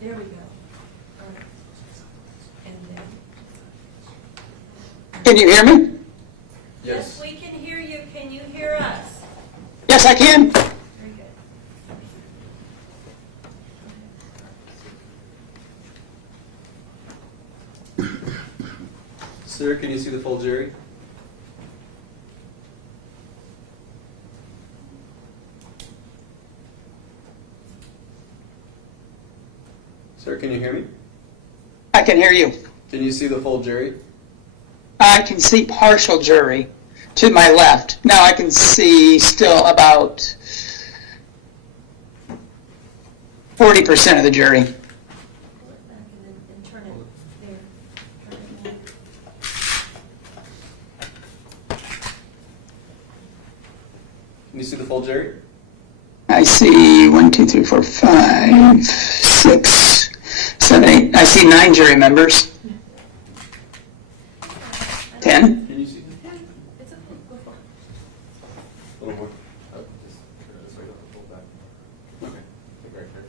There we go. All right. And then. Can you hear me? Yes, we can hear you. Can you hear us? Yes, I can. Very good. Sir, can you see the full Jerry? Sir, can you hear me? I can hear you. Can you see the full Jerry? I can see partial jury to my left. Now I can see still about 40% of the jury. Pull it back and turn it there. Turn it more. Can you see the full Jerry? I see 1, 2, 3, 4, 5, 6, 7, 8. I see 9 jury members. 10. Can you see? It's okay. Go for it. A little more. Just so you don't have to pull back. Okay. Take right here.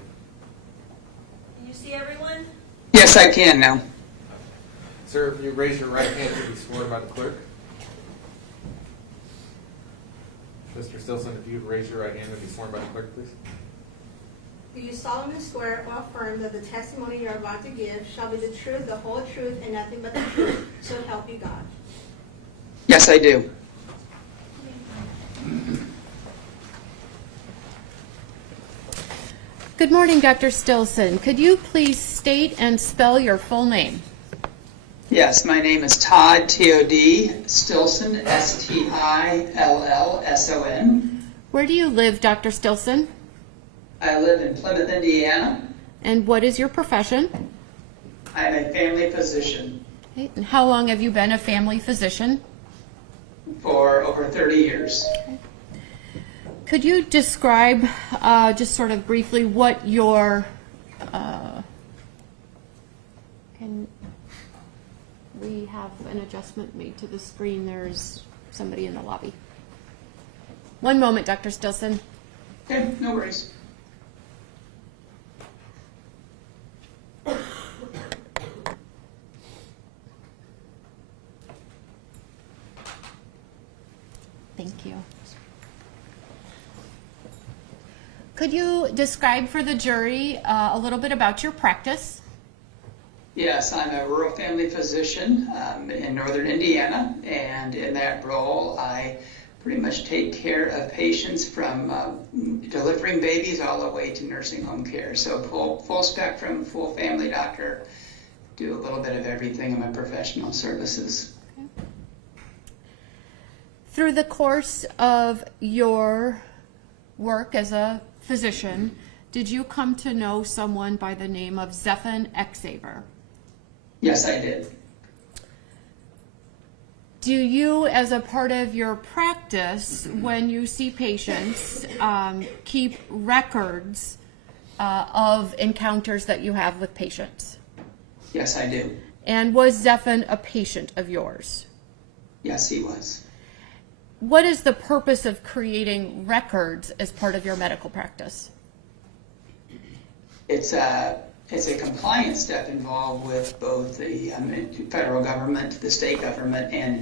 Can you see everyone? Yes, I can now. Sir, if you raise your right hand to be sworn by the clerk. Mr. Stillson, if you raise your right hand to be sworn by the clerk, please. Do you solemnly swear or affirm that the testimony you are about to give shall be the truth, the whole truth, and nothing but the truth, so help you God? Yes, I do. Good morning, Dr. Stillson. Could you please state and spell your full name? Yes, my name is Todd, T-O-D, Stillson, S-T-I-L-L-S-O-N. Where do you live, Dr. Stillson? I live in Plymouth, Indiana. And what is your profession? I'm a family physician Okay. And how long have you been a family physician? for over 30 years. Could you describe, just sort of briefly, what your, can we have an adjustment made to the screen? There's somebody in the lobby. One moment, Dr. Stillson. Okay, no worries. Thank you. Could you describe for the jury a little bit about your practice? Yes, I'm a rural family physician in northern Indiana, and in that role, I pretty much take care of patients from delivering babies all the way to nursing home care. So full spectrum, full family doctor, do a little bit of everything in my professional services. Okay. Through the course of your work as a physician, did you come to know someone by the name of Stephen Exaver? Yes, I did. Do you, as a part of your practice, when you see patients, keep records of encounters that you have with patients? Yes, I do. And was Stephen a patient of yours? Yes, he was. What is the purpose of creating records as part of your medical practice? It's a compliance step involved with both the federal government, the state government, and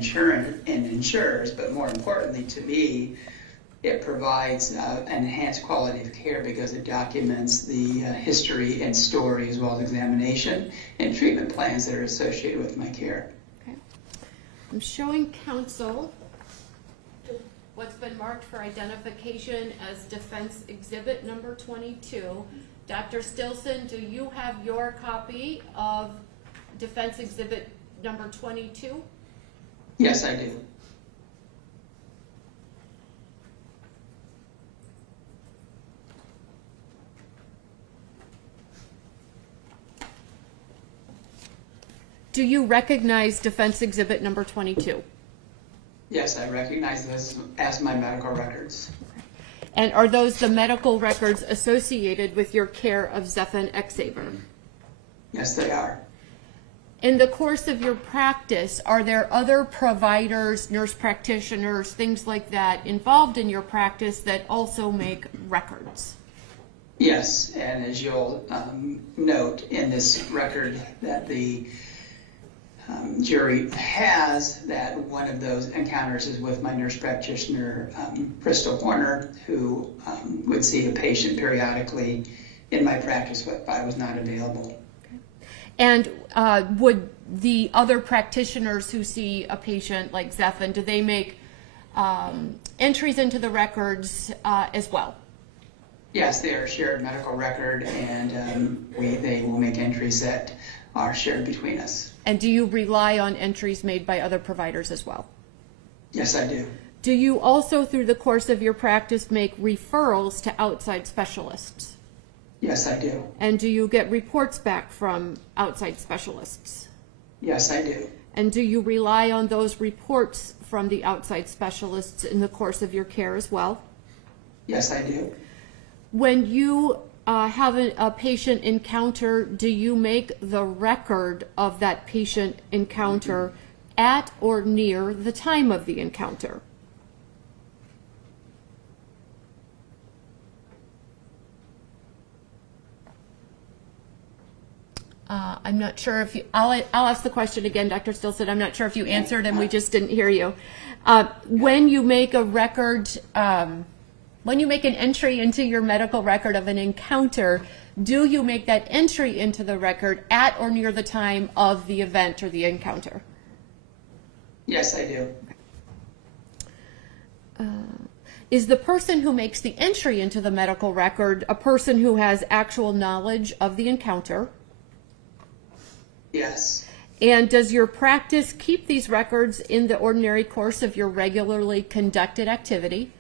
insurers. But more importantly to me, it provides an enhanced quality of care because it documents the history and story as well as examination and treatment plans that are associated with my care. Okay. I'm showing counsel what's been marked for identification as defense exhibit number 22. Dr. Stillson, do you have your copy of defense exhibit number 22? Yes, I do. Do you recognize defense exhibit number 22? Yes, I recognize this as my medical records. And are those the medical records associated with your care of Stephen Exaver? Yes, they are. In the course of your practice, are there other providers, nurse practitioners, things like that involved in your practice that also make records? Yes, and as you'll note in this record that the jury has, that one of those encounters is with my nurse practitioner, Crystal Horner, who would see a patient periodically in my practice if I was not available. And would the other practitioners who see a patient like Zephan, do they make entries into the records as well? Yes, they are shared medical record, and they will make entries that are shared between us. And do you rely on entries made by other providers as well? Yes, I do. Do you also, through the course of your practice, make referrals to outside specialists? Yes, I do. And do you get reports back from outside specialists? Yes, I do. And do you rely on those reports from the outside specialists in the course of your care as well? Yes, I do. When you have a patient encounter, do you make the record of that patient encounter at or near the time of the encounter? I'm not sure if you, I'll ask the question again, Dr. Stillson. I'm not sure if you answered and we just didn't hear you. When you make a record, when you make an entry into your medical record of an encounter, do you make that entry into the record at or near the time of the event or the encounter? Yes, I do. Is the person who makes the entry into the medical record a person who has actual knowledge of the encounter? Yes. And does your practice keep these records in the ordinary course of your regularly conducted activity?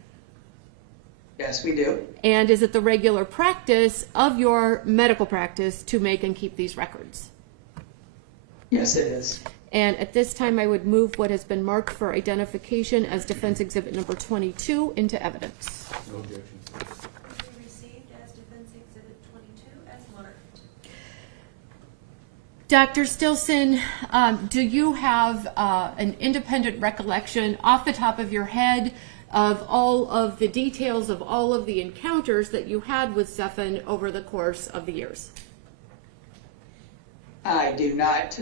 Yes, we do. And is it the regular practice of your medical practice to make and keep these records? Yes, it is. And at this time, I would move what has been marked for identification as defense exhibit number 22 into evidence. No objections. Be received as defense exhibit 22 as marked. Dr. Stillson, do you have an independent recollection off the top of your head of all of the details of all of the encounters that you had with Zephan over the course of the years? I do not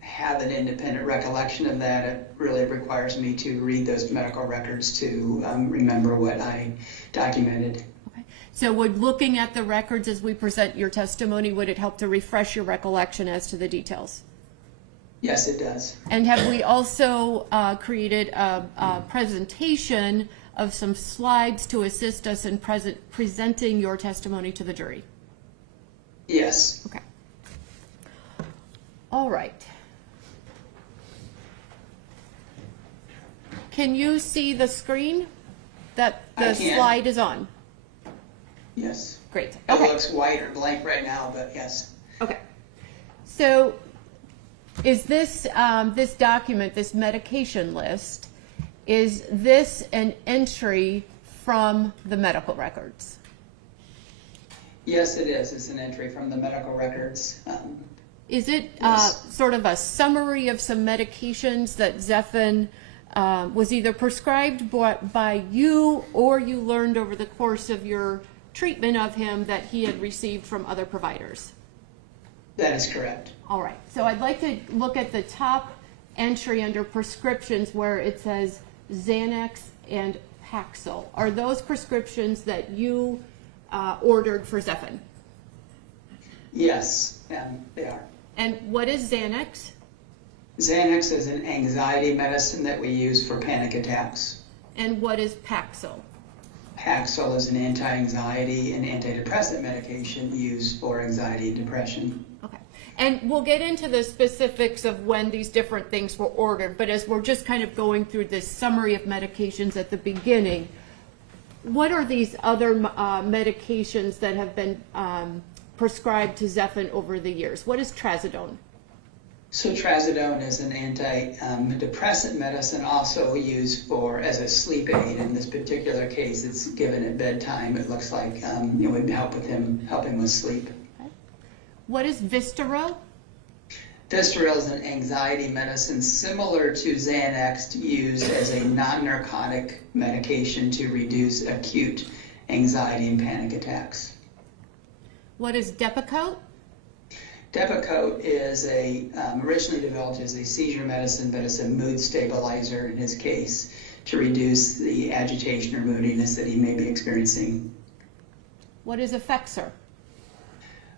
have an independent recollection of that. It really requires me to read those medical records to remember what I documented. Okay. So would looking at the records as we present your testimony, would it help to refresh your recollection as to the details? Yes, it does. And have we also created a presentation of some slides to assist us in presenting your testimony to the jury? Yes. Okay. All right. Can you see the screen that the I can. slide is on? Yes. Great. It Okay. looks white or blank right now, but yes. Okay. So is this this document, this medication list, is this an entry from the medical records? Yes, it is. It's an entry from the medical records. Is it Yes. sort of a summary of some medications that Zephan was either prescribed by you or you learned over the course of your treatment of him that he had received from other providers? That is correct. All right. So I'd like to look at the top entry under prescriptions where it says Xanax and Paxil. Are those prescriptions that you ordered for Zephan? Yes, they are. And what is Xanax? Xanax is an anxiety medicine that we use for panic attacks. And what is Paxil? Paxil is an anti-anxiety and antidepressant medication used for anxiety and depression. Okay. And we'll get into the specifics of when these different things were ordered, but as we're just kind of going through this summary of medications at the beginning, what are these other medications that have been prescribed to Zephan over the years? What is trazodone? So trazodone is an antidepressant medicine also used as a sleep aid. In this particular case, it's given at bedtime. It looks like it would help him with sleep. Okay. What is Vistara? Vistaril is an anxiety medicine similar to Xanax, used as a non-narcotic medication to reduce acute anxiety and panic attacks. What is Depakote? Depakote is originally developed as a seizure medicine, but it's a mood stabilizer in his case to reduce the agitation or moodiness that he may be experiencing. What is Effexor?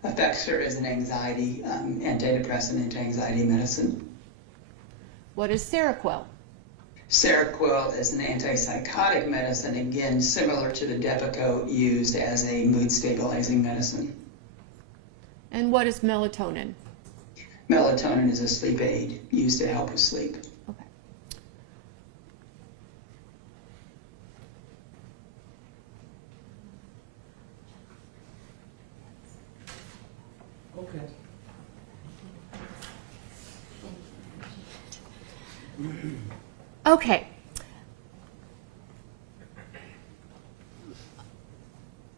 Effexor is an anxiety antidepressant, anti-anxiety medicine. What is Seroquel? Seroquel is an antipsychotic medicine, again similar to the Depakote, used as a mood stabilizing medicine. And what is melatonin? Melatonin is a sleep aid used to help with sleep. Okay. Okay. Okay.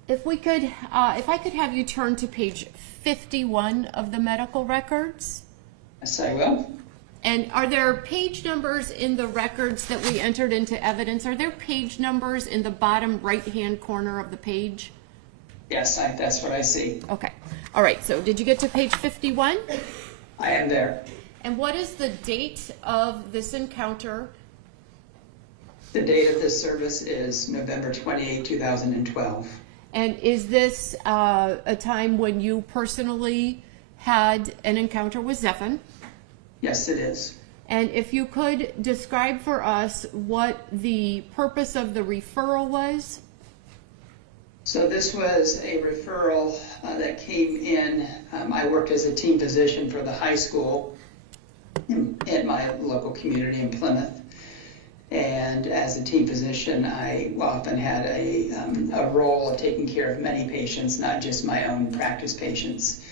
If I could have you turn to page 51 of the medical records. Yes, I will. And are there page numbers in the records that we entered into evidence? Are there page numbers in the bottom right-hand corner of the page? Yes, that's what I see. Okay. All right. So did you get to page 51? I am there. And what is the date of this encounter? The date of this service is November 28, 2012. And is this a time when you personally had an encounter with Zephan? Yes, it is. And if you could describe for us what the purpose of the referral was? So this was a referral that came in. I worked as a team physician for the high school in my local community in Plymouth. And as a team physician, I often had a role of taking care of many patients, not just my own practice patients.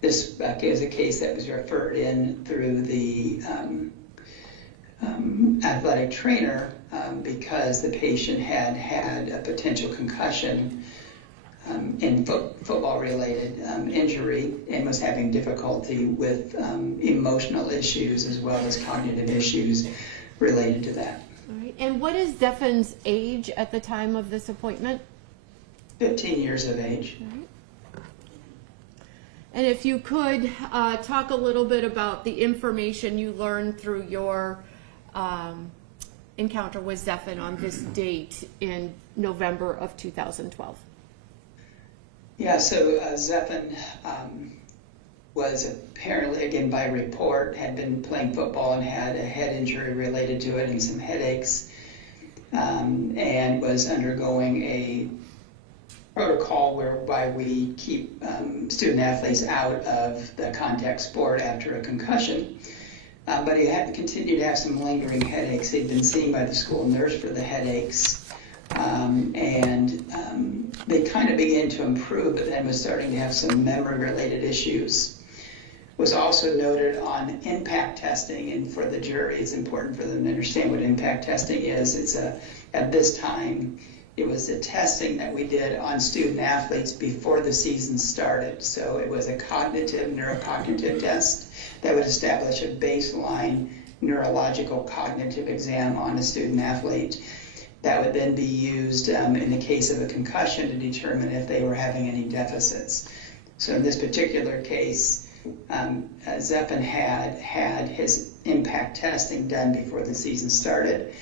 This is a case that was referred in through the athletic trainer because the patient had had a potential concussion in football-related injury and was having difficulty with emotional issues as well as cognitive issues related to that. All right. And what is Zephan's age at the time of this appointment? 15 years of age. All right. And if you could talk a little bit about the information you learned through your encounter with Zephan on this date in November of 2012. Yeah, so Zephan was apparently, again by report, had been playing football and had a head injury related to it and some headaches, and was undergoing a protocol whereby we keep student athletes out of the contact sport after a concussion. But he had continued to have some lingering headaches. He'd been seen by the school nurse for the headaches, and they kind of began to improve, but then was starting to have some memory-related issues. Was also noted on impact testing, and for the jury, it's important for them to understand what impact testing is. It's at this time, it was the testing that we did on student athletes before the season started. So it was a neurocognitive test that would establish a baseline neurological cognitive exam on a student athlete. That would then be used in the case of a concussion to determine if they were having any deficits. So in this particular case, Zephan had his impact testing done before the season started,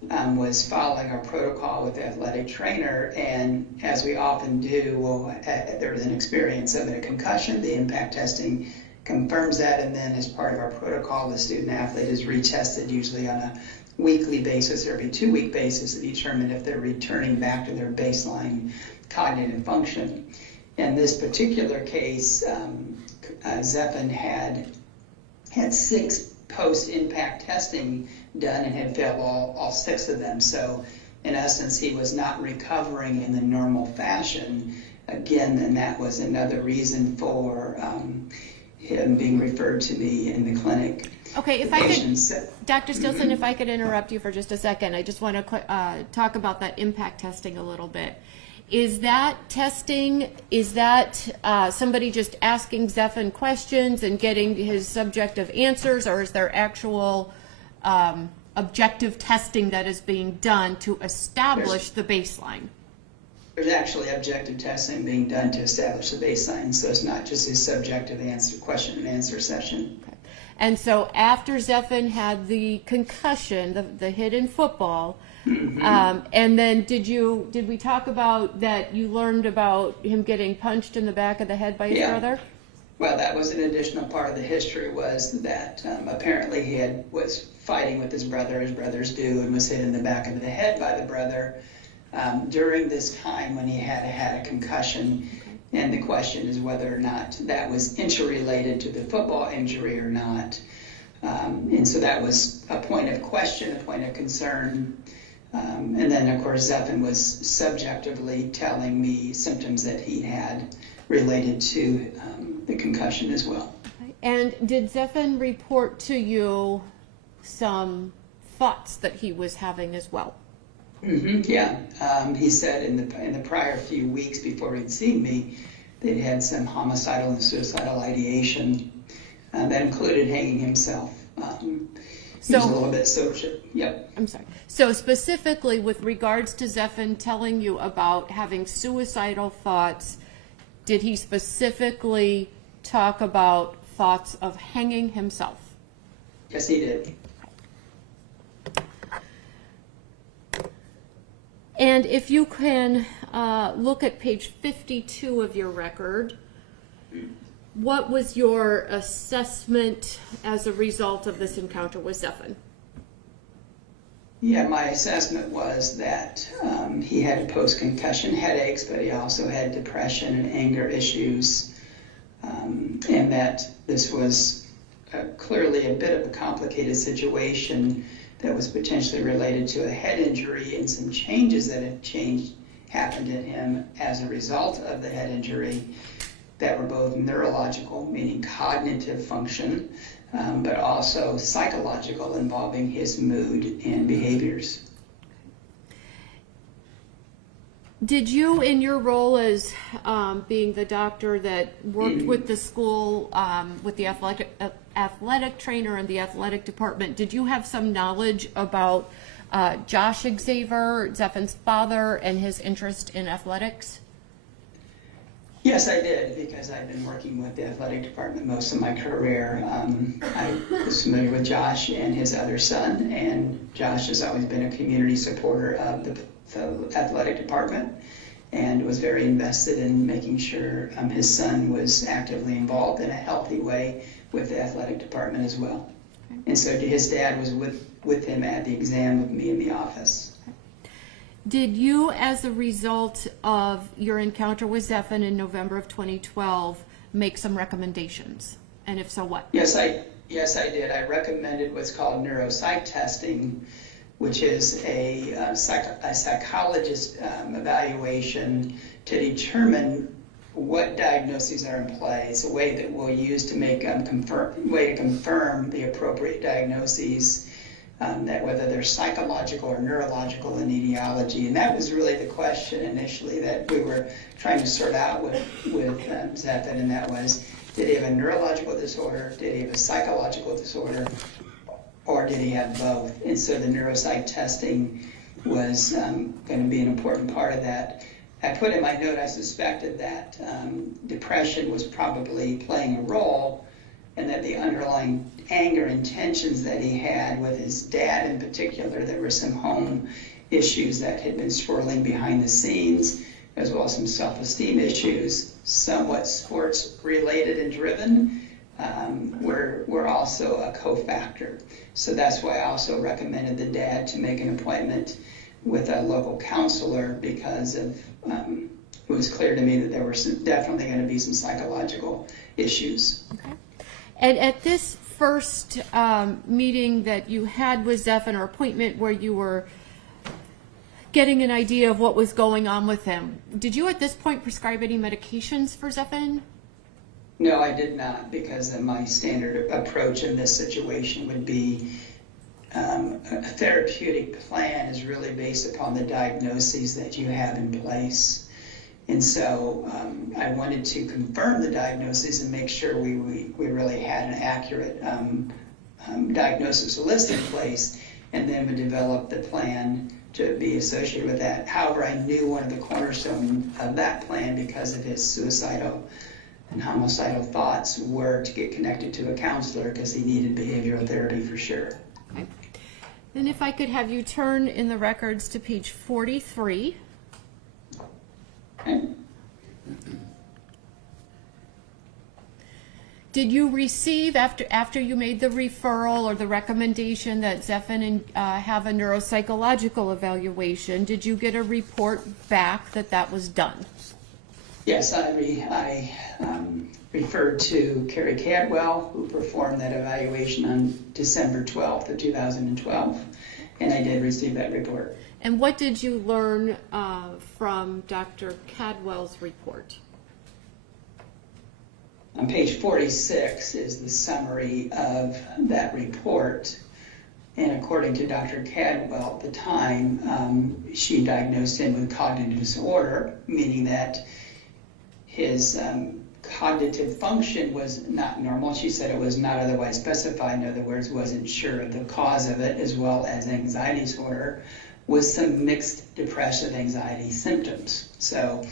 was following our protocol with the athletic trainer, and as we often do, there was an experience of a concussion. The impact testing confirms that, and then as part of our protocol, the student athlete is retested, usually on a weekly basis or every 2-week basis, to determine if they're returning back to their baseline cognitive function. In this particular case, Zephan had 6 post-impact testing done and had failed all 6 of them. So in essence, he was not recovering in the normal fashion. Again, and that was another reason for him being referred to me in the clinic. Okay, if I could, Dr. Stillson, if I could interrupt you for just a second, I just want to talk about that impact testing a little bit. Is that testing, is that somebody just asking Zephyr questions and getting his subjective answers, or is there actual objective testing that is being done to establish the baseline? There's actually objective testing being done to establish the baseline, so it's not just a subjective question and answer session. Okay. And so after Zephyr had the concussion, the hit in football, and then did we talk about that you learned about him getting punched in the back of the head by his brother? Well, that was an additional part of the history, was that apparently he was fighting with his brother, as brothers do, and was hit in the back of the head by the brother during this time when he had a concussion. Okay. And the question is whether or not that was interrelated to the football injury or not. And so that was a point of question, a point of concern. And then, of course, Zephyr was subjectively telling me symptoms that he had related to the concussion as well. Okay. And did Zephyr report to you some thoughts that he was having as well? Yeah. He said in the prior few weeks before he'd seen me, they'd had some homicidal and suicidal ideation that included hanging himself. He was a little bit social. Yep. I'm sorry. So specifically with regards to Zephyr telling you about having suicidal thoughts, did he specifically talk about thoughts of hanging himself? Yes, he did. And if you can look at page 52 of your record, what was your assessment as a result of this encounter with Zephyr? Yeah, my assessment was that he had post-concussion headaches, but he also had depression and anger issues, and that this was clearly a bit of a complicated situation that was potentially related to a head injury and some changes that had happened in him as a result of the head injury that were both neurological, meaning cognitive function, but also psychological, involving his mood and behaviors. Did you, in your role as being the doctor that worked with the school, with the athletic trainer and the athletic department, did you have some knowledge about Josh Xavier, Zephyr's father, and his interest in athletics? Yes, I did, because I've been working with the athletic department most of my career. I was familiar with Josh and his other son, and Josh has always been a community supporter of the athletic department and was very invested in making sure his son was actively involved in a healthy way with the athletic department as well. Okay. And so his dad was with him at the exam with me in the office. Did you, as a result of your encounter with Zephyr in November of 2012, make some recommendations? And if so, what? Yes, I did. I recommended what's called neuropsych testing, which is a psychologist evaluation to determine what diagnoses are in play. It's a way that we'll use to make confirm the appropriate diagnoses. That whether they're psychological or neurological in etiology. And that was really the question initially that we were trying to sort out with Zephyr, and that was, did he have a neurological disorder, did he have a psychological disorder, or did he have both? And so the neuropsych testing was going to be an important part of that. I put in my note, I suspected that depression was probably playing a role, and that the underlying anger and tensions that he had with his dad in particular, there were some home issues that had been swirling behind the scenes, as well as some self-esteem issues, somewhat sports-related and driven, were also a cofactor. So that's why I also recommended the dad to make an appointment with a local counselor, because of it was clear to me that there were definitely going to be some psychological issues. Okay. And at this first meeting that you had with Zephyr, or appointment where you were getting an idea of what was going on with him, did you at this point prescribe any medications for Zephyr? No, I did not, because my standard approach in this situation would be a therapeutic plan is really based upon the diagnoses that you have in place. And so I wanted to confirm the diagnosis and make sure we really had an accurate diagnosis list in place, and then would develop the plan to be associated with that. However, I knew one of the cornerstones of that plan, because of his suicidal and homicidal thoughts, were to get connected to a counselor, because he needed behavioral therapy for sure. Okay. Then if I could have you turn in the records to page 43. Okay. Did you receive, after you made the referral or the recommendation that Zephyr have a neuropsychological evaluation, did you get a report back that was done? Yes, I referred to Carrie Cadwell, who performed that evaluation on December 12th of 2012, and I did receive that report. And what did you learn from Dr. Cadwell's report? On page 46 is the summary of that report. And according to Dr. Cadwell at the time, she diagnosed him with cognitive disorder, meaning that his cognitive function was not normal. She said it was not otherwise specified. In other words, wasn't sure of the cause of it, as well as anxiety disorder, with some mixed depressive anxiety symptoms. So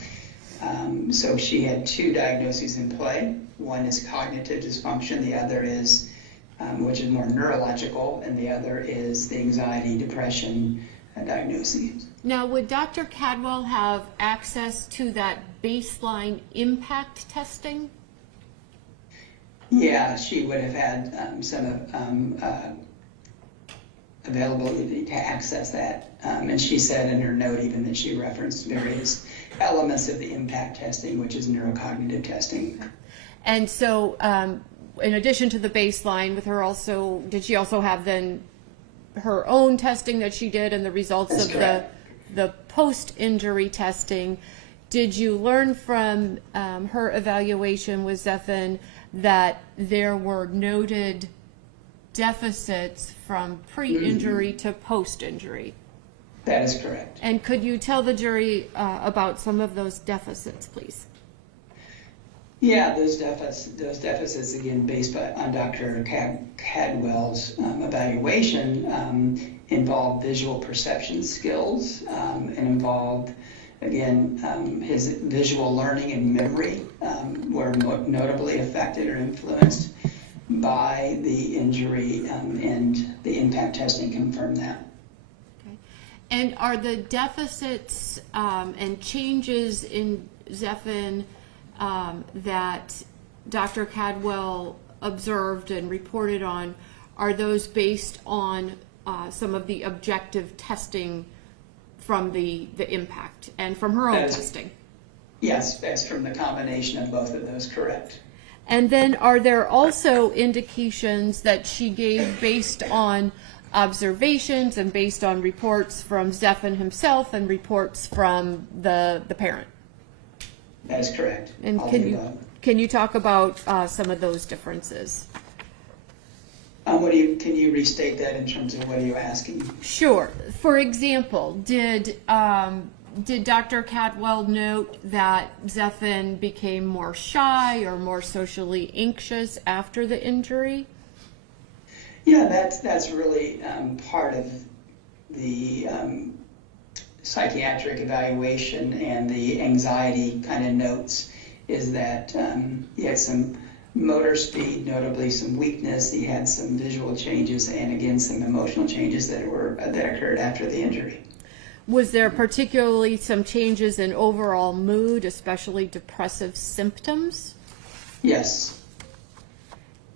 she had two diagnoses in play. One is cognitive dysfunction, the other is, which is more neurological, and the other is the anxiety depression diagnosis. Now, would Dr. Cadwell have access to that baseline impact testing? Yeah, she would have had some availability to access that. And she said in her note even that she referenced various elements of the impact testing, which is neurocognitive testing. And so, in addition to the baseline, did she also have then her own testing that she did and the results That's of correct. the post-injury testing? Did you learn from her evaluation with Zephyr that there were noted deficits from pre-injury to post-injury? That is correct. And could you tell the jury about some of those deficits, please? Yeah, those deficits, again, based on Dr. Cadwell's evaluation, involved visual perception skills and involved, again, his visual learning and memory were notably affected or influenced by the injury, and the impact testing confirmed that. Okay. And are the deficits and changes in Zephyr that Dr. Cadwell observed and reported on, are those based on some of the objective testing from the impact and from her own testing? Yes, that's from the combination of both of those, correct. And then are there also indications that she gave based on observations and based on reports from Zephyr himself and reports from the parent? That is correct. And can you talk about some of those differences? Can you restate that in terms of what are you asking? Sure. For example, did Dr. Cadwell note that Zephyr became more shy or more socially anxious after the injury? Yeah, that's really part of the psychiatric evaluation and the anxiety kind of notes, is that he had some motor speed, notably some weakness. He had some visual changes, and again some emotional changes that occurred after the injury. Was there particularly some changes in overall mood, especially depressive symptoms? Yes.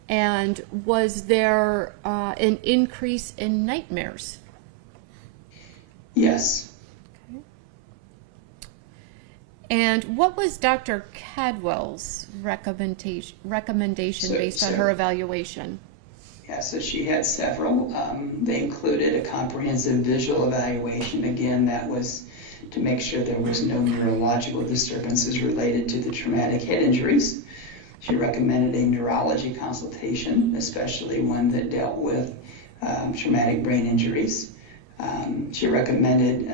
And was there an increase in nightmares? Yes. Okay. And what was Dr. Cadwell's recommendation based on her evaluation? Yeah, so she had several. They included a comprehensive visual evaluation. Again, that was to make sure there was no neurological disturbances related to the traumatic head injuries. She recommended a neurology consultation, especially one that dealt with traumatic brain injuries. She recommended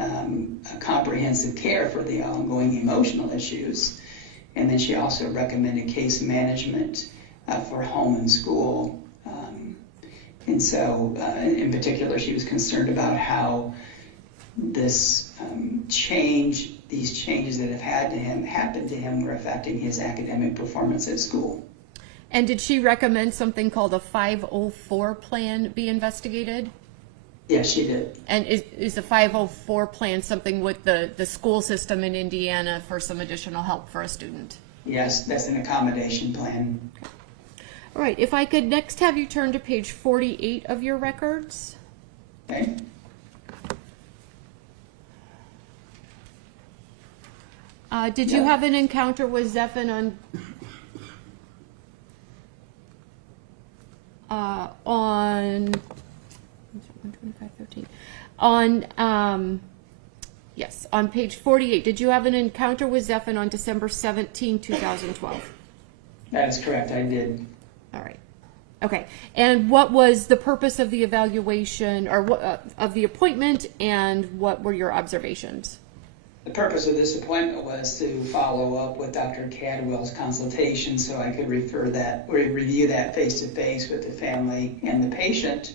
comprehensive care for the ongoing emotional issues. And then she also recommended case management for home and school. And so, in particular, she was concerned about how this these changes that have happened to him were affecting his academic performance at school. And did she recommend something called a 504 plan be investigated? Yes, she did. And is the 504 plan something with the school system in Indiana for some additional help for a student? Yes, that's an accommodation plan. All right, if I could next have you turn to page 48 of your records. Okay. Did you have an encounter with Zephan on 125:13 yes, on page 48? Did you have an encounter with Zephan on December 17, 2012? That is correct, I did. All right. Okay. And what was the purpose of the evaluation, or of the appointment, and what were your observations? The purpose of this appointment was to follow up with Dr. Cadwell's consultation so I could review that face-to-face with the family and the patient,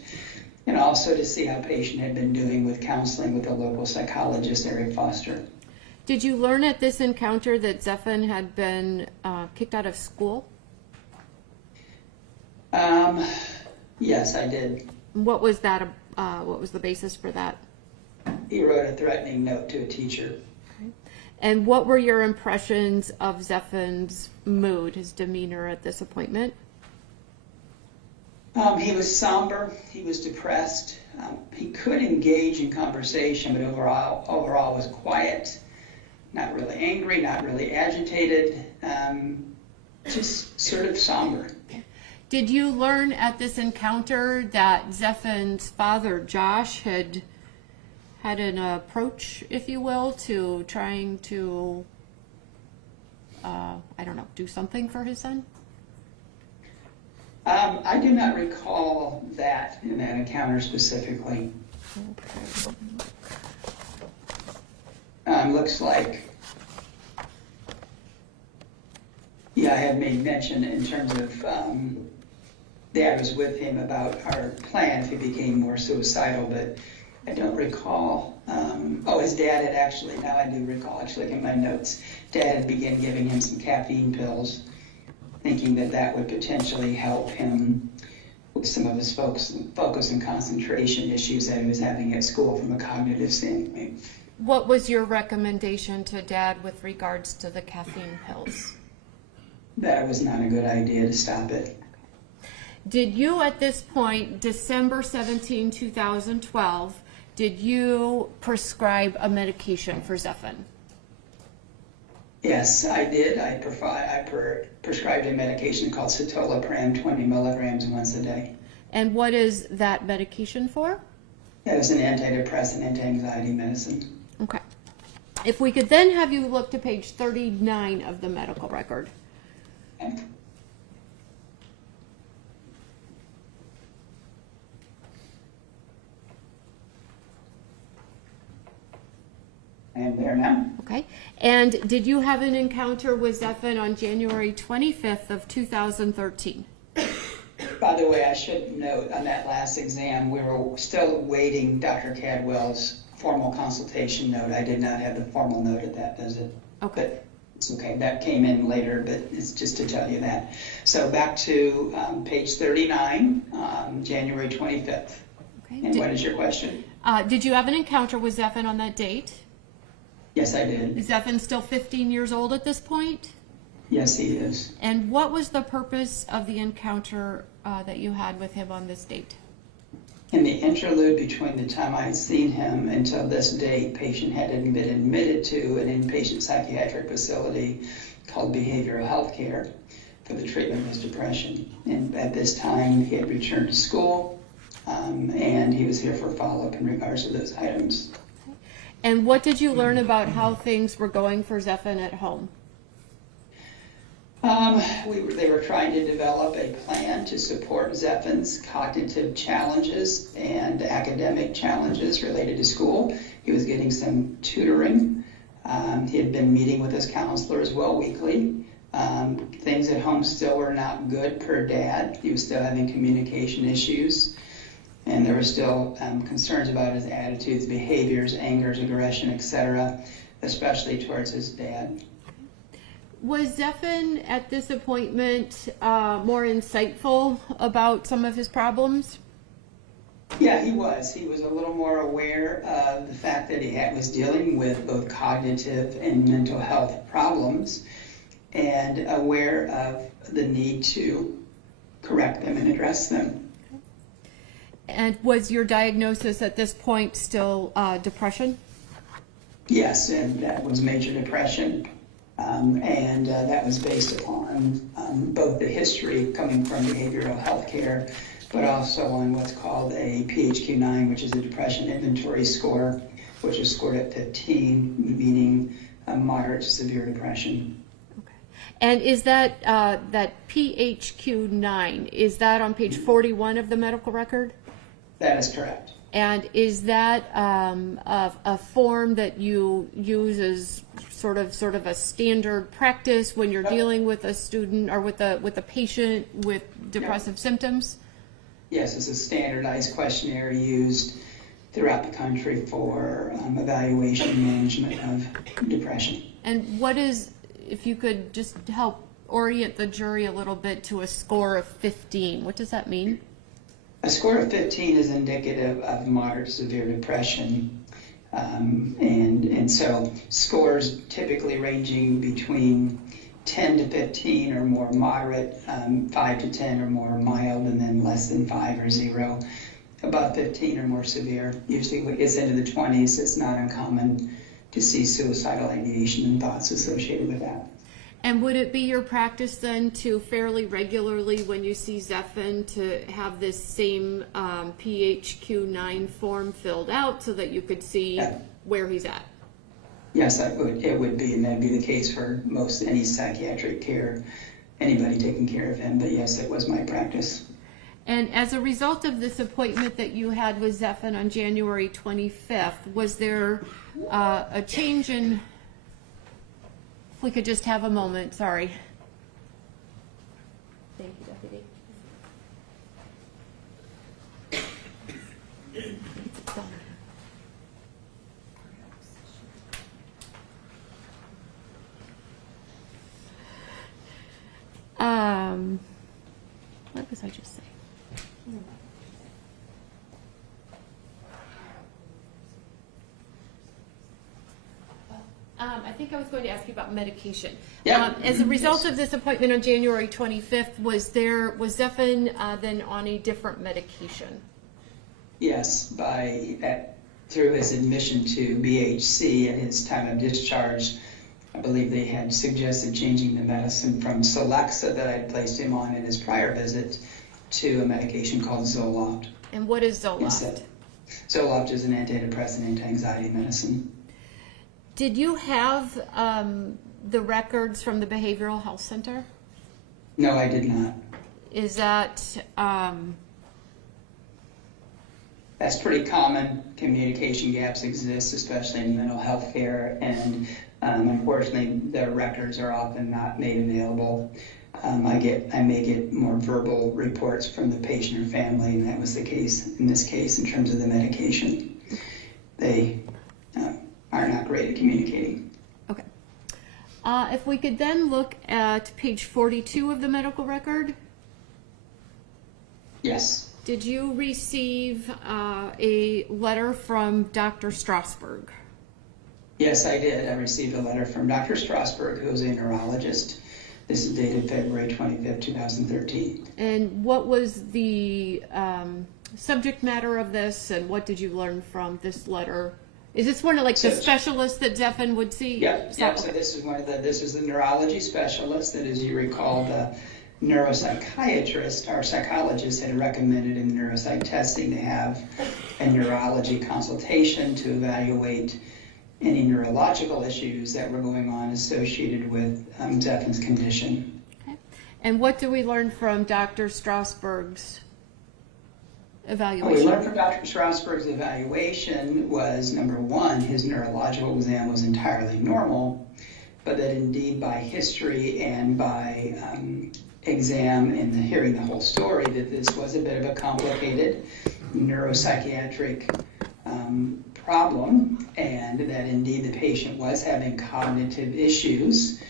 and also to see how patient had been doing with counseling with a local psychologist, Eric Foster. Did you learn at this encounter that Zephan had been kicked out of school? Yes, I did. What was that? What was the basis for that? He wrote a threatening note to a teacher. Okay. And what were your impressions of Zephan's mood, his demeanor at this appointment? He was somber. He was depressed. He could engage in conversation, but overall was quiet. Not really angry, not really agitated. Just sort of somber. Did you learn at this encounter that Zephan's father, Josh, had an approach, if you will, to trying to, do something for his son? I do not recall that in that encounter specifically. Looks like, I had made mention in terms of Dad was with him about our plan if he became more suicidal, but I don't recall. His dad had actually, now I do recall, actually in my notes, Dad had begun giving him some caffeine pills, thinking that would potentially help him with some of his focus and concentration issues that he was having at school from a cognitive standpoint. What was your recommendation to Dad with regards to the caffeine pills? That it was not a good idea to stop it. Did you, at this point, December 17, 2012, did you prescribe a medication for Zephan? Yes, I did. I prescribed a medication called citalopram, 20 milligrams once a day. And what is that medication for? That is an antidepressant, anti-anxiety medicine. Okay. If we could then have you look to page 39 of the medical record. Okay. I am there now. Okay. And did you have an encounter with Zephan on January 25th of 2013? By the way, I should note on that last exam, we were still awaiting Dr. Cadwell's formal consultation note. I did not have the formal note at that visit. Okay. But it's okay. That came in later, but it's just to tell you that. So back to page 39, January 25th. Okay. And what is your question? Did you have an encounter with Zephan on that date? Yes, I did. Is Zephan still 15 years old at this point? Yes, he is. And what was the purpose of the encounter that you had with him on this date? In the interlude between the time I had seen him until this date, patient had been admitted to an inpatient psychiatric facility called behavioral health care for the treatment of his depression. And at this time, he had returned to school, and he was here for follow-up in regards to those items. And what did you learn about how things were going for Zephan at home? They were trying to develop a plan to support Zephin's cognitive challenges and academic challenges related to school. He was getting some tutoring. He had been meeting with his counselor as well weekly. Things at home still were not good per dad. He was still having communication issues. And there were still concerns about his attitudes, behaviors, angers, aggression, etc., especially towards his dad. Was Zephin at this appointment more insightful about some of his problems? Yeah, he was. He was a little more aware of the fact that he was dealing with both cognitive and mental health problems, and aware of the need to correct them and address them. And was your diagnosis at this point still depression? Yes, and that was major depression. And that was based upon both the history coming from behavioral health care, but also on what's called a PHQ-9, which is a depression inventory score, which is scored at 15, meaning moderate to severe depression. Okay. And is that that PHQ-9, is that on page 41 of the medical record? That is correct. And is that a form that you use as sort of a standard practice when you're dealing with a student or with a patient with depressive symptoms? Yes, it's a standardized questionnaire used throughout the country for evaluation and management of depression. And what is, if you could just help orient the jury a little bit to a score of 15, what does that mean? A score of 15 is indicative of moderate to severe depression. And so scores typically ranging between 10 to 15 or more moderate, 5 to 10 or more mild, and then less than 5 or 0. Above 15 or more severe. Usually when it gets into the 20s, it's not uncommon to see suicidal ideation and thoughts associated with that. And would it be your practice then to fairly regularly, when you see Zephin, to have this same PHQ-9 form filled out so that you could see where he's at? Yes, it would be, and that'd be the case for most any psychiatric care, anybody taking care of him. But yes, it was my practice. And as a result of this appointment that you had with Zephin on January 25th, was there a change in... If we could just have a moment, sorry. Thank you, Deputy. What was I just saying? I think I was going to ask you about medication. Yeah. As a result of this appointment on January 25th, was Zephin then on a different medication? Yes, through his admission to BHC at his time of discharge, I believe they had suggested changing the medicine from Celexa that I had placed him on in his prior visit to a medication called Zoloft. And what is Zoloft? Instead. Zoloft is an antidepressant, anti-anxiety medicine. Did you have the records from the Behavioral Health Center? No, I did not. Is that... That's pretty common. Communication gaps exist, especially in mental health care, and unfortunately, the records are often not made available. I may get more verbal reports from the patient or family, and that was the case in this case in terms of the medication. They are not great at communicating. Okay. If we could then look at page 42 of the medical record. Yes. Did you receive a letter from Dr. Strasberg? Yes, I did. I received a letter from Dr. Strasberg, who is a neurologist. This is dated February 25th, 2013. And what was the subject matter of this, and what did you learn from this letter? Is this one of the specialists that Zephin would see? Yeah. So this is the neurology specialist that, as you recall, the neuropsychiatrist, our psychologist, had recommended in neuropsych testing to have a neurology consultation to evaluate any neurological issues that were going on associated with Zephin's condition. And what do we learn from Dr. Strasberg's What we evaluation? learned from Dr. Strasberg's evaluation was, number one, his neurological exam was entirely normal, but that indeed by history and by exam and hearing the whole story, that this was a bit of a complicated neuropsychiatric problem, and that indeed the patient was having cognitive issues.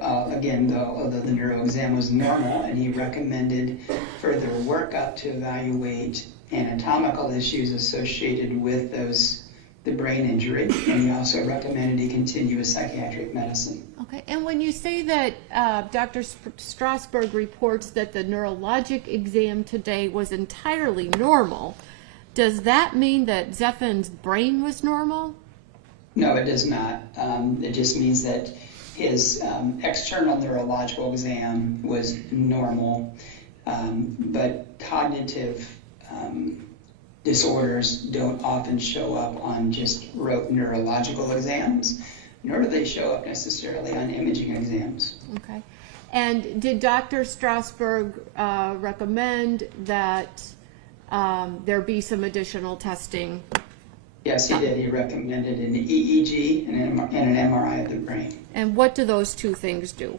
Again, although the neuro exam was normal, and he recommended further workup to evaluate anatomical issues associated with the brain injury, and he also recommended he continue with psychiatric medicine. Okay, and when you say that Dr. Strasberg reports that the neurologic exam today was entirely normal, does that mean that Zeffen's brain was normal? No, it does not. It just means that his external neurological exam was normal, but cognitive disorders don't often show up on just rote neurological exams, nor do they show up necessarily on imaging exams. Okay. And did Dr. Strasberg recommend that there be some additional testing? Yes, he did. He recommended an EEG and an MRI of the brain. And what do those two things do?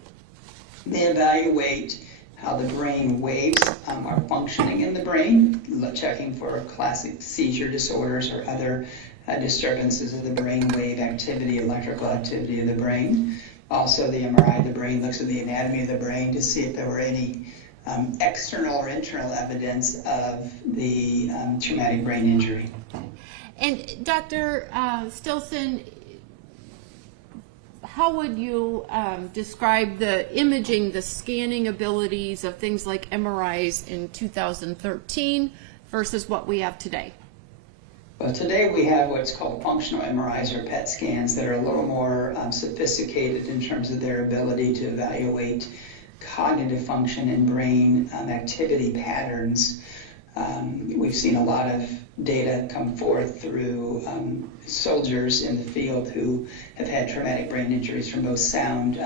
They evaluate how the brain waves are functioning in the brain, checking for classic seizure disorders or other disturbances of the brain wave activity, electrical activity of the brain. Also, the MRI of the brain looks at the anatomy of the brain to see if there were any external or internal evidence of the traumatic brain injury. And Dr. Stillson, how would you describe the imaging, the scanning abilities of things like MRIs in 2013 versus what we have today? Well, today we have what's called functional MRIs or PET scans that are a little more sophisticated in terms of their ability to evaluate cognitive function and brain activity patterns. We've seen a lot of data come forth through soldiers in the field who have had traumatic brain injuries from both sound,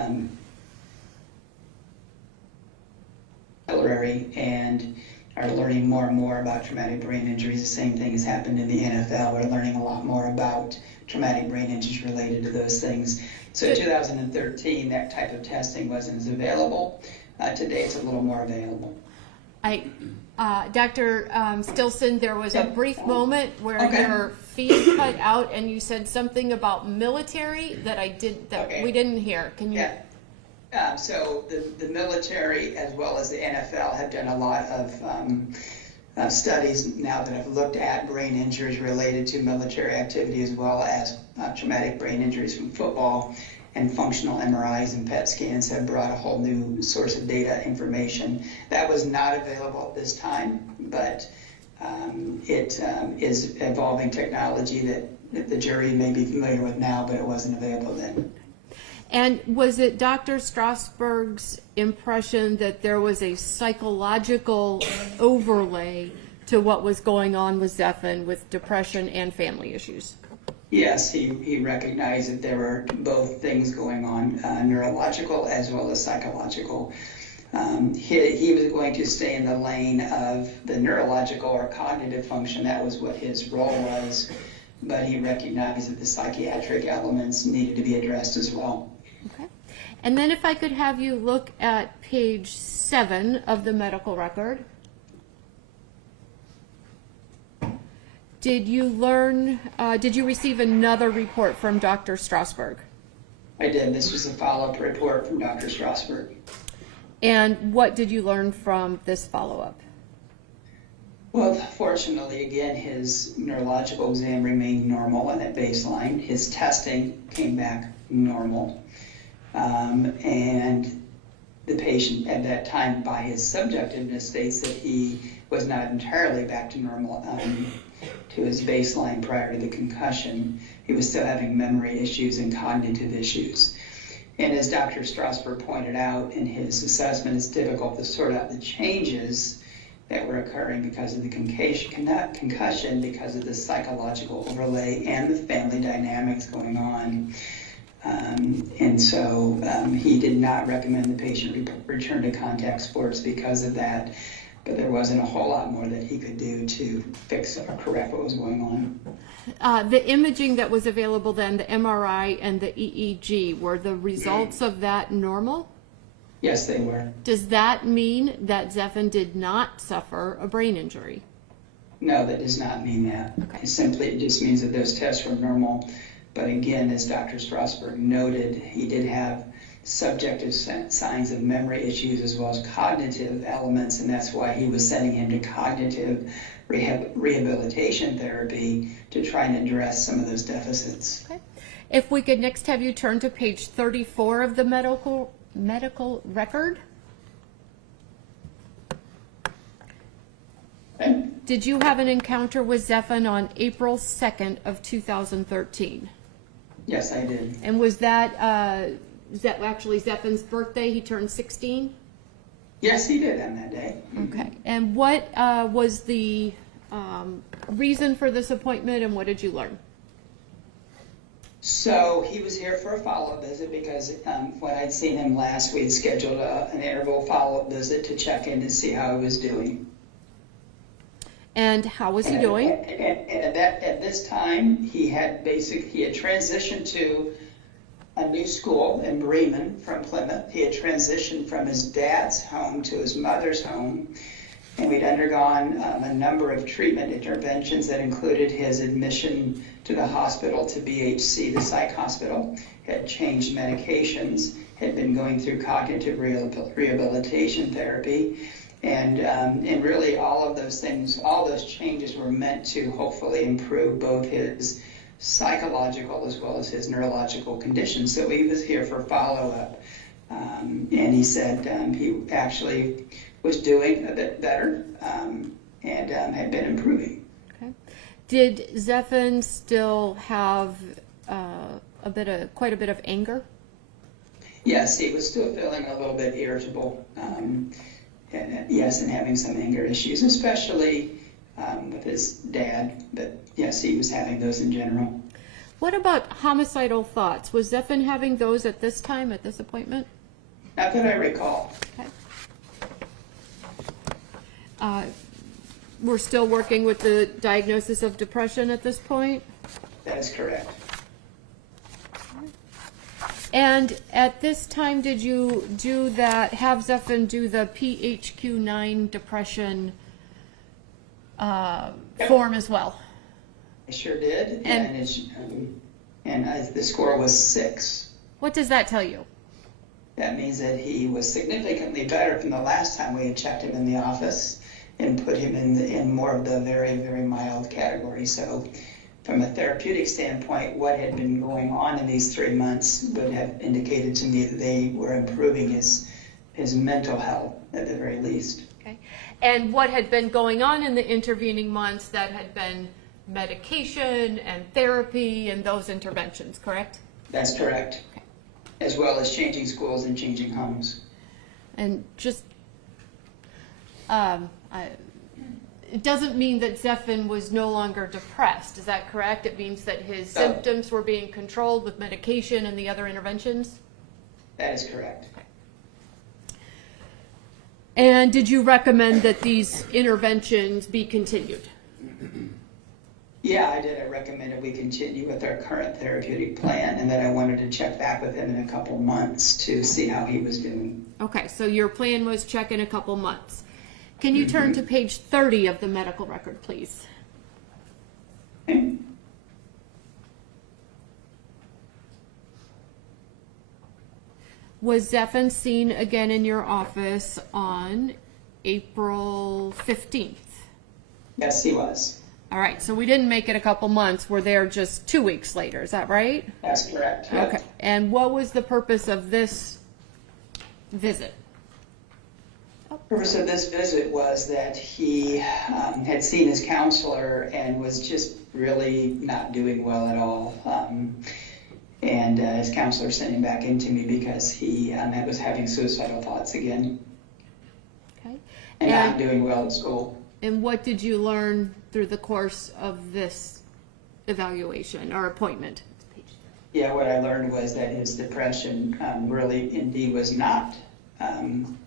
artillery, and are learning more and more about traumatic brain injuries. The same thing has happened in the NFL. We're learning a lot more about traumatic brain injuries related to those things. So in 2013, that type of testing wasn't as available. Today it's a little more available. Dr. Stillson, there was a brief moment where your feed cut out and you said something about military that we didn't hear. Can you? Yeah. So the military as well as the NFL have done a lot of studies now that have looked at brain injuries related to military activity as well as traumatic brain injuries from football. And functional MRIs and PET scans have brought a whole new source of data information. That was not available at this time, but it is evolving technology that the jury may be familiar with now, but it wasn't available then. And was it Dr. Strasberg's impression that there was a psychological overlay to what was going on with Zeffen with depression and family issues? Yes, he recognized that there were both things going on, neurological as well as psychological. He was going to stay in the lane of the neurological or cognitive function. That was what his role was, but he recognized that the psychiatric elements needed to be addressed as well. Okay. And then if I could have you look at page 7 of the medical record. Did you receive another report from Dr. Strasberg? I did. This was a follow-up report from Dr. Strasberg. And what did you learn from this follow-up? Well, fortunately, again, his neurological exam remained normal and at baseline. His testing came back normal. And the patient at that time, by his subjectiveness, states that he was not entirely back to normal to his baseline prior to the concussion. He was still having memory issues and cognitive issues. And as Dr. Strasberg pointed out in his assessment, it's difficult to sort out the changes that were occurring because of the concussion, because of the psychological overlay and the family dynamics going on. And so he did not recommend the patient return to contact sports because of that, but there wasn't a whole lot more that he could do to fix or correct what was going on. The imaging that was available then, the MRI and the EEG, were the results of that normal? Yes, they were. Does that mean that Zephan did not suffer a brain injury? No, that does not mean that. Okay. It just means that those tests were normal. But again, as Dr. Strasberg noted, he did have subjective signs of memory issues as well as cognitive elements, and that's why he was sending him to cognitive rehabilitation therapy to try and address some of those deficits. Okay. If we could next have you turn to page 34 of the medical record. Okay. Did you have an encounter with Zephan on April 2nd of 2013? Yes, I did. And was that actually Zephan's birthday? He turned 16? Yes, he did on that day. Okay. And what was the reason for this appointment, and what did you learn? So he was here for a follow-up visit because when I'd seen him last, we had scheduled an interval follow-up visit to check in to see how he was doing. And how was he doing? And at this time, he had transitioned to a new school in Bremen from Plymouth. He had transitioned from his dad's home to his mother's home, and we'd undergone a number of treatment interventions that included his admission to the hospital, to BHC, the psych hospital, had changed medications, had been going through cognitive rehabilitation therapy. And really all of those things, all those changes were meant to hopefully improve both his psychological as well as his neurological conditions. So he was here for follow-up. And he said he actually was doing a bit better and had been improving. Okay. Did Zephan still have quite a bit of anger? Yes, he was still feeling a little bit irritable. Yes, and having some anger issues, especially with his dad. But yes, he was having those in general. What about homicidal thoughts? Was Zephan having those at this time, at this appointment? Not that I recall. Okay. We're still working with the diagnosis of depression at this point? That is correct. And at this time, did you have Zephan do the PHQ-9 depression form as well? I sure did, and the score was 6. What does that tell you? That means that he was significantly better from the last time we had checked him in the office and put him in more of the very, very mild category. So from a therapeutic standpoint, what had been going on in these 3 months would have indicated to me that they were improving his mental health at the very least. Okay. And what had been going on in the intervening months, that had been medication and therapy and those interventions, correct? That's correct. Okay. As well as changing schools and changing homes. And just, it doesn't mean that Zephan was no longer depressed. Is that correct? It means that his symptoms were being controlled with medication and the other interventions? That is correct. Okay. And did you recommend that these interventions be continued? Yeah, I did. I recommended we continue with our current therapeutic plan, and that I wanted to check back with him in a couple months to see how he was doing. Okay, so your plan was check in a couple months. Can you turn to page 30 of the medical record, please? Okay. Was Zephan seen again in your office on April 15th? Yes, he was. All right, so we didn't make it a couple months. We're there just 2 weeks later. Is that right? That's correct. Yep. Okay. And what was the purpose of this visit? The purpose of this visit was that he had seen his counselor and was just really not doing well at all. And his counselor sent him back into me because he was having suicidal thoughts again. Okay. And not doing well at school. And what did you learn through the course of this evaluation or appointment? Yeah, what I learned was that his depression really indeed was not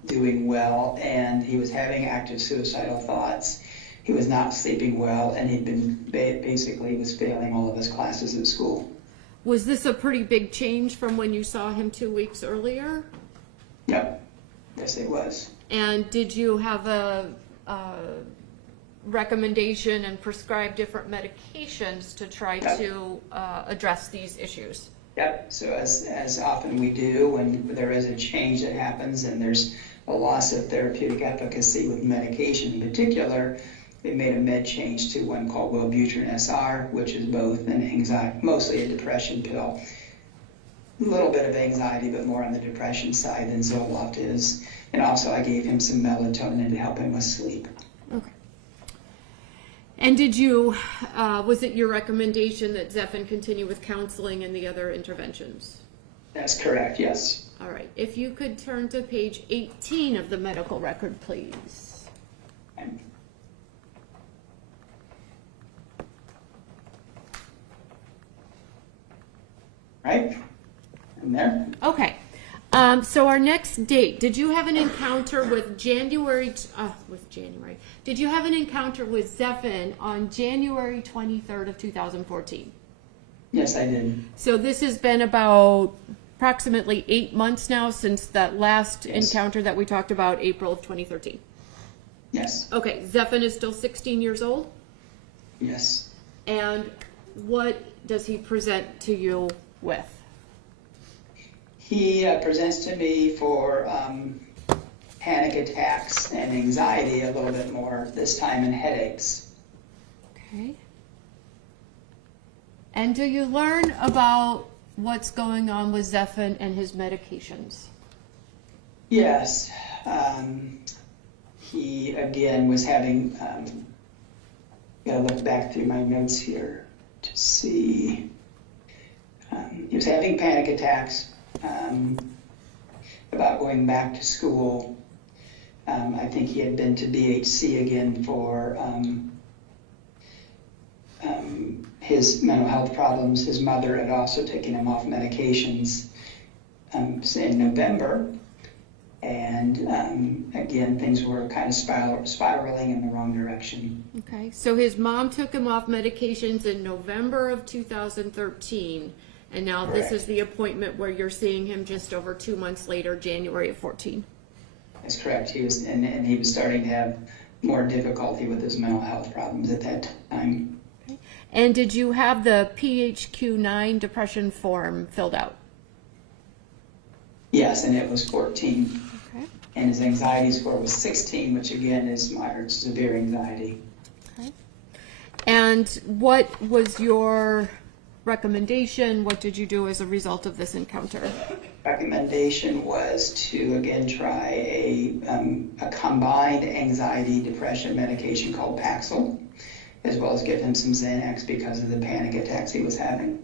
doing well, and he was having active suicidal thoughts. He was not sleeping well, and he'd been basically was failing all of his classes at school. Was this a pretty big change from when you saw him 2 weeks earlier? Yep. Yes, it was. And did you have a recommendation and prescribe different medications to try to address these issues? Yep. So as often we do when there is a change that happens and there's a loss of therapeutic efficacy with medication in particular, they made a med change to one called Wellbutrin SR, which is both an anxiety, mostly a depression pill. A little bit of anxiety, but more on the depression side than Zoloft is. And also I gave him some melatonin to help him with sleep. Okay. And did you, was it your recommendation that Zephyr continue with counseling and the other interventions? That's correct, yes. All right. If you could turn to page 18 of the medical record, please. Right? In there? Okay. So our next date, did you have an encounter with Did you have an encounter with Zephyr on January 23rd of 2014? Yes, I did. So this has been about approximately 8 months now since that last Yes. encounter that we talked about, April of 2013. Yes. Okay, Zephyr is still 16 years old? Yes. And what does he present to you with? He presents to me for panic attacks and anxiety a little bit more, this time, and headaches. Okay. And do you learn about what's going on with Zephyr and his medications? Yes. He, again, was having, gotta look back through my notes here to see. He was having panic attacks about going back to school. I think he had been to BHC again for his mental health problems. His mother had also taken him off medications in November. And again, things were kind of spiraling in the wrong direction. Okay, so his mom took him off medications in November of 2013, and now Correct. this is the appointment where you're seeing him just over 2 months later, January of 14. That's correct. He was, and he was starting to have more difficulty with his mental health problems at that time. Okay. And did you have the PHQ-9 depression form filled out? Yes, and it was 14. Okay. And his anxiety score was 16, which again is moderate to severe anxiety. Okay. And what was your recommendation? What did you do as a result of this encounter? Recommendation was to again try a combined anxiety depression medication called Paxil, as well as give him some Xanax because of the panic attacks he was having.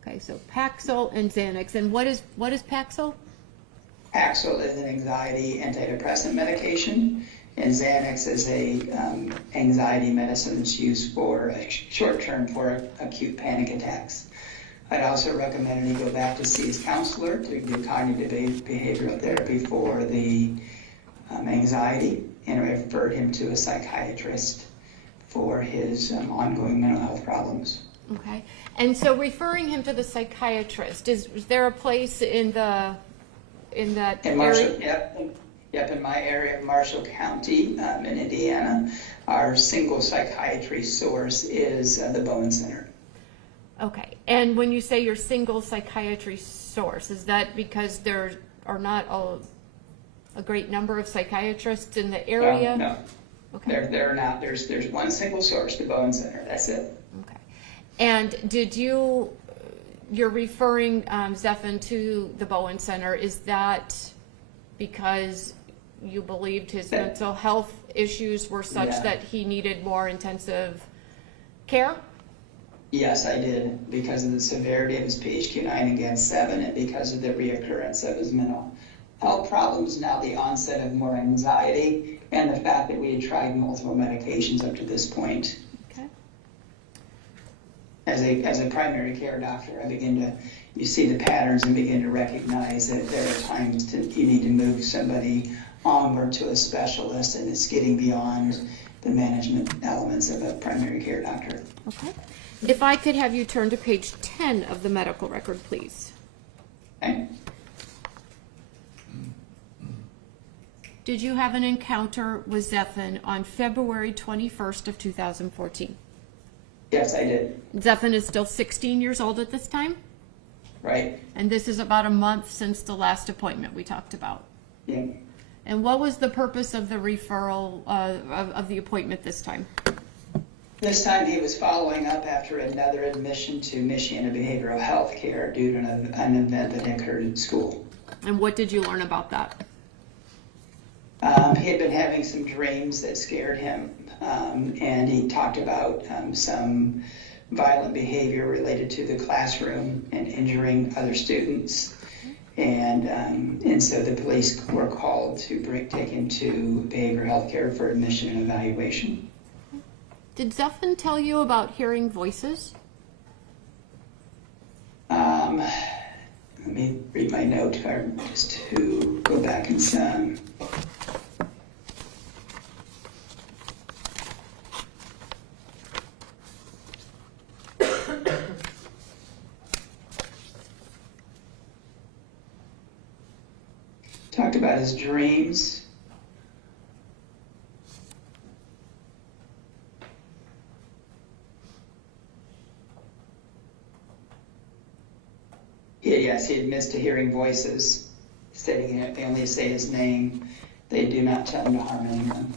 Okay, so Paxil and Xanax. And what is Paxil? Paxil is an anxiety antidepressant medication, and Xanax is a anxiety medicine that's used for short term for acute panic attacks. I'd also recommend he go back to see his counselor to do cognitive behavioral therapy for the anxiety, and refer him to a psychiatrist for his ongoing mental health problems. Okay. And so referring him to the psychiatrist, is there a place in that In Marshall, area? yep, in my area, Marshall County, in Indiana, our single psychiatry source is the Bowen Center. Okay. And when you say your single psychiatry source, is that because there are not a great number of psychiatrists in the area? No. Okay. There are not. There's one single source, the Bowen Center. That's it. Okay. And you're referring Zephyr to the Bowen Center, is that because you believed his mental health issues were such that he needed more intensive care? Yes, I did, because of the severity of his PHQ-9 against 7 and because of the reoccurrence of his mental health problems, now the onset of more anxiety, and the fact that we had tried multiple medications up to this point. Okay. as a primary care doctor, you see the patterns and begin to recognize that there are times you need to move somebody onward to a specialist, and it's getting beyond the management elements of a primary care doctor. Okay. If I could have you turn to page 10 of the medical record, please. Okay. Did you have an encounter with Zephan on February 21st of 2014? Yes, I did. Zephan is still 16 years old at this time? Right. And this is about a month since the last appointment we talked about. Yeah. And what was the purpose of the referral of the appointment this time? This time he was following up after another admission to Michigan Behavioral Health Care due to an event that occurred at school. And what did you learn about that? He had been having some dreams that scared him, and he talked about some violent behavior related to the classroom and injuring other students. And so the police were called to take him to behavioral health care for admission and evaluation. Did Zephan tell you about hearing voices? Let me read my note card just to go back and some. Talked about his dreams. Yes, he admits to hearing voices, stating that if they only say his name, they do not tell him to harm anyone.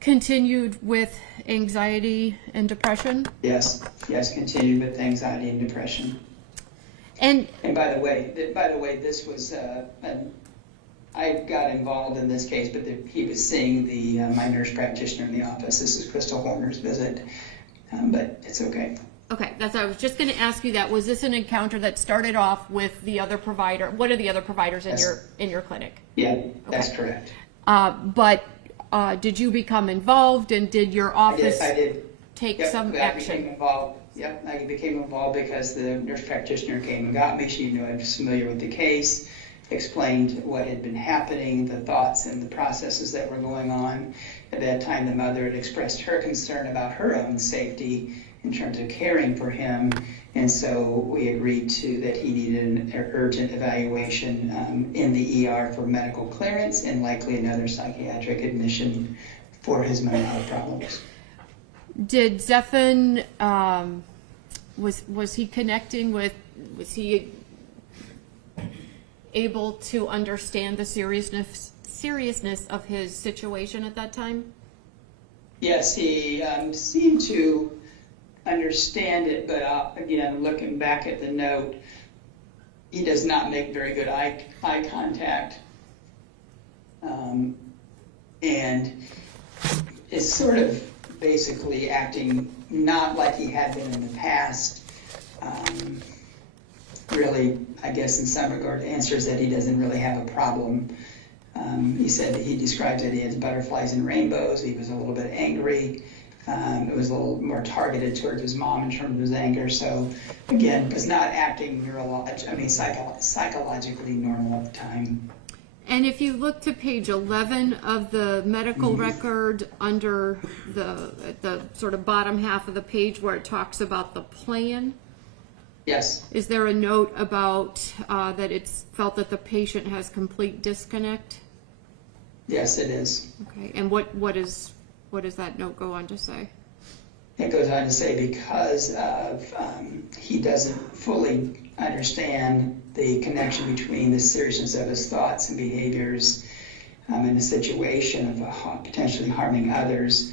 Continued with anxiety and depression? Yes, continued with anxiety and depression. And by the way, this was I got involved in this case, but he was seeing my nurse practitioner in the office. This is Crystal Horner's visit, but it's okay. okay, I was just going to ask you that. Was this an encounter that started off with the other provider? What are the other providers in your clinic? Yeah, that's correct. But did you become involved, and did your office I did. take Yep, some I action? became involved. Yep, I became involved because the nurse practitioner came and got me. She knew I was familiar with the case, explained what had been happening, the thoughts and the processes that were going on. At that time, the mother had expressed her concern about her own safety in terms of caring for him, and so we agreed to that he needed an urgent evaluation in the ER for medical clearance and likely another psychiatric admission for his mental health problems. Did Zephan, was he connecting with, was he able to understand the seriousness of his situation at that time? Yes, he seemed to understand it, but again, looking back at the note, he does not make very good eye contact, and is sort of basically acting not like he had been in the past. Really, I guess in some regard, answers that he doesn't really have a problem. He said that he describes that he has butterflies and rainbows. He was a little bit angry. It was a little more targeted towards his mom in terms of his anger. So again, was not acting psychologically normal at the time. And if you look to page 11 of the medical record, under the sort of bottom half of the page where it talks about the plan, Yes. is there a note about that it's felt that the patient has complete disconnect? Yes, it is. Okay, and what does that note go on to say? It goes on to say because of he doesn't fully understand the connection between the seriousness of his thoughts and behaviors in the situation of potentially harming others,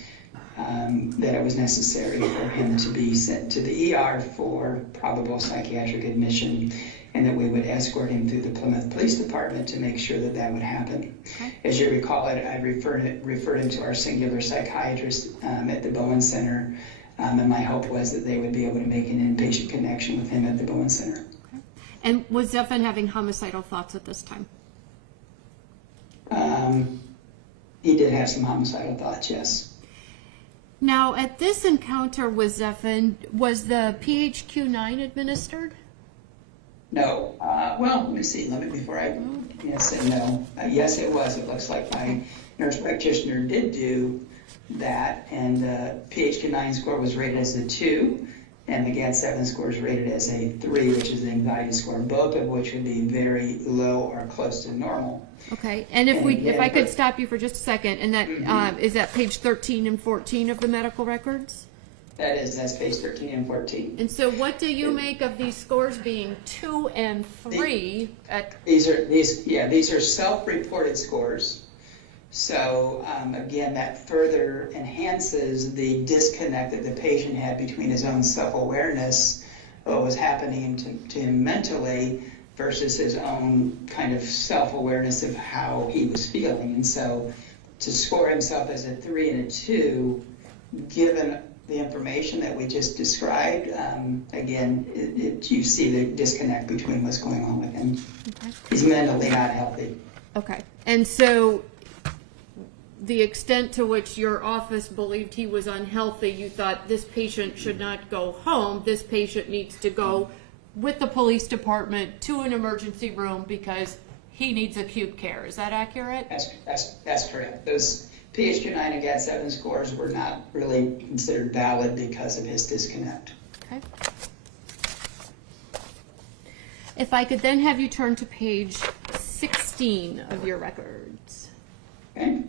that it was necessary for him to be sent to the ER for probable psychiatric admission, and that we would escort him through the Plymouth Police Department to make sure that that would happen. Okay. As you recall, I referred him to our singular psychiatrist at the Bowen Center, and my hope was that they would be able to make an inpatient connection with him at the Bowen Center. Okay. And was Zephan having homicidal thoughts at this time? he did have some homicidal thoughts, yes. Now, at this encounter with Zephyr, was the PHQ-9 administered? No. Well, let me see. Before I say no. Yes, it was. It looks like my nurse practitioner did do that, and the PHQ-9 score was rated as a 2, and the GAD-7 score is rated as a 3, which is an anxiety score, both of which would be very low or close to normal. Okay, and if I could stop you for just a second, and that is that page 13 and 14 of the medical records? That's page 13 and 14. And so what do you make of these scores being 2 and 3 at... These are self-reported scores. So again, that further enhances the disconnect that the patient had between his own self-awareness, what was happening to him mentally, versus his own kind of self-awareness of how he was feeling. And so to score himself as a 3 and a 2, given the information that we just described, again, you see the disconnect between what's going on with him. Okay. He's mentally not healthy. Okay, and so the extent to which your office believed he was unhealthy, you thought this patient should not go home, this patient needs to go with the police department to an emergency room because he needs acute care. Is that accurate? That's correct. Those PHQ-9 and GAD-7 scores were not really considered valid because of his disconnect. Okay. If I could then have you turn to page 16 of your records. Okay?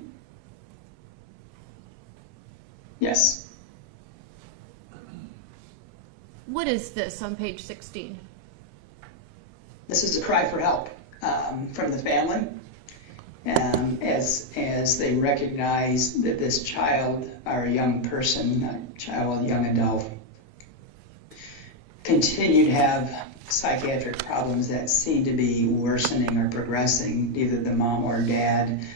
Yes. What is this on page 16? This is a cry for help from the family, as they recognize that this child, or a young person, not child, young adult, continue to have psychiatric problems that seem to be worsening or progressing. Either the mom or dad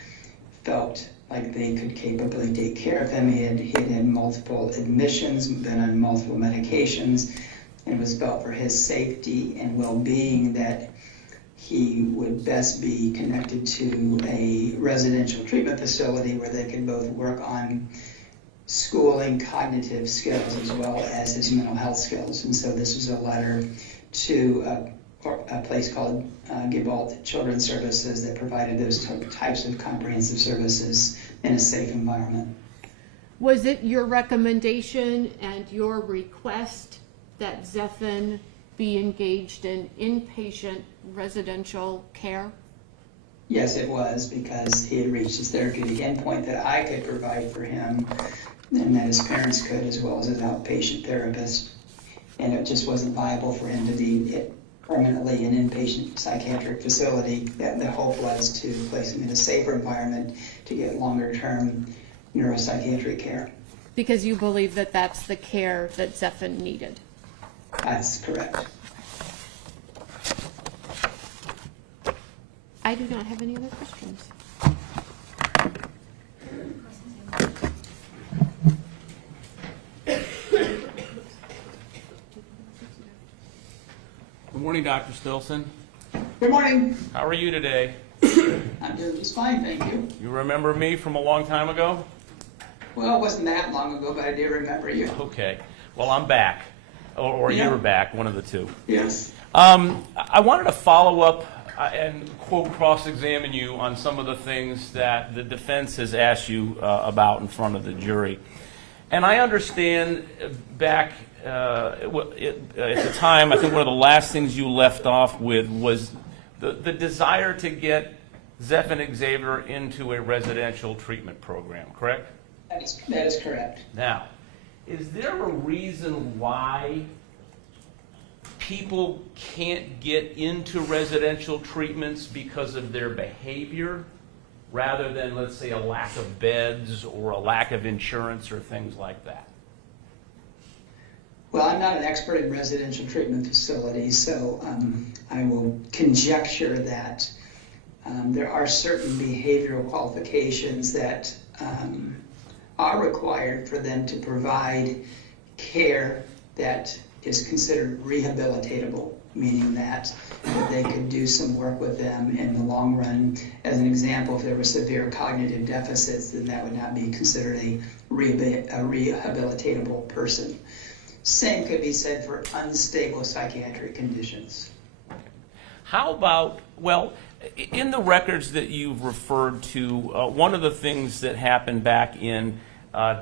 felt like they could capably take care of him. He had multiple admissions, been on multiple medications, and it was felt for his safety and well-being that he would best be connected to a residential treatment facility where they could both work on schooling, cognitive skills, as well as his mental health skills. And so this was a letter to a place called Gibalt Children's Services that provided those types of comprehensive services in a safe environment. Was it your recommendation and your request that Zephyr be engaged in inpatient residential care? Yes, it was, because he had reached his therapeutic endpoint that I could provide for him and that his parents could, as well as an outpatient therapist. And it just wasn't viable for him to be permanently in an inpatient psychiatric facility. The hope was to place him in a safer environment to get longer-term neuropsychiatric care. Because you believe that that's the care that Zephyr needed? That's correct. I do not have any other questions. Good morning, Dr. Stillson. Good morning. How are you today? I'm doing just fine, thank you. You remember me from a long time ago? Well, it wasn't that long ago, but I do remember you. Okay. Well, I'm back. Or Yeah. you were back, one of the two. Yes. I wanted to follow up and, quote, cross-examine you on some of the things that the defense has asked you about in front of the jury. And I understand back at the time, I think one of the last things you left off with was the desire to get Zephyr and Xavier into a residential treatment program, correct? That is correct. Now, is there a reason why people can't get into residential treatments because of their behavior rather than, let's say, a lack of beds or a lack of insurance or things like that? Well, I'm not an expert in residential treatment facilities, so I will conjecture that there are certain behavioral qualifications that are required for them to provide care that is considered rehabilitatable, meaning that they could do some work with them in the long run. As an example, if there were severe cognitive deficits, then that would not be considered a rehabilitatable person. Same could be said for unstable psychiatric conditions. How about, well, in the records that you've referred to, one of the things that happened back in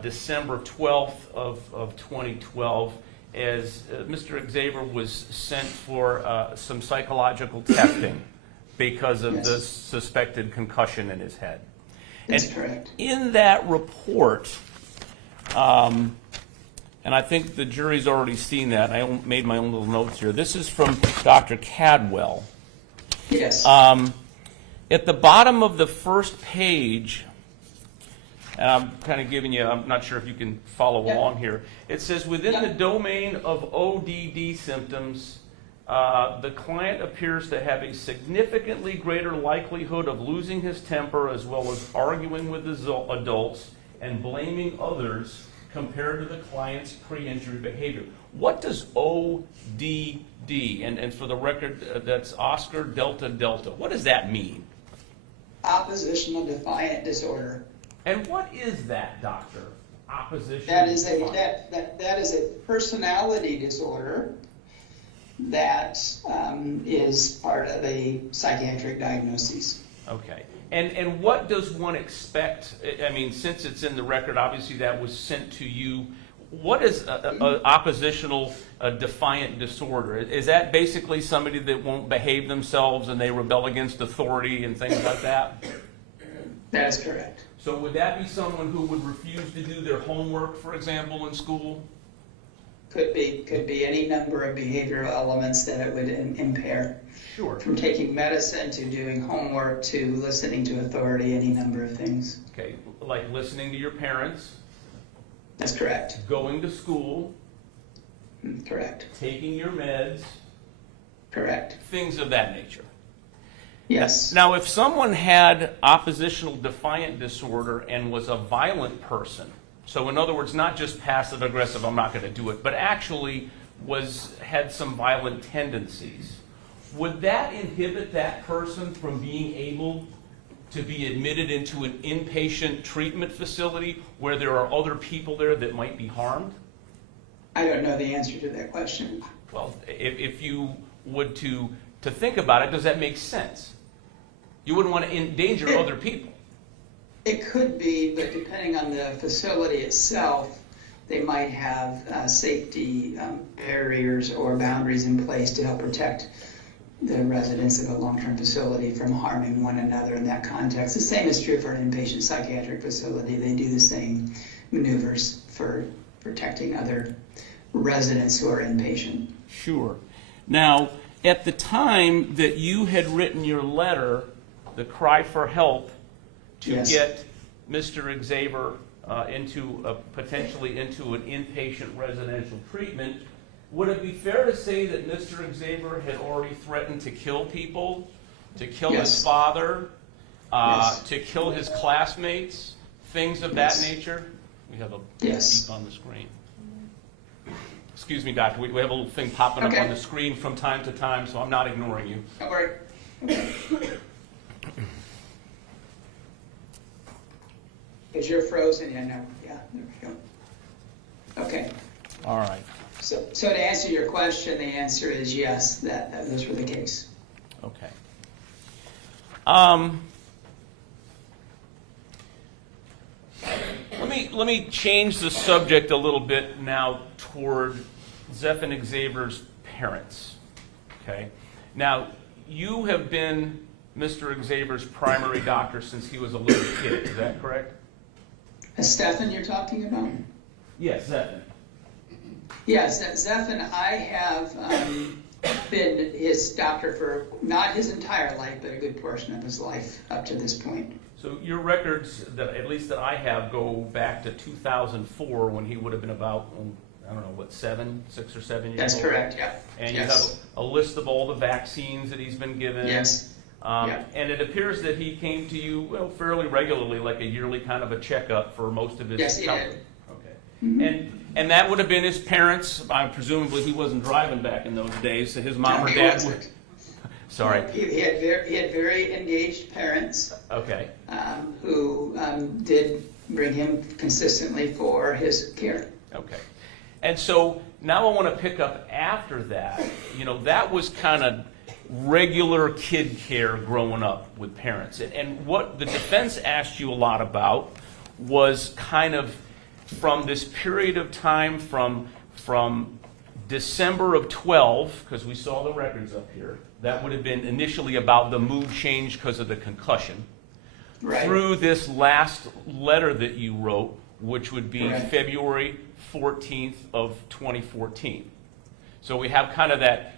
December 12th of 2012 is Mr. Xavier was sent for some psychological testing because of the suspected concussion in his head. That's correct. In that report, and I think the jury's already seen that, I made my own little notes here. This is from Dr. Cadwell. Yes. At the bottom of the first page, and I'm kind of giving you, I'm not sure if you can follow along here. It says, within the domain of ODD symptoms, the client appears to have a significantly greater likelihood of losing his temper as well as arguing with adults and blaming others compared to the client's pre-injury behavior. What does ODD, and for the record, that's Oscar Delta Delta, what does that mean? Oppositional defiant disorder. And what is that, doctor? Oppositional That is a defiant? that is a personality disorder that is part of a psychiatric diagnosis. Okay. And what does one expect? I mean, since it's in the record, obviously that was sent to you. What is a oppositional defiant disorder? Is that basically somebody that won't behave themselves and they rebel against authority and things like that? That is correct. So would that be someone who would refuse to do their homework, for example, in school? Could be any number of behavioral elements that it would impair. Sure. From taking medicine to doing homework to listening to authority, any number of things. Okay, like listening to your parents, That's correct. going to school, Correct. taking your meds, Correct. things of that nature. Yes. Now, if someone had oppositional defiant disorder and was a violent person, so in other words, not just passive aggressive, I'm not going to do it, but actually had some violent tendencies, would that inhibit that person from being able to be admitted into an inpatient treatment facility where there are other people there that might be harmed? I don't know the answer to that question. Well, if you would to think about it, does that make sense? You wouldn't want to endanger other people. It could be, but depending on the facility itself, they might have safety barriers or boundaries in place to help protect the residents of a long-term facility from harming one another in that context. The same is true for an inpatient psychiatric facility. They do the same maneuvers for protecting other residents who are inpatient. Sure. Now, at the time that you had written your letter, the cry for help to get Mr. Xavier potentially into an inpatient residential treatment, would it be fair to say that Mr. Xavier had already threatened to kill people, to kill his father, to kill his classmates, things of that nature? We have a beep on the screen. Excuse me, doctor, we have a little thing popping up on the screen from time to time, so I'm not ignoring you. Don't worry. Because you're frozen, yeah, no, yeah, there we go. Okay. All right. So to answer your question, the answer is yes, that those were the case. Okay. Let me change the subject a little bit now toward Zeph and Xavier's parents. Okay. Now, you have been Mr. Xavier's primary doctor since he was a little kid. Is that correct? Stephan, you're talking about? Yes, Zeph. Yes, Zeph and I have been his doctor for not his entire life, but a good portion of his life up to this point. So your records, that at least that I have, go back to 2004 when he would have been about, I don't know, what, 6 or 7 years old? That's correct, yeah. And you have a list of all the vaccines that he's been given. Yes. And it appears that he came to you fairly regularly, like a yearly kind of a checkup for most of his Yes, he did. Okay. Mm-hmm. And And that would have been his parents. Presumably he wasn't driving back in those days, so his mom or dad would. Sorry. He had very engaged parents. Okay. Who did bring him consistently for his care. Okay. And so now I want to pick up after that. That was kind of regular kid care growing up with parents. And what the defense asked you a lot about was kind of from this period of time from December of 12, because we saw the records up here, that would have been initially about the mood change because of the concussion, right, through this last letter that you wrote, which would be correct, February 14th of 2014. So we have kind of that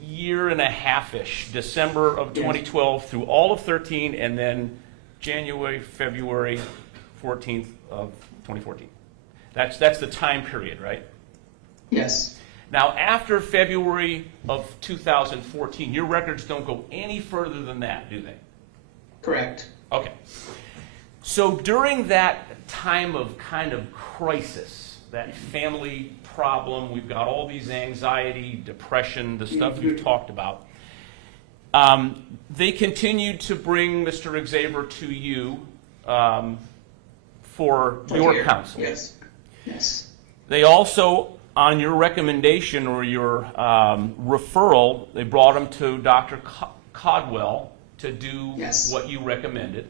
year and a half-ish, December of 2012 through all of 13, and then February 14th of 2014. That's the time period, right? Yes. Now, after February of 2014, your records don't go any further than that, do they? Correct. Okay. So during that time of kind of crisis, that family problem, we've got all these anxiety, depression, the stuff you've talked about, they continued to bring Mr. Xavier to you for your counsel. Yes. Yes. They also, on your recommendation or your referral, they brought him to Dr. Codwell to do what you recommended.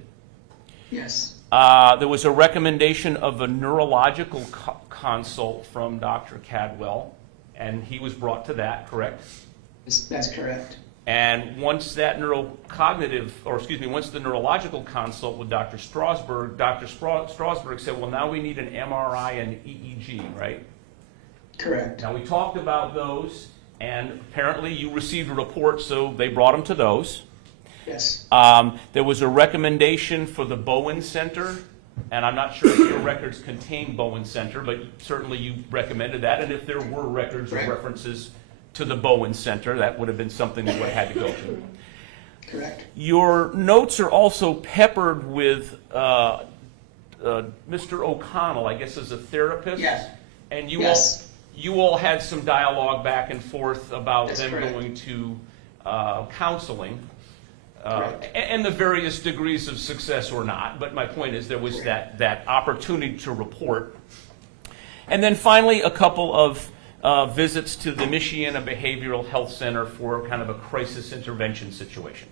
Yes. There was a recommendation of a neurological consult from Dr. Cadwell, and he was brought to that, correct? That's correct. And once that once the neurological consult with Dr. Strasberg, Dr. Strasberg said, well, now we need an MRI and EEG, right? Correct. Now, we talked about those, and apparently you received a report, so they brought him to those. Yes. There was a recommendation for the Bowen Center, and I'm not sure if your records contain Bowen Center, but certainly you recommended that, and if there were records or references to the Bowen Center, that would have been something that would have had to go to. Correct. Your notes are also peppered with Mr. O'Connell, I guess, as a therapist. Yes. And you all had some dialogue back and forth about them going to counseling. And the various degrees of success or not, but my point is there was that opportunity to report. And then finally, a couple of visits to the Michiana Behavioral Health Center for kind of a crisis intervention situation.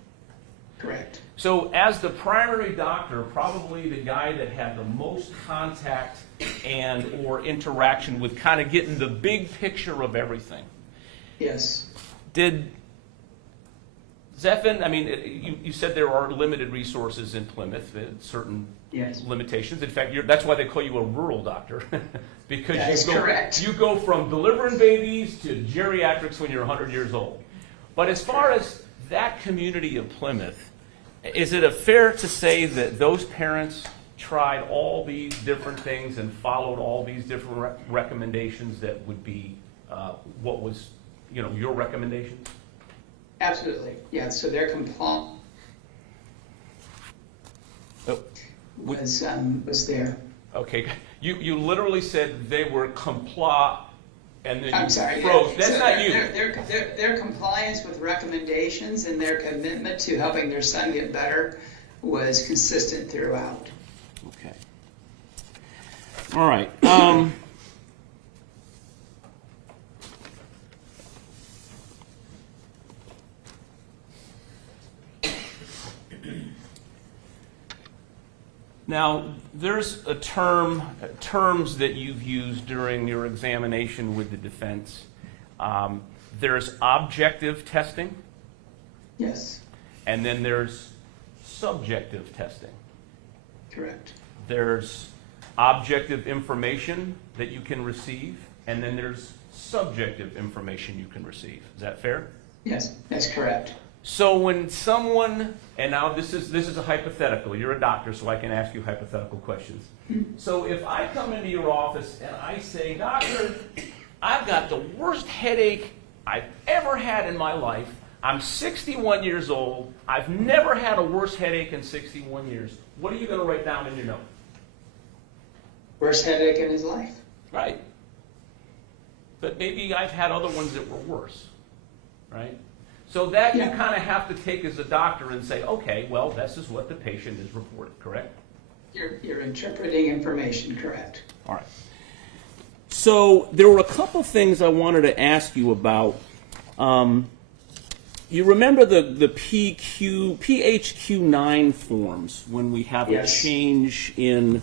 Correct. So as the primary doctor, probably the guy that had the most contact and or interaction with kind of getting the big picture of everything. Yes. Did Zephin, I mean, you said there are limited resources in Plymouth, certain limitations. In fact, that's why they call you a rural doctor, because you go from delivering babies to geriatrics when you're 100 years old. But as far as that community of Plymouth, is it fair to say that those parents tried all these different things and followed all these different recommendations that would be what was, your recommendations? Absolutely. Yeah. So their compliance was there. Okay. You literally said they were and then I'm sorry. froze. Yeah. That's so not you. Their compliance with recommendations and their commitment to helping their son get better was consistent throughout. Okay. All right. Now, there's terms that you've used during your examination with the defense. There's objective testing. Yes. And then there's subjective testing. Correct. There's objective information that you can receive, and then there's subjective information you can receive. Is that fair? Yes, that's correct. So when someone, and now this is a hypothetical, you're a doctor, so I can ask you hypothetical questions. So if I come into your office and I say, doctor, I've got the worst headache I've ever had in my life. I'm 61 years old. I've never had a worse headache in 61 years. What are you going to write down in your note? Worst headache in his life. Right. but maybe I've had other ones that were worse, right? So that you Yeah. kind of have to take as a doctor and say, okay, well, this is what the patient has reported, correct? You're interpreting information, correct? All right. So there were a couple things I wanted to ask you about. You remember the PHQ-9 forms when we have Yes. a change in,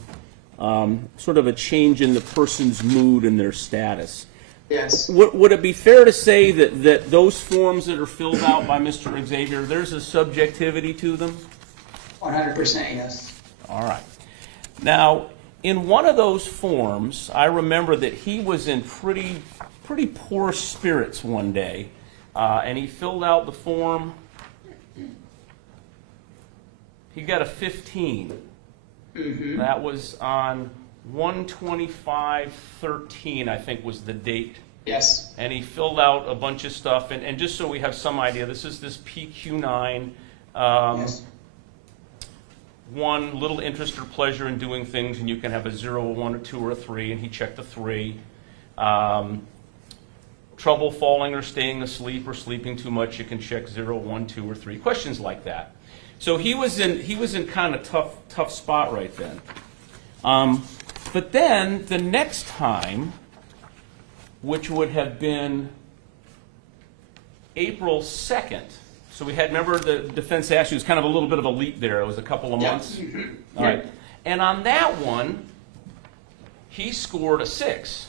sort of a change in the person's mood and their status. Yes. Would it be fair to say that those forms that are filled out by Mr. Xavier, there's a subjectivity to them? 100% yes. All right. Now, in one of those forms, I remember that he was in pretty poor spirits one day, and he filled out the form. He got a 15. Mm-hmm. That was on 1/25/13, I think was the date. Yes. And he filled out a bunch of stuff. And just so we have some idea, this is this PQ9. Yes. 1, little interest or pleasure in doing things, and you can have a 0, a 1, a 2, or a 3, and he checked a 3. Trouble falling or staying asleep or sleeping too much, you can check 0, 1, 2, or 3. Questions like that. So he was in kind of tough spot right then. But then the next time, which would have been April 2nd. So we had, remember the defense asked you, it was kind of a little bit of a leap there. It was a couple of months. All right. And on that one, he scored a 6.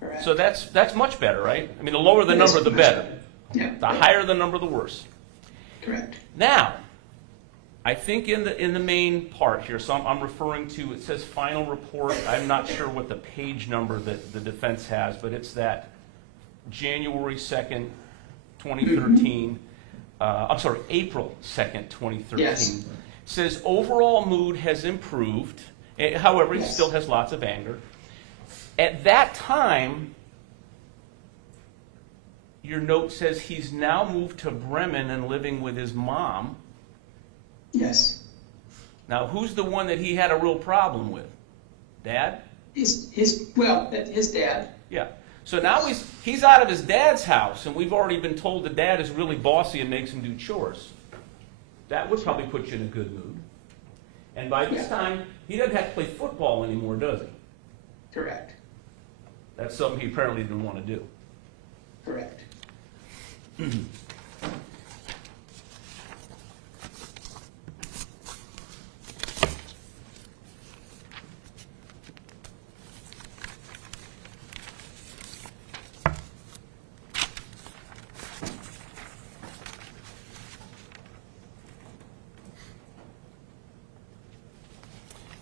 Correct. So that's much better, right? I mean, the lower the It is number, the much better. better. Yeah. The higher the number, the worse. Correct. Now, I think in the main part here, so I'm referring to, it says final report. I'm not sure what the page number that the defense has, but it's that January 2nd, 2013. I'm sorry, April 2nd, 2013. Yes. It says overall mood has improved. However, he Yes. still has lots of anger. At that time, your note says he's now moved to Bremen and living with his mom. Yes. Now, who's the one that he had a real problem with? Dad? His dad. Yeah. So now he's out of his dad's house, and we've already been told the dad is really bossy and makes him do chores. That would probably put you in a good mood. And by this time, he doesn't have to play football anymore, does he? Correct. That's something he apparently didn't want to do. Correct.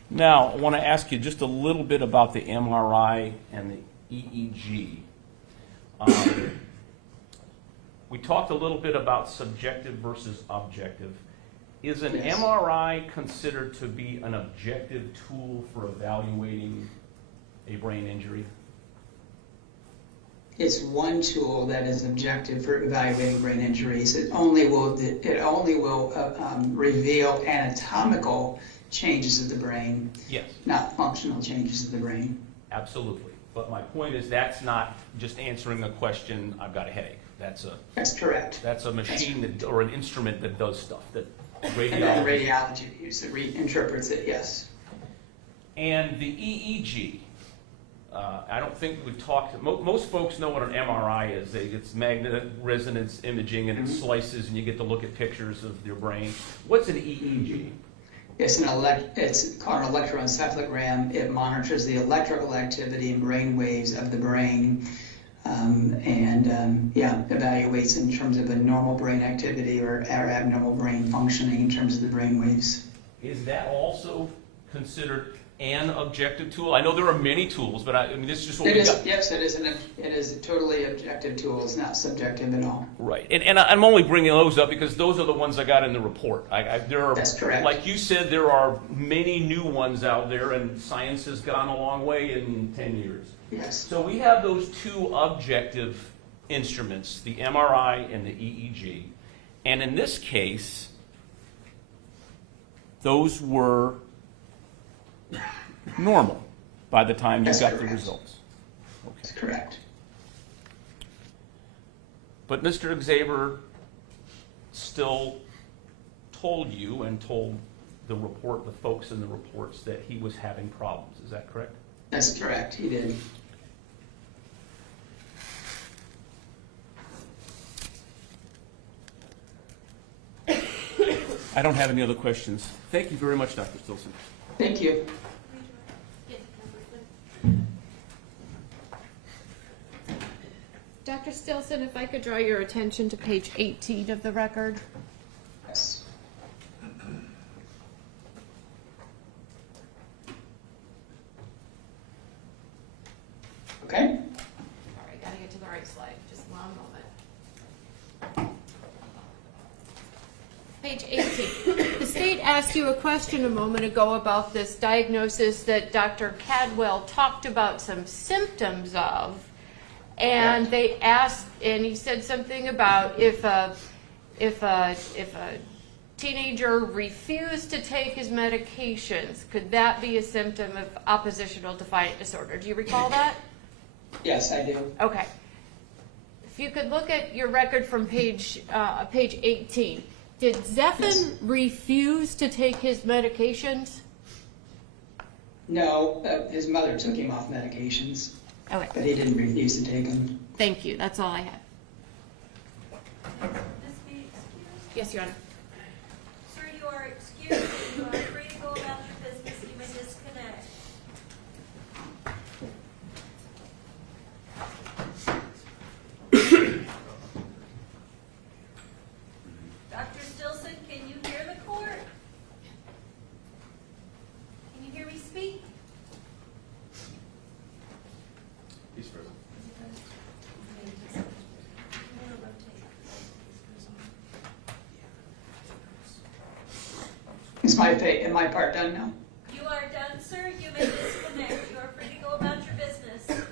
Now, I want to ask you just a little bit about the MRI and the EEG. We talked a little bit about subjective versus objective. Is an Yes. MRI considered to be an objective tool for evaluating a brain injury? It's one tool that is objective for evaluating brain injuries. It only will reveal anatomical changes of the brain, Yes, not functional changes of the brain. absolutely. But my point is that's not just answering a question, I've got a headache. That's That's correct. a machine that, or an instrument that does stuff, that And then radiology. radiology interprets it, yes. And the EEG, I don't think we've talked, most folks know what an MRI is. It's magnetic resonance imaging, and it slices, and you get to look at pictures of your brain. What's an EEG? It's called an electroencephalogram. It monitors the electrical activity and brain waves of the brain, evaluates in terms of a normal brain activity or abnormal brain functioning in terms of the brain waves. Is that also considered an objective tool? I know there are many tools, but I mean, this is just what we got. Yes, it is a totally objective tool. It's not subjective at all. Right, and I'm only bringing those up because those are the ones I got in the report. There are, That's correct. like you said, there are many new ones out there, and science has gone a long way in 10 years. Yes. So we have those two objective instruments, the MRI and the EEG. And in this case, those were normal by the time you That's got the correct. results. That's correct. But Mr. Xavier still told you and told the folks in the reports that he was having problems. Is that correct? That's correct, he did. I don't have any other questions. Thank you very much, Dr. Stillson. Thank you. Dr. Stillson, if I could draw your attention to page 18 of the record. Yes. Okay. All right, gotta get to the right slide. Just one moment. Page 18. The state asked you a question a moment ago about this diagnosis that Dr. Cadwell talked about some symptoms of. And Correct. they asked, and he said something about if a teenager refused to take his medications, could that be a symptom of oppositional defiant disorder? Do you recall that? Yes, I do. Okay. If you could look at your record from page 18, did Zephan Yes. refuse to take his medications? No, his mother took him off medications, Okay. but he didn't refuse to take them. Thank you. That's all I had. This be excused? Yes, Your Honor. Sir, you are excused. You are free to go about your business. You may disconnect. Dr. Stillson, can you hear the court? Can you hear me speak? He's present. Am my part done now? You are done, sir. You may disconnect. You are free to go about your business.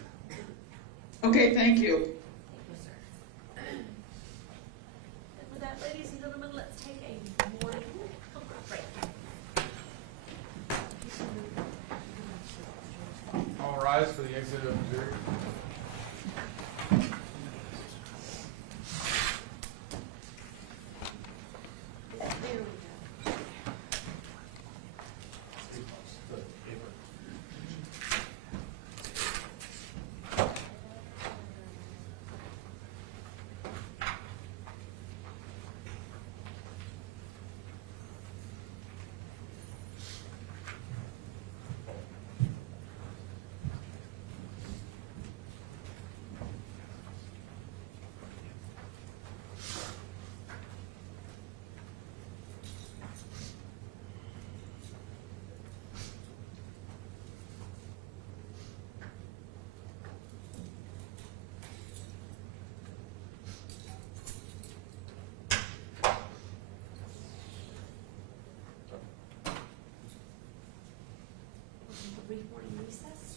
Okay, thank you. Thank you, sir. And with that, ladies and gentlemen, let's take a morning break. All rise for the exit of the jury. Brief morning recess.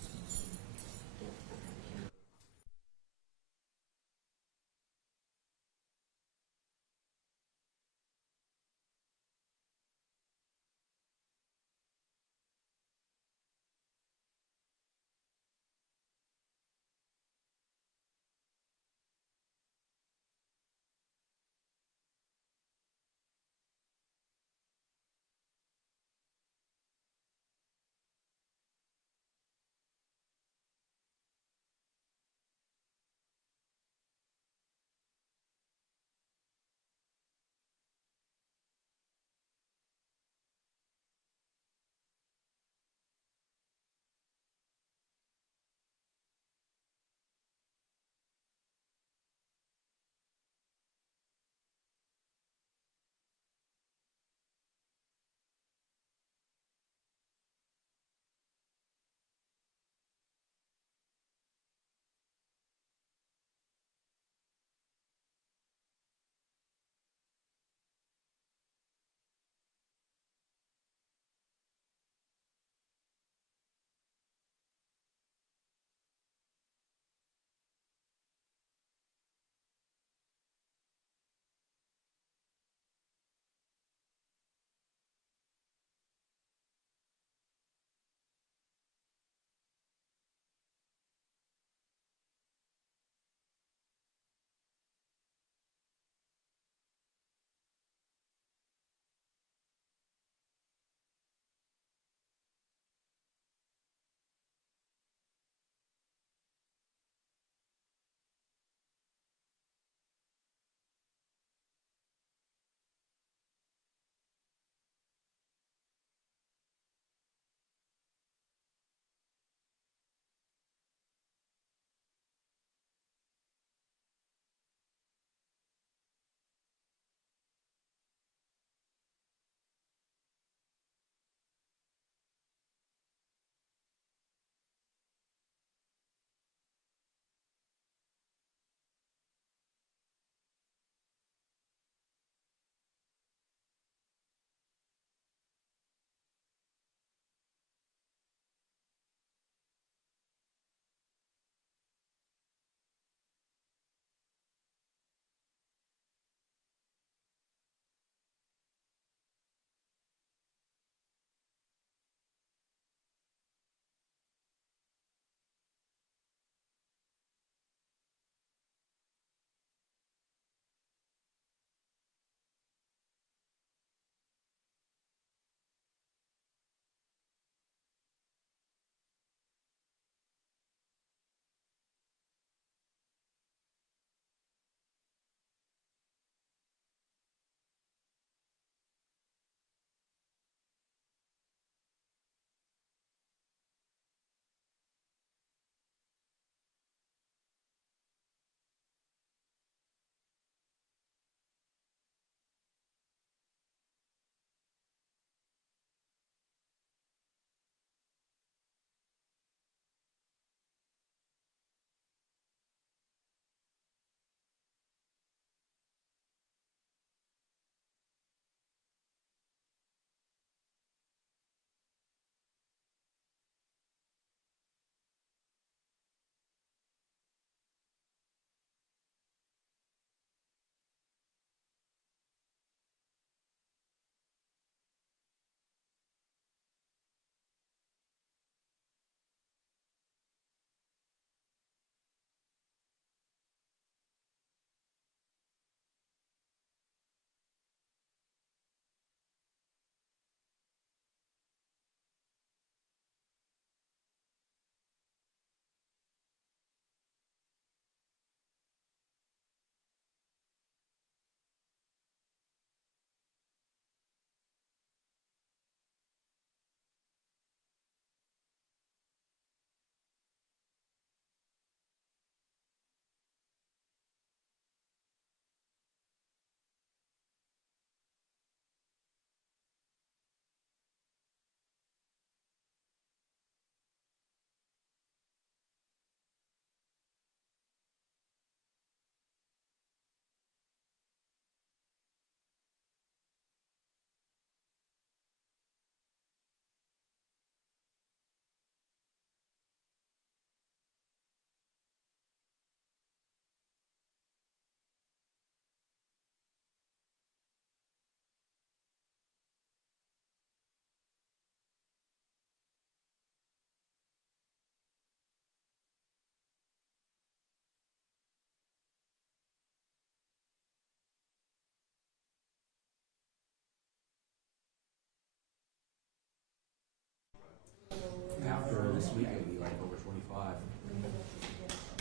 this week it'll be like over 25.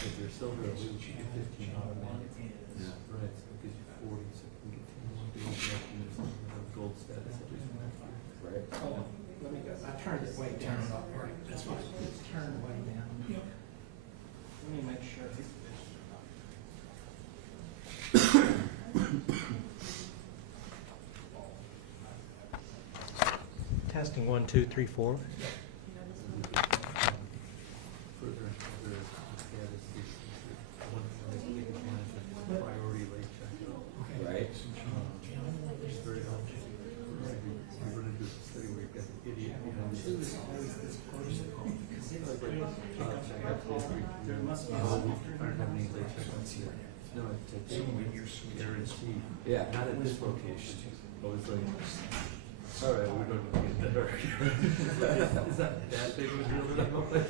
If you're silver, it will be 15 automatic. Yeah, right. So it gives you 40, so you can get 10 more days left and there's some gold status at least one year. Right. Hold on, let me go, I turned it way down. That's fine. It's turned way down. Let me make sure. Testing 1, 2, 3, 4. Further and further status is one take advantage of priority late check. Right. It's very helpful. We run into a study where you've got an idiot behind you. There must be. I don't have any late check on here. No, it's guaranteed. Yeah. Not at this location. I was like, all right, we're going to get better. Is that big of a deal that I'm up there?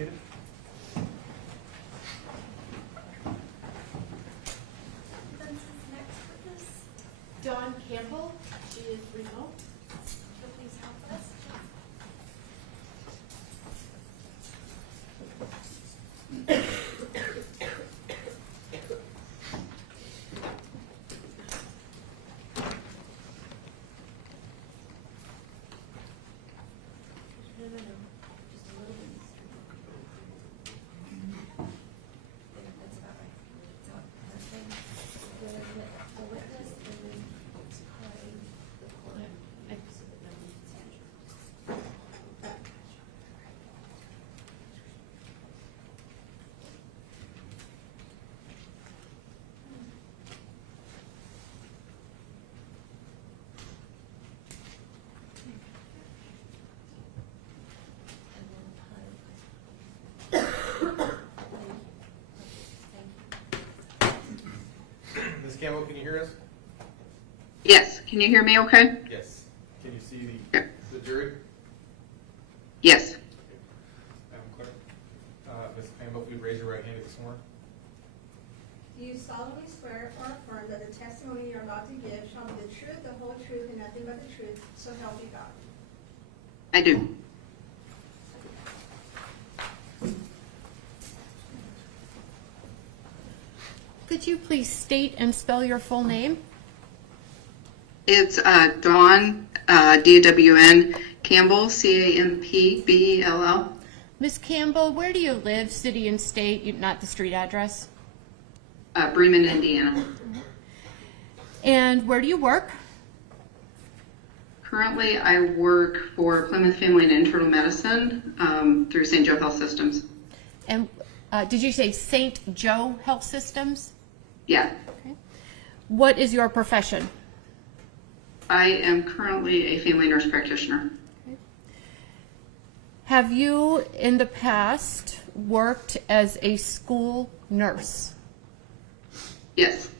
seated. Defense is next witness. Dawn Campbell, she is remote. She'll please help us. No, just a little bit. That's about right. So, then the witness and then play the court. Ms. Campbell, can you hear us? Yes. Can you hear me okay? Yes. Can you see Yeah. the jury? Yes. Madam Clerk? Ms. Campbell, if you'd raise your right hand if you're sworn. Do you solemnly swear or affirm that the testimony you're about to give shall be the truth, the whole truth, and nothing but the truth, so help you God? I do. Could you please state and spell your full name? It's Dawn, D-W-N, Campbell, C-A-M-P-B-E-L-L. Miss Campbell, where do you live, city and state, not the street address? Bremen, Indiana. And where do you work? Currently, I work for Plymouth Family and Internal Medicine through St. Joe Health Systems. And did you say St. Joe Health Systems? Yeah. Okay. What is your profession? I am currently a family nurse practitioner. Have you in the past worked as a school nurse? Yes.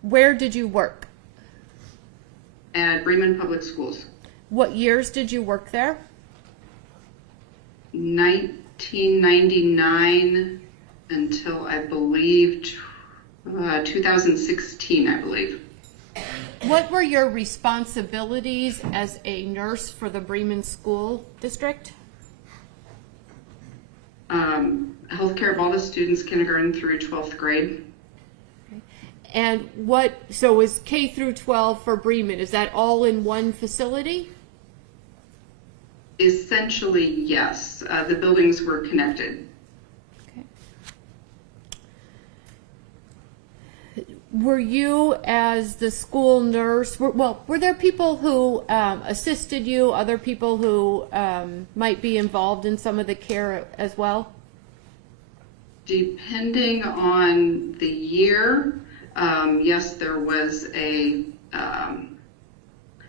Where did you work? At Bremen Public Schools. What years did you work there? 1999 until I believe 2016, I believe. What were your responsibilities as a nurse for the Bremen School District? Healthcare of all the students, kindergarten through 12th grade. And so is K through 12 for Bremen, is that all in one facility? Essentially, yes. The buildings were connected. Okay. Were you, as the school nurse, were there people who assisted you, other people who might be involved in some of the care as well? Depending on the year, yes, there was a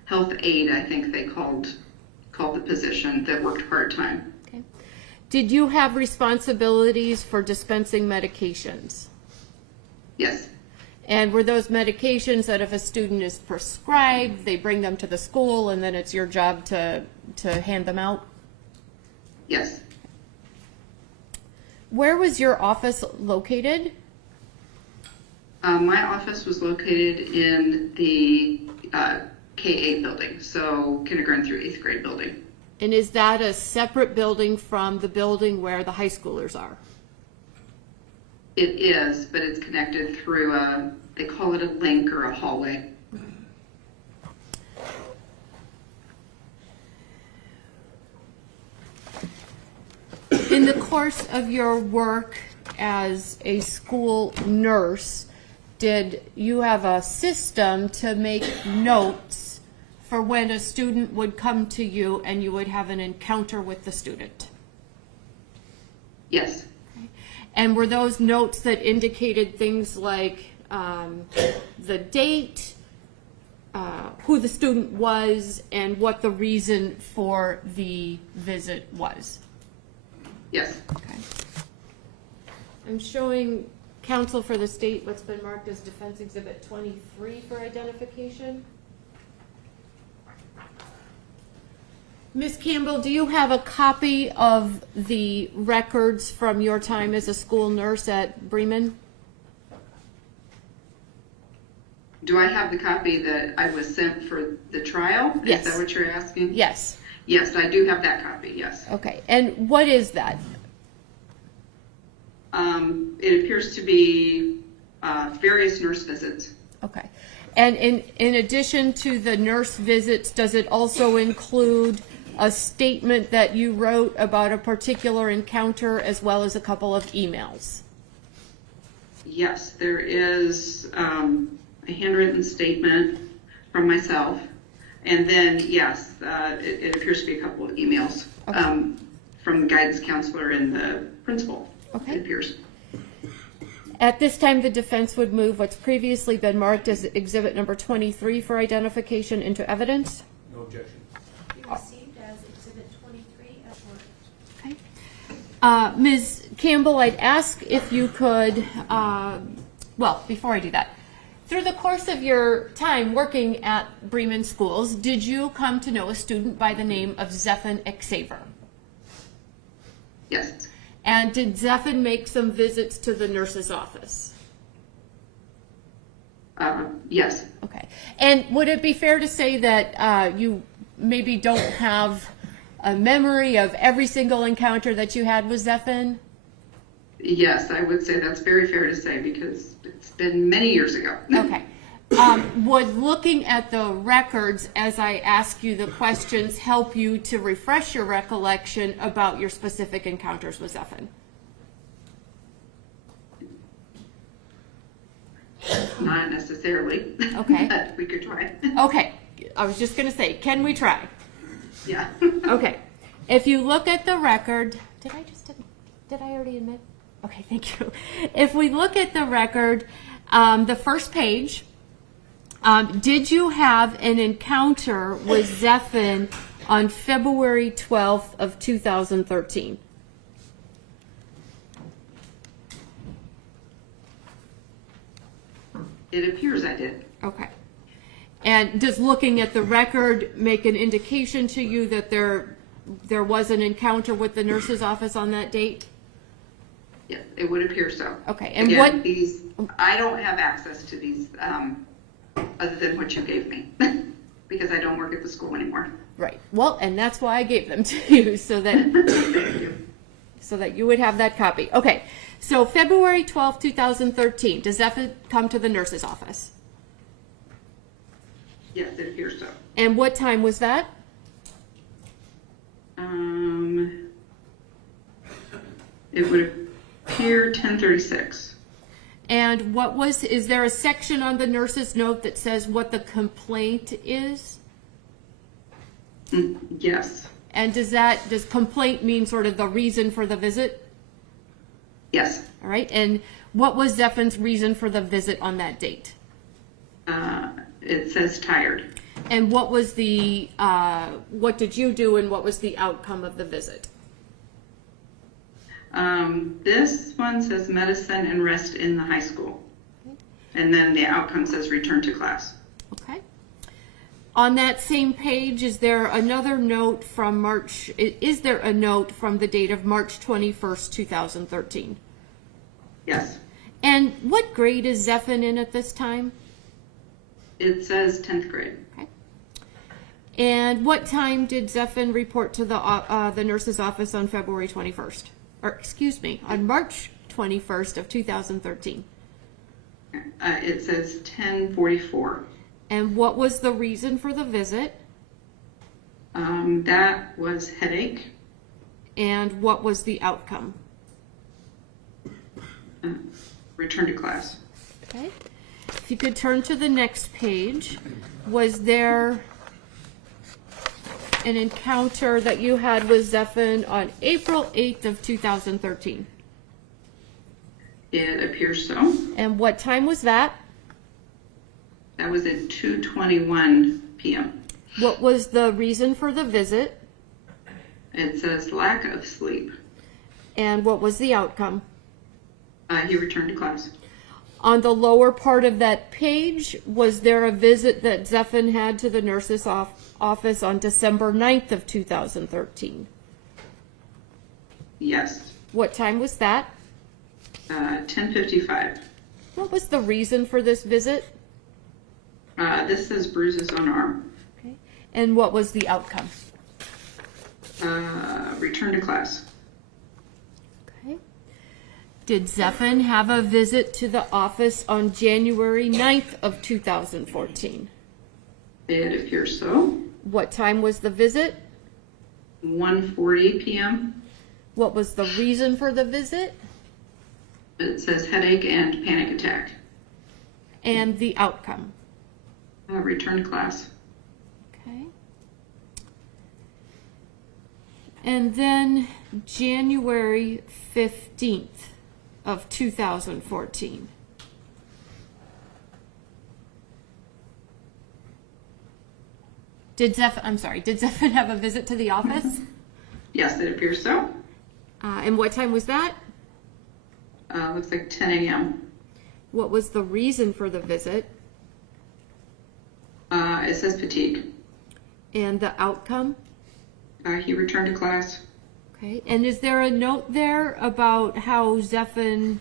health aide, I think they called the position, that worked part-time. Okay. Did you have responsibilities for dispensing medications? Yes. And were those medications that if a student is prescribed, they bring them to the school and then it's your job to hand them out? Yes. Where was your office located? My office was located in the K-8 building, so kindergarten through 8th grade building. And is that a separate building from the building where the high schoolers are? It is, but it's connected through they call it a link or a hallway. In the course of your work as a school nurse, did you have a system to make notes for when a student would come to you and you would have an encounter with the student? Yes. And were those notes that indicated things like the date, who the student was, and what the reason for the visit was? Yes. Okay. I'm showing counsel for the state what's been marked as Defense Exhibit 23 for identification. Ms. Campbell, do you have a copy of the records from your time as a school nurse at Bremen? Do I have the copy that I was sent for the trial? Yes. Is that what you're asking? Yes. Yes, I do have that copy, yes. Okay. And what is that? It appears to be various nurse visits. Okay. And in addition to the nurse visits, does it also include a statement that you wrote about a particular encounter as well as a couple of emails? Yes, there is a handwritten statement from myself. And then, yes, it appears to be a couple of emails from the guidance counselor and the principal. Okay. It appears. At this time, the defense would move what's previously been marked as exhibit number 23 for identification into evidence. No objection. Be received as exhibit 23 as ordered. Okay. Ms. Campbell, I'd ask if you could, well, before I do that, through the course of your time working at Bremen schools, did you come to know a student by the name of Zephan Xaver? Yes. And did Zephan make some visits to the nurse's office? Yes. Okay. And would it be fair to say that you maybe don't have a memory of every single encounter that you had with Zephan? Yes, I would say that's very fair to say because it's been many years ago. Okay. Would looking at the records as I ask you the questions help you to refresh your recollection about your specific encounters with Zephan? Not necessarily. Okay. But we could try. Okay. I was just going to say, can we try? Yeah. Okay. If you look at the record, did I already admit? Okay, thank you. If we look at the record, the first page, did you have an encounter with Zephan on February 12th of 2013? It appears I did. Okay. And does looking at the record make an indication to you that there was an encounter with the nurse's office on that date? Yeah, it would appear so. Okay. And again, I don't have access to these other than what you gave me because I don't work at the school anymore. Right. Well, and that's why I gave them to you so that you would have that copy. Okay. So February 12th, 2013, does Zephan come to the nurse's office? Yes, it appears so. And what time was that? It would appear 10:36. And is there a section on the nurse's note that says what the complaint is? Yes. And does complaint mean sort of the reason for the visit? Yes. All right. And what was Zephan's reason for the visit on that date? It says tired. And what was what did you do and what was the outcome of the visit? This one says medicine and rest in the high school. Okay. And then the outcome says return to class. Okay. On that same page, is there another note from March? Is there a note from the date of March 21st, 2013? Yes. And what grade is Zephan in at this time? It says 10th grade. Okay. And what time did Zephan report to the nurse's office on February 21st? Or excuse me, on March 21st of 2013? It says 10:44. And what was the reason for the visit? That was headache. And what was the outcome? Return to class. Okay. If you could turn to the next page, was there an encounter that you had with Zephan on April 8th of 2013? It appears so. And what time was that? That was at 2:21 p.m. What was the reason for the visit? It says lack of sleep. And what was the outcome? He returned to class. On the lower part of that page, was there a visit that Zephan had to the nurse's office on December 9th of 2013? Yes. What time was that? 10:55. What was the reason for this visit? This says bruises on arm. Okay. And what was the outcome? Return to class. Okay. Did Zephan have a visit to the office on January 9th of 2014? It appears so. What time was the visit? 1:40 p.m. What was the reason for the visit? It says headache and panic attack. And the outcome? Return to class. Okay. And then January 15th of 2014. Did Zephan have a visit to the office? Yes, it appears so. And what time was that? Looks like 10 a.m. What was the reason for the visit? It says fatigue. And the outcome? He returned to class. Okay. And is there a note there about how Zephan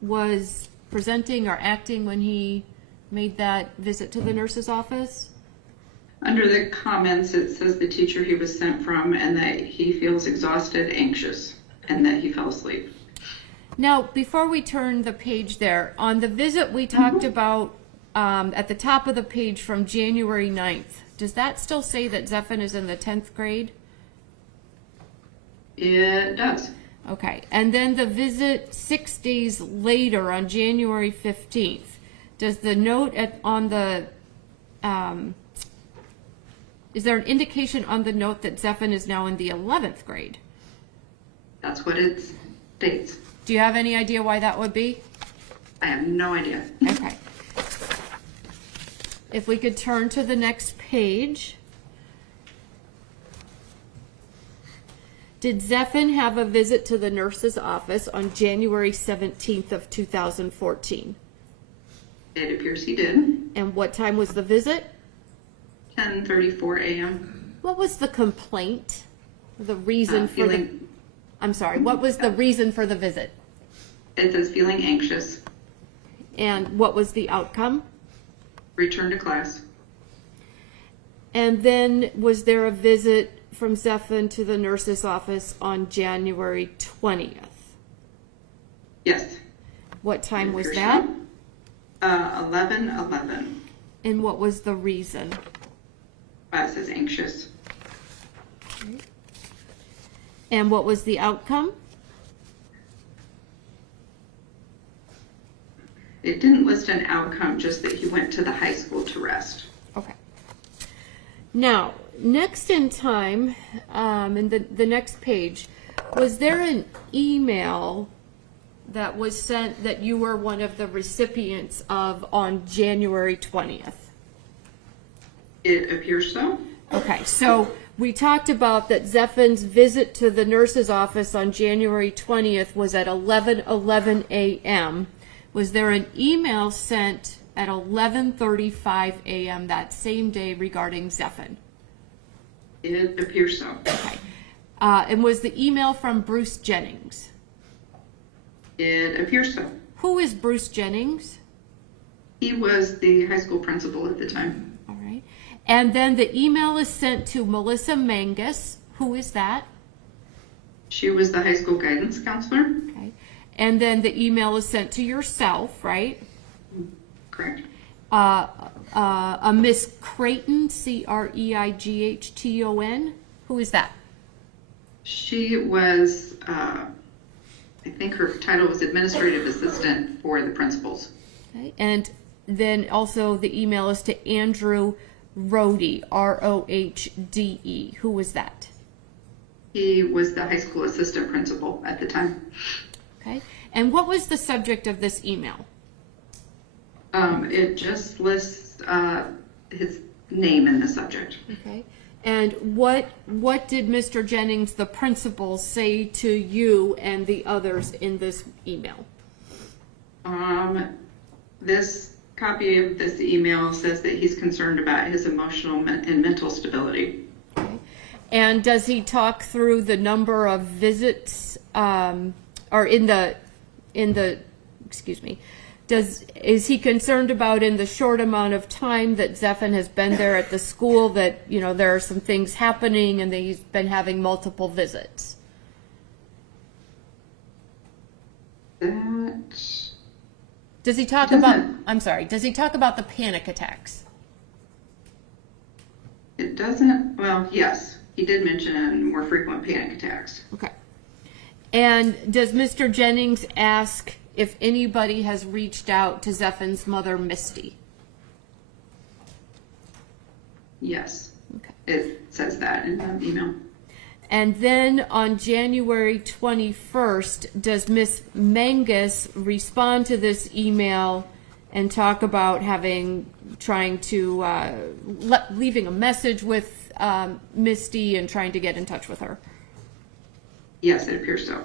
was presenting or acting when he made that visit to the nurse's office? Under the comments, it says the teacher he was sent from and that he feels exhausted, anxious, and that he fell asleep. Now, before we turn the page there, on the visit we talked about at the top of the page from January 9th, does that still say that Zephan is in the 10th grade? It does. Okay. And then the visit 6 days later on January 15th, does the note on the, is there an indication on the note that Zephan is now in the 11th grade? That's what it states. Do you have any idea why that would be? I have no idea. Okay. If we could turn to the next page. Did Zephan have a visit to the nurse's office on January 17th of 2014? It appears he did. And what time was the visit? 10:34 a.m. What was the complaint? The reason for the... feeling- I'm sorry, what was the reason for the visit? It says feeling anxious. And what was the outcome? Return to class. And then was there a visit from Zephan to the nurse's office on January 20th? Yes. What time was Appears that? so. 11:11. And what was the reason? It says anxious. And what was the outcome? It didn't list an outcome, just that he went to the high school to rest. Okay. Now, next in time, in the next page, was there an email that was sent that you were one of the recipients of on January 20th? It appears so. Okay, so we talked about that Zephan's visit to the nurse's office on January 20th was at 11:11 a.m. Was there an email sent at 11:35 a.m. that same day regarding Zephan? It appears so. Okay. And was the email from Bruce Jennings? It appears so. Who is Bruce Jennings? He was the high school principal at the time. All right. And then the email is sent to Melissa Mangus. Who is that? She was the high school guidance counselor. Okay. And then the email is sent to yourself, right? Correct. A Miss Creighton, Creighton. Who is that? She was, I think her title was administrative assistant for the principals. Okay. And then also the email is to Andrew Rohde, Rohde. Who was that? He was the high school assistant principal at the time. Okay. And what was the subject of this email? It just lists his name in the subject. Okay. And what did Mr. Jennings, the principal, say to you and the others in this email? This copy of this email says that he's concerned about his emotional and mental stability. Okay. And does he talk through the number of visits, or is he concerned about in the short amount of time that Zephan has been there at the school that, you know, there are some things happening and that he's been having multiple visits? Does he talk about, does he talk about the panic attacks? It doesn't, well, yes, he did mention more frequent panic attacks. Okay. And does Mr. Jennings ask if anybody has reached out to Zephan's mother, Misty? Yes. Okay. It says that in the email. And then on January 21st, does Miss Mangus respond to this email and talk about leaving a message with Misty and trying to get in touch with her? Yes, it appears so.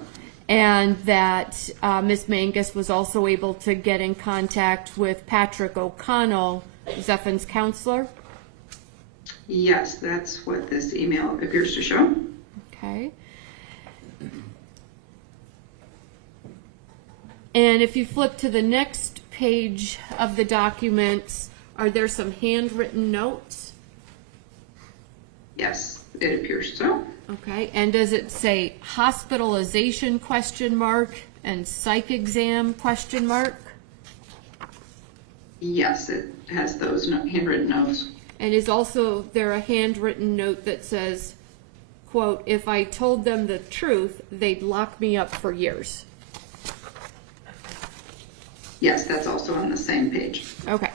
And that Miss Mangus was also able to get in contact with Patrick O'Connell, Zephan's counselor? Yes, that's what this email appears to show. Okay. And if you flip to the next page of the documents, are there some handwritten notes? Yes, it appears so. Okay. And does it say hospitalization ? And psych exam ? Yes, it has those handwritten notes. And is also there a handwritten note that says, quote, if I told them the truth, they'd lock me up for years? Yes, that's also on the same page. Okay.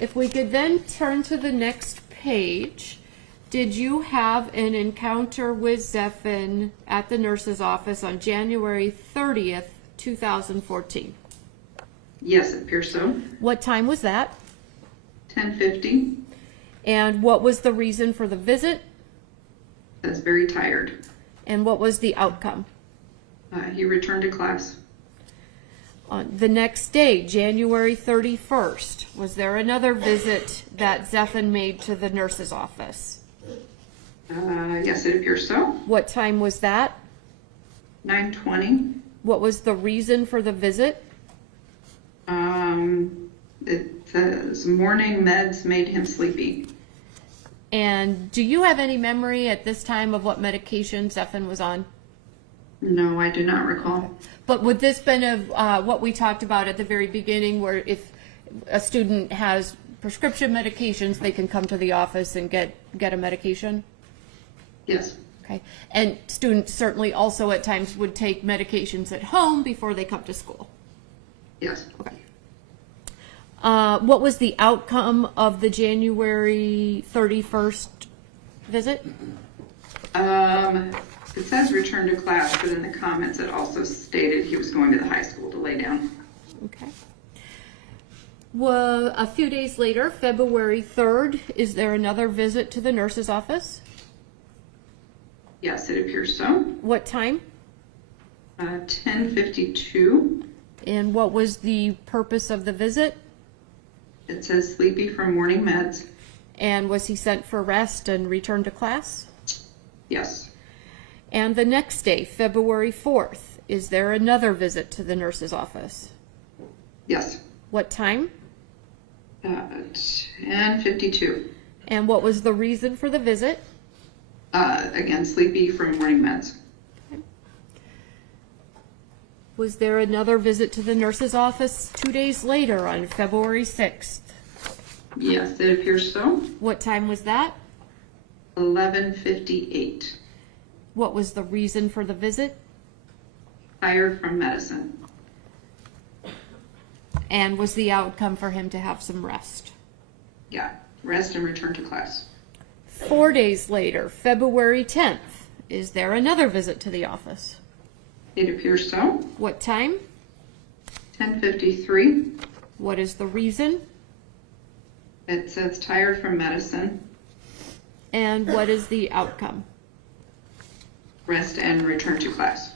If we could then turn to the next page, did you have an encounter with Zephan at the nurse's office on January 30th, 2014? Yes, it appears so. What time was that? 10:50. And what was the reason for the visit? I was very tired. And what was the outcome? He returned to class. On the next day, January 31st, was there another visit that Zephan made to the nurse's office? Yes, it appears so. What time was that? 9:20. What was the reason for the visit? It says morning meds made him sleepy. And do you have any memory at this time of what medication Zephan was on? No, I do not recall. But would this been what we talked about at the very beginning, where if a student has prescription medications, they can come to the office and get a medication? Yes. Okay. And students certainly also at times would take medications at home before they come to school? Yes. Okay. What was the outcome of the January 31st visit? It says return to class, but in the comments it also stated he was going to the high school to lay down. Okay. Well, a few days later, February 3rd, is there another visit to the nurse's office? Yes, it appears so. What time? 10:52. And what was the purpose of the visit? It says sleepy from morning meds. And was he sent for rest and returned to class? Yes. And the next day, February 4th, is there another visit to the nurse's office? Yes. What time? 10:52. And what was the reason for the visit? Again, sleepy from morning meds. Was there another visit to the nurse's office 2 days later on February 6th? Yes, it appears so. What time was that? 11:58. What was the reason for the visit? Tired from medicine. And was the outcome for him to have some rest? Yeah, rest and return to class. 4 days later, February 10th, is there another visit to the office? It appears so. What time? 10:53. What is the reason? It says tired from medicine. And what is the outcome? Rest and return to class.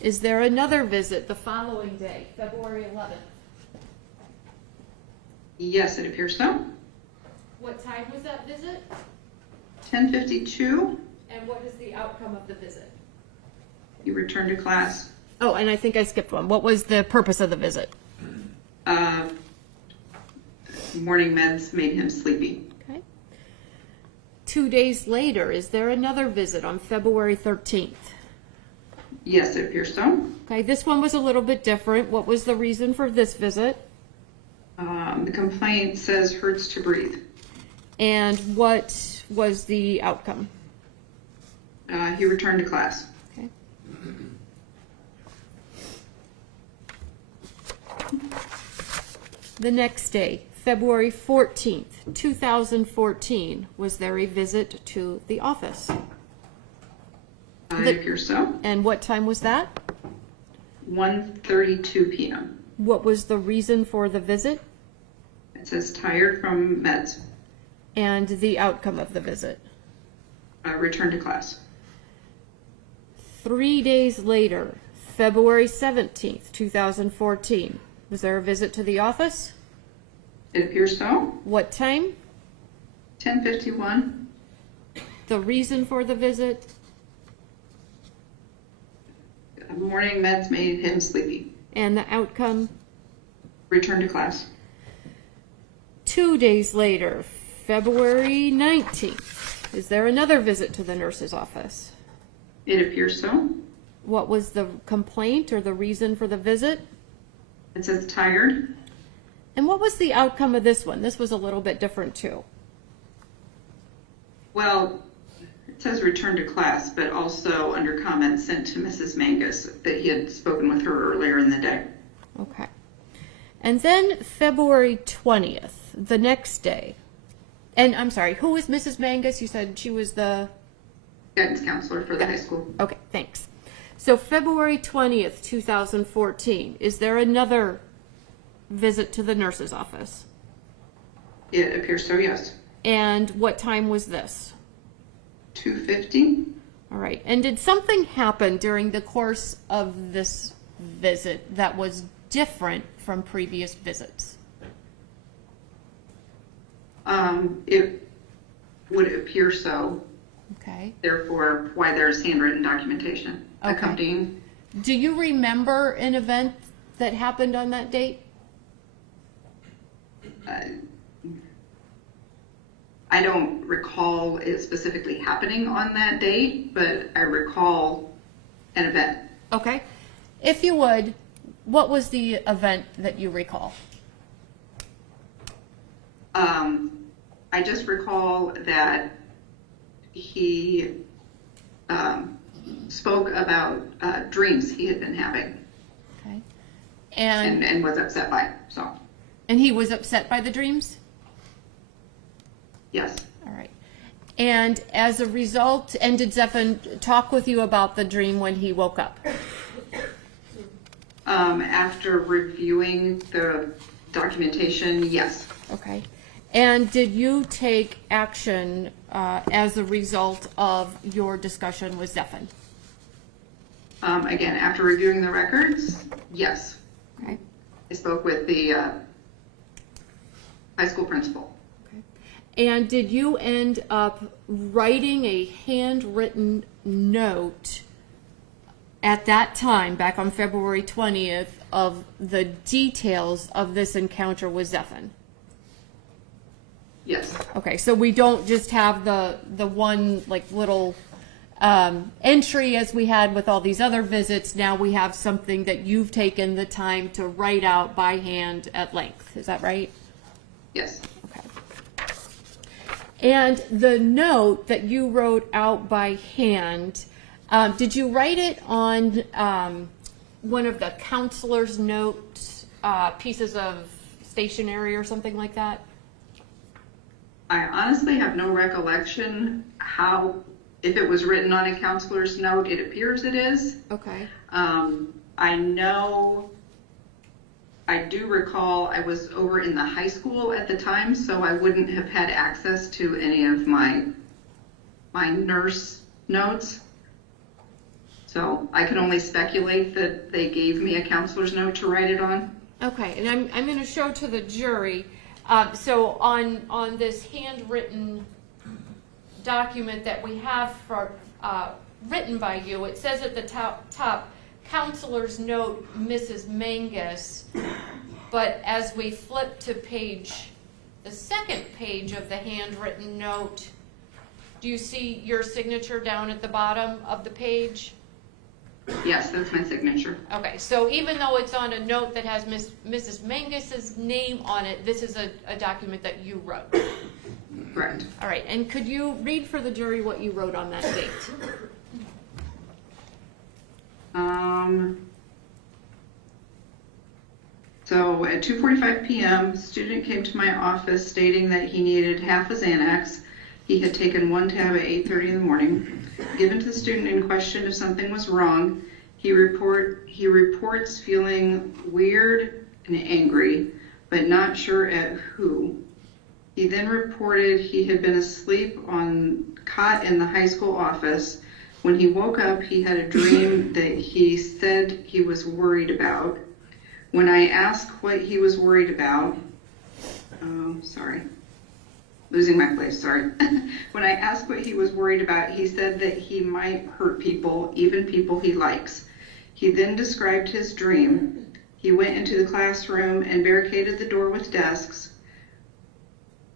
Is there another visit the following day, February 11th? Yes, it appears so. What time was that visit? 10:52, And what is the outcome of the visit? you returned to class. Oh, and I think I skipped one. What was the purpose of the visit? Morning meds made him sleepy. Okay. 2 days later, is there another visit on February 13th? Yes, it appears so. Okay, this one was a little bit different. What was the reason for this visit? The complaint says hurts to breathe. And what was the outcome? He returned to class. Okay. The next day, February 14th, 2014, was there a visit to the office? It appears so. And what time was that? 1:32 p.m. What was the reason for the visit? It says tired from meds. And the outcome of the visit? Return to class. 3 days later, February 17th, 2014, was there a visit to the office? It appears so. What time? 10:51. The reason for the visit? Morning meds made him sleepy. And the outcome? Return to class. 2 days later, February 19th, is there another visit to the nurse's office? It appears so. What was the complaint or the reason for the visit? It says tired. And what was the outcome of this one? This was a little bit different too. Well, it says return to class, but also under comments sent to Mrs. Mangus that he had spoken with her earlier in the day. Okay. And then February 20th, the next day. And I'm sorry, who was Mrs. Mangus? You said she was the... Guidance counselor for the high school. Okay, thanks. So February 20th, 2014, is there another visit to the nurse's office? It appears so, yes. And what time was this? 2:50. All right. And did something happen during the course of this visit that was different from previous visits? It would appear so. Okay. Therefore, why there's handwritten documentation accompanying. Do you remember an event that happened on that date? I don't recall it specifically happening on that date, but I recall an event. Okay. If you would, what was the event that you recall? I just recall that he spoke about dreams he had been having. Okay. And was upset by it, so. And he was upset by the dreams? Yes. All right. And as a result, and did Zephan talk with you about the dream when he woke up? After reviewing the documentation, yes. Okay. And did you take action as a result of your discussion with Zephan? Again, after reviewing the records, yes. Okay. I spoke with the high school principal. Okay. And did you end up writing a handwritten note at that time, back on February 20th, of the details of this encounter with Zephan? Yes. Okay, so we don't just have the one like little entry as we had with all these other visits. Now we have something that you've taken the time to write out by hand at length. Is that right? Yes. Okay. And the note that you wrote out by hand, did you write it on one of the counselor's notes, pieces of stationery or something like that? I honestly have no recollection if it was written on a counselor's note. It appears it is. Okay. I do recall I was over in the high school at the time, so I wouldn't have had access to any of my nurse notes. So I can only speculate that they gave me a counselor's note to write it on. Okay, and I'm going to show to the jury. So on this handwritten document that we have for, written by you, it says at the top, counselor's note, Mrs. Mangus. But as we flip to the second page of the handwritten note, do you see your signature down at the bottom of the page? Yes, that's my signature. Okay, so even though it's on a note that has Mrs. Mangus's name on it, this is a document that you wrote. Correct. All right, and could you read for the jury what you wrote on that date? So at 2:45 p.m., a student came to my office stating that he needed half a Xanax. He had taken one tab at 8:30 in the morning. Given to the student in question if something was wrong, he reports feeling weird and angry, but not sure at who. He then reported he had been asleep on cot in the high school office. When he woke up, he had a dream that he said he was worried about. When I asked what he was worried about, losing my place, sorry. When I asked what he was worried about, he said that he might hurt people, even people he likes. He then described his dream. He went into the classroom and barricaded the door with desks.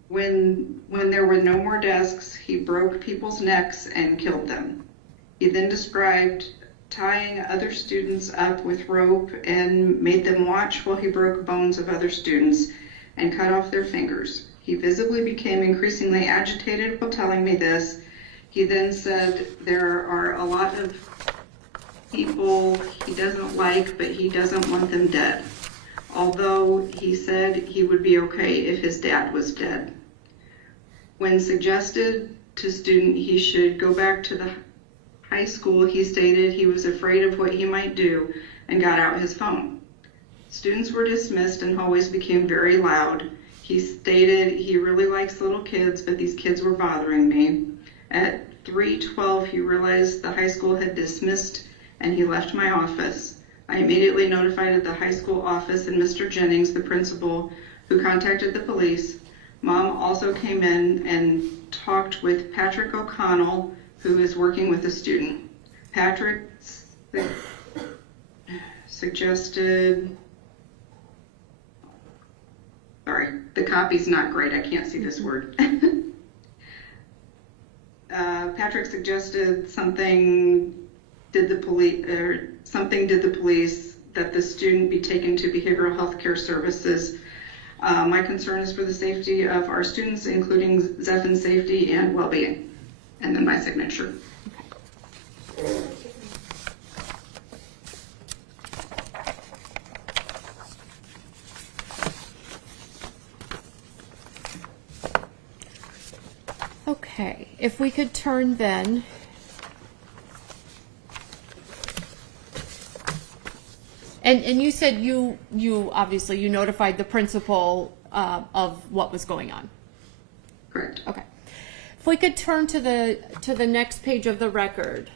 When there were no more desks, he broke people's necks and killed them. He then described tying other students up with rope and made them watch while he broke bones of other students and cut off their fingers. He visibly became increasingly agitated while telling me this. He then said there are a lot of people he doesn't like, but he doesn't want them dead. Although he said he would be okay if his dad was dead. When suggested to student he should go back to the high school, he stated he was afraid of what he might do and got out his phone. Students were dismissed and hallways became very loud. He stated he really likes little kids, but these kids were bothering me. At 3:12, he realized the high school had dismissed and he left my office. I immediately notified the high school office and Mr. Jennings, the principal, who contacted the police. Mom also came in and talked with Patrick O'Connell, who is working with a student. Patrick suggested, sorry, the copy's not great, I can't see this word. Patrick suggested something did the police that the student be taken to behavioral health care services. My concern is for the safety of our students, including Zephin's safety and well-being. And then my signature. Okay, if we could turn then and you said you obviously you notified the principal of what was going on. Correct. Okay. If we could turn to the next page of the record.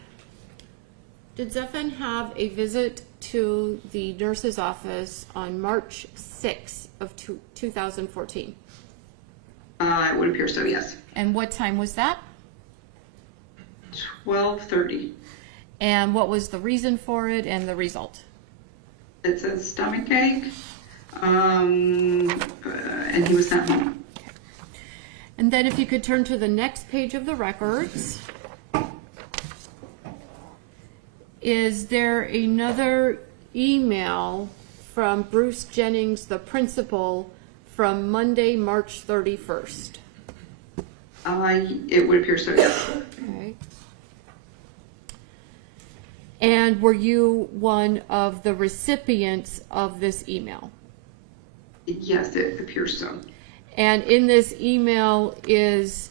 Did Zephin have a visit to the nurse's office on March 6th of 2014? It would appear so, yes. And what time was that? 12:30. And what was the reason for it and the result? It says stomach ache, and he was sent home. Okay. And then if you could turn to the next page of the records. Is there another email from Bruce Jennings, the principal, from Monday, March 31st? It would appear so, yes. Okay. And were you one of the recipients of this email? Yes, it appears so. And in this email is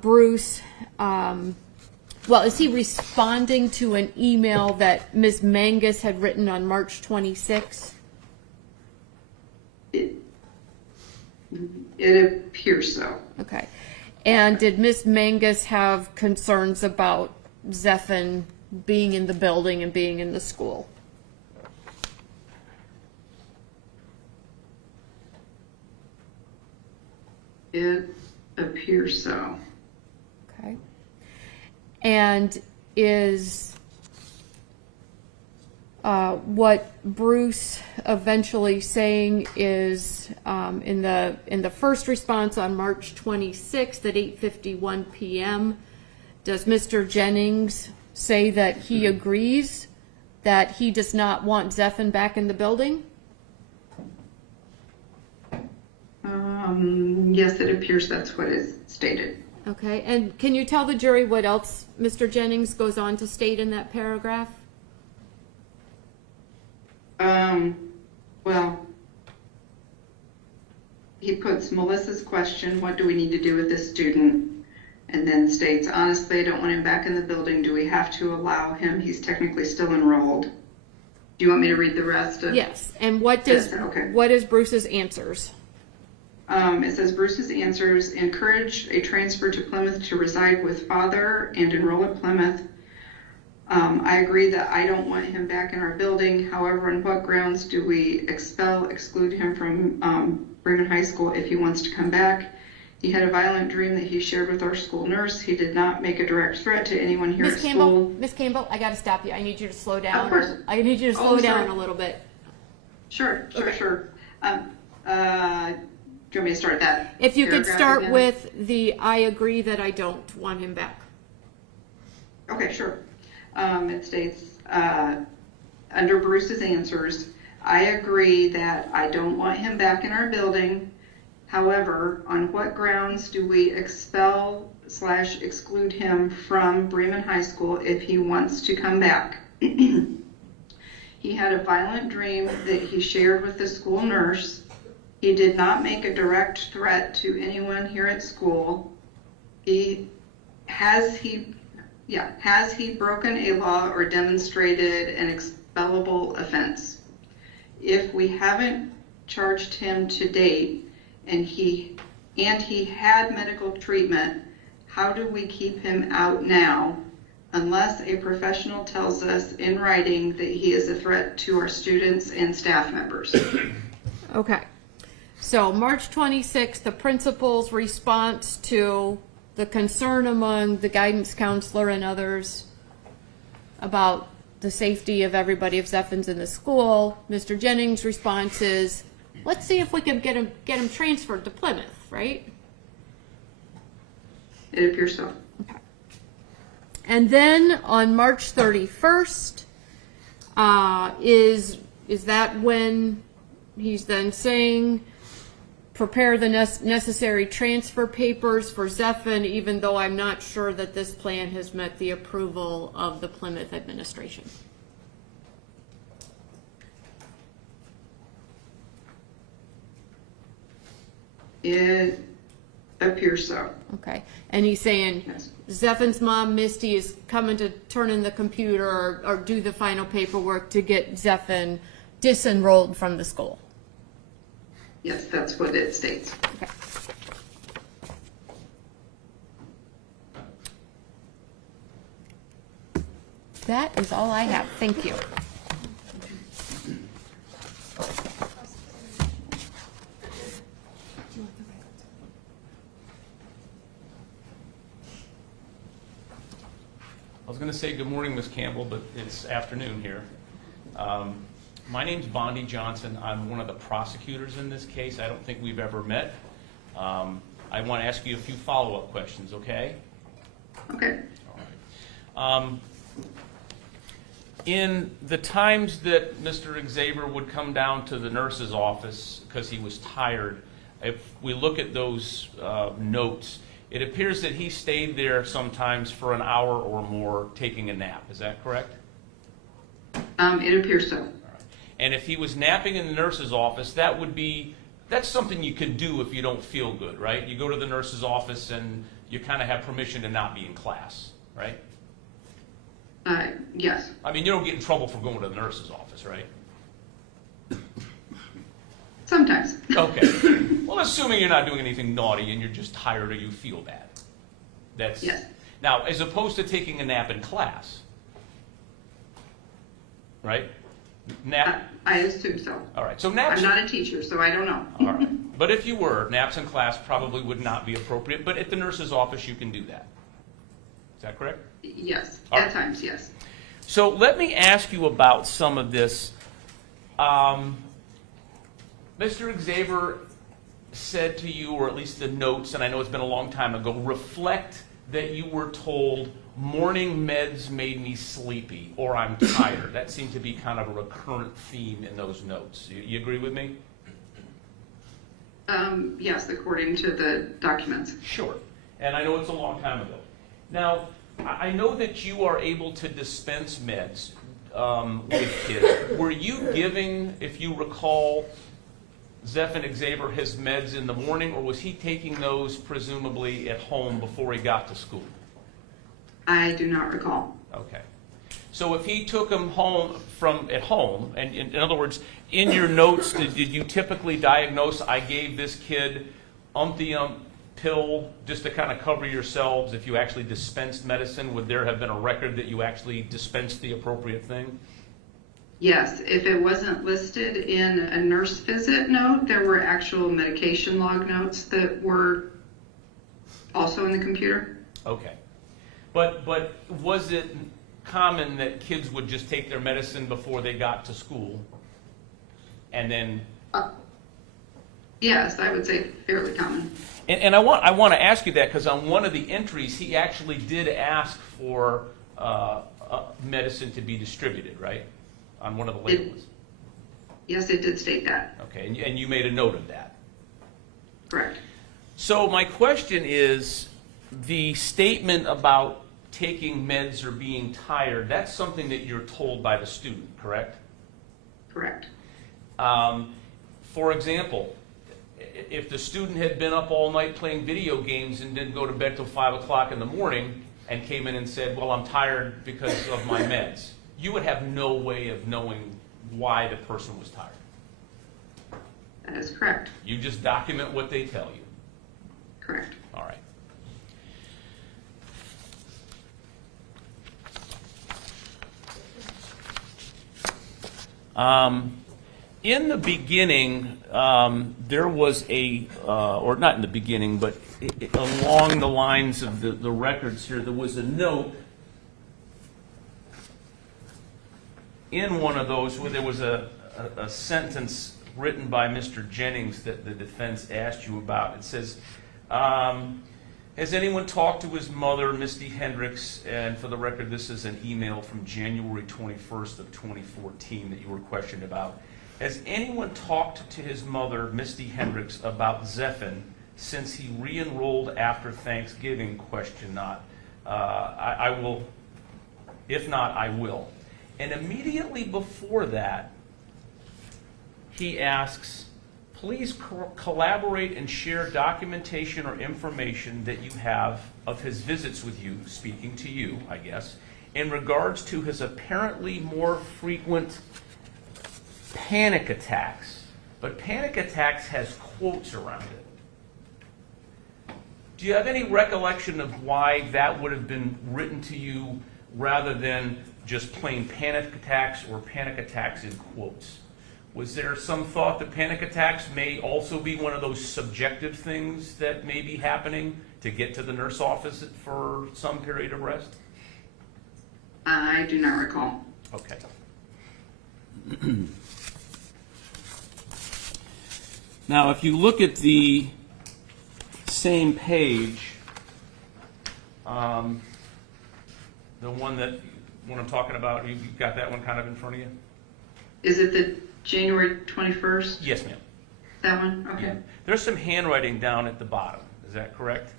Bruce, is he responding to an email that Ms. Mangus had written on March 26th? It appears so. Okay. And did Ms. Mangus have concerns about Zephin being in the building and being in the school? It appears so. Okay. And is what Bruce eventually saying is in the first response on March 26th at 8:51 p.m., does Mr. Jennings say that he agrees that he does not want Zephyr back in the building? Yes, it appears that's what is stated. Okay, and can you tell the jury what else Mr. Jennings goes on to state in that paragraph? Well, he puts Melissa's question, what do we need to do with this student? And then states, honestly, I don't want him back in the building. Do we have to allow him? He's technically still enrolled. Do you want me to read the rest of? Yes, and what is Bruce's answers? It says Bruce's answers: encourage a transfer to Plymouth to reside with father and enroll at Plymouth. I agree that I don't want him back in our building. However, on what grounds do we exclude him from Bremen High School if he wants to come back? He had a violent dream that he shared with our school nurse. He did not make a direct threat to anyone here at school. Miss Campbell, I got to stop you. I need you to slow down. Of course. I need you to slow down a little bit. Sure. Do you want me to start that? If you could paragraph start again? with the I agree that I don't want him back. Okay, sure. It states, under Bruce's answers, I agree that I don't want him back in our building. However, on what grounds do we expel/exclude him from Bremen High School if he wants to come back? He had a violent dream that he shared with the school nurse. He did not make a direct threat to anyone here at school. Has he broken a law or demonstrated an expellable offense? If we haven't charged him to date and he had medical treatment, how do we keep him out now unless a professional tells us in writing that he is a threat to our students and staff members? Okay. So March 26th, the principal's response to the concern among the guidance counselor and others about the safety of everybody if Zephyr's in the school. Mr. Jennings' response is, let's see if we can get him transferred to Plymouth, right? It appears so. Okay. And then on March 31st, is that when he's then saying, prepare the necessary transfer papers for Zephyr, even though I'm not sure that this plan has met the approval of the Plymouth administration? It appears so. Okay. And he's saying, Yes. Zephyr's mom, Misty, is coming to turn in the computer or do the final paperwork to get Zephyr disenrolled from the school. Yes, that's what it states. Okay. That is all I have. Thank you. I was going to say good morning, Ms. Campbell, but it's afternoon here. My name's Bondi Johnson. I'm one of the prosecutors in this case. I don't think we've ever met. I want to ask you a few follow-up questions, okay? Okay. All right. In the times that Mr. Xavier would come down to the nurse's office because he was tired, if we look at those notes, it appears that he stayed there sometimes for an hour or more taking a nap. Is that correct? It appears so. All right. And if he was napping in the nurse's office, that's something you can do if you don't feel good, right? You go to the nurse's office and you kind of have permission to not be in class, right? Yes. I mean, you don't get in trouble for going to the nurse's office, right? Sometimes. Okay. Well, assuming you're not doing anything naughty and you're just tired or you feel bad. Yes. Now, as opposed to taking a nap in class, right? Nap. I assume so. All right. So naps. I'm not a teacher, so I don't know. All right. But if you were, naps in class probably would not be appropriate. But at the nurse's office, you can do that. Is that correct? Yes, All at right. times, yes. So let me ask you about some of this. Mr. Xavier said to you, or at least the notes, and I know it's been a long time ago, reflect that you were told morning meds made me sleepy or I'm tired. That seemed to be kind of a recurrent theme in those notes. You agree with me? Yes, according to the documents. Sure. And I know it's a long time ago. Now, I know that you are able to dispense meds with kids. Were you giving, if you recall, Zeph and Xavier his meds in the morning, or was he taking those presumably at home before he got to school? I do not recall. Okay. So if he took them home from at home, and in other words, in your notes, did you typically diagnose, I gave this kid umpty-ump pill just to kind of cover yourselves? If you actually dispensed medicine, would there have been a record that you actually dispensed the appropriate thing? Yes, if it wasn't listed in a nurse visit note, there were actual medication log notes that were also in the computer. Okay. But was it common that kids would just take their medicine before they got to school and then... Yes, I would say fairly common. And I want to ask you that because on one of the entries, he actually did ask for medicine to be distributed, right? On one of the labels. Yes, it did state that. Okay, and you made a note of that. Correct. So my question is, the statement about taking meds or being tired, that's something that you're told by the student, correct? Correct. For example, if the student had been up all night playing video games and didn't go to bed till 5 o'clock in the morning and came in and said, well, I'm tired because of my meds, you would have no way of knowing why the person was tired. That is correct. You just document what they tell you. Correct. All right. In the beginning, there was or not in the beginning, but along the lines of the records here, there was a note in one of those where there was a sentence written by Mr. Jennings that the defense asked you about. It says, has anyone talked to his mother, Misty Hendricks? And for the record, this is an email from January 21st of 2014 that you were questioned about. Has anyone talked to his mother, Misty Hendricks, about Zephin since he re-enrolled after Thanksgiving? Question not. I will, if not, I will. And immediately before that, he asks, please collaborate and share documentation or information that you have of his visits with you, speaking to you, I guess, in regards to his apparently more frequent panic attacks. But panic attacks has quotes around it. Do you have any recollection of why that would have been written to you rather than just plain panic attacks or panic attacks in quotes? Was there some thought that panic attacks may also be one of those subjective things that may be happening to get to the nurse office for some period of rest? I do not recall. Okay. Now, if you look at the same page, the one I'm talking about, you've got that one kind of in front of you? Is it the January 21st? Yes, ma'am. That one? Okay. Yeah. There's some handwriting down at the bottom. Is that correct?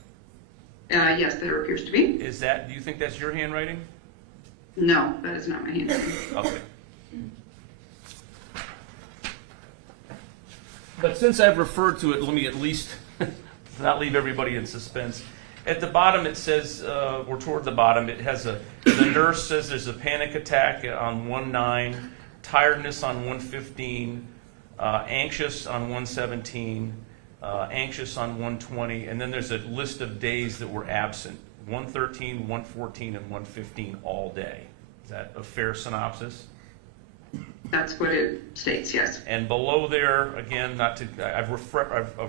Yes, there appears to be. Do you think that's your handwriting? No, that is not my handwriting. Okay. But since I've referred to it, let me at least not leave everybody in suspense. At the bottom it says, or toward the bottom, it has the nurse says there's a panic attack on 1/9, tiredness on 1/15, anxious on 1/17, anxious on 1/20, and then there's a list of days that were absent, 1/13, 1/14, and 1/15 all day. Is that a fair synopsis? That's what it states, yes. And below there, again, I've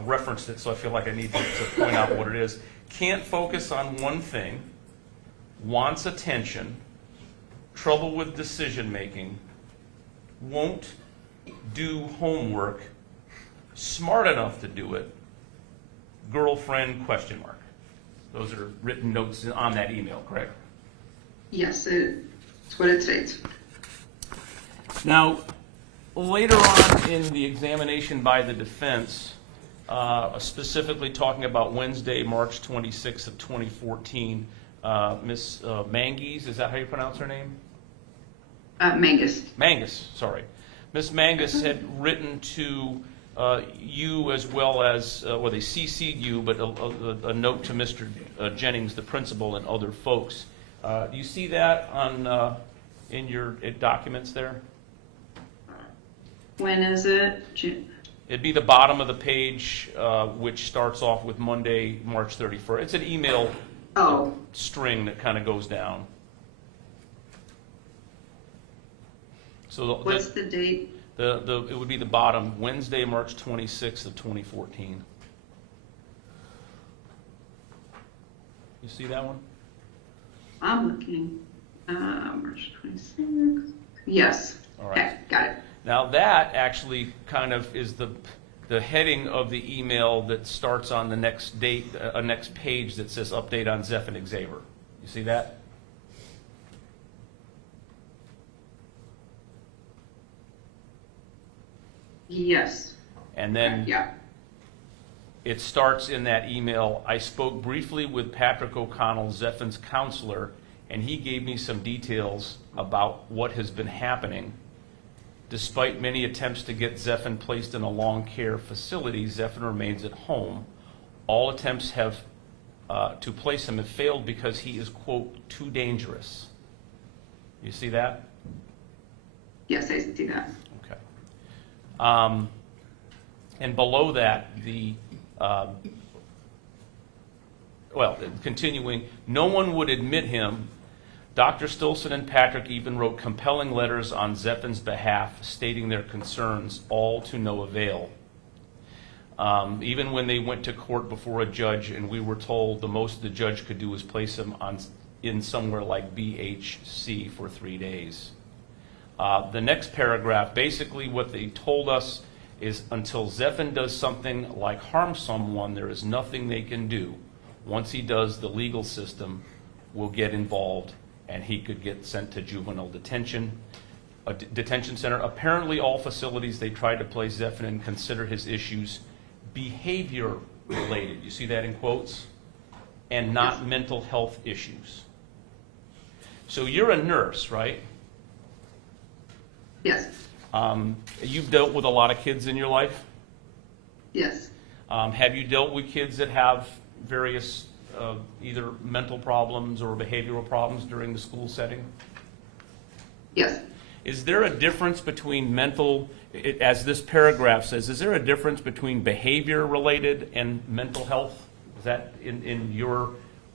referenced it, so I feel like I need to point out what it is. Can't focus on one thing, wants attention, trouble with decision making, won't do homework, smart enough to do it, girlfriend, ? Those are written notes on that email, correct? Yes, it's what it states. Now, later on in the examination by the defense, specifically talking about Wednesday, March 26th of 2014, Ms. Manges, is that how you pronounce her name? Mangus. Mangus, sorry. Ms. Mangus had written to you as well as, well, they CC'd you, but a note to Mr. Jennings, the principal, and other folks. Do you see that on in your documents there? When is it? It'd be the bottom of the page, which starts off with Monday, March 31st. It's an email string that kind of goes down. So what's the date? It would be the bottom, Wednesday, March 26th of 2014. You see that one? I'm looking. March 26th. Yes. All right. Okay, got it. Now that actually kind of is the heading of the email that starts on the next next page that says update on Zeph and Xavier. You see that? Yes. And then yeah. It starts in that email, I spoke briefly with Patrick O'Connell, Zephin's counselor, and he gave me some details about what has been happening. Despite many attempts to get Zephin placed in a long care facility, Zephin remains at home. All attempts to place him have failed because he is, quote, too dangerous. You see that? Yes, I see that. Okay. And below that, continuing, no one would admit him. Dr. Stillson and Patrick even wrote compelling letters on Zephin's behalf stating their concerns, all to no avail. Even when they went to court before a judge and we were told the most the judge could do was place him in somewhere like BHC for 3 days. The next paragraph, basically what they told us is until Zephin does something like harm someone, there is nothing they can do. Once he does, the legal system will get involved and he could get sent to juvenile detention, a detention center. Apparently all facilities they tried to place Zephin in consider his issues behavior related. You see that in quotes? And not mental health issues. So you're a nurse, right? Yes. You've dealt with a lot of kids in your life? Yes. Have you dealt with kids that have various either mental problems or behavioral problems during the school setting? Yes. Is there a difference between mental, as this paragraph says, is there a difference between behavior related and mental health? Is that in your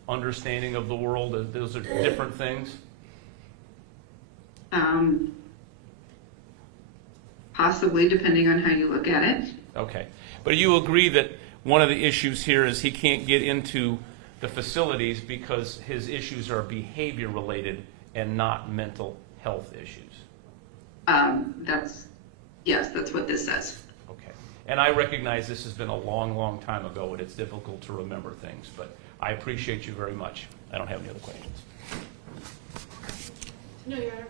understanding of the world, those are different things? Possibly, depending on how you look at it. Okay. But you agree that one of the issues here is he can't get into the facilities because his issues are behavior related and not mental health issues? That's what this says. Okay. And I recognize this has been a long, long time ago and it's difficult to remember things, but I appreciate you very much. I don't have any other questions. No, Your Honor.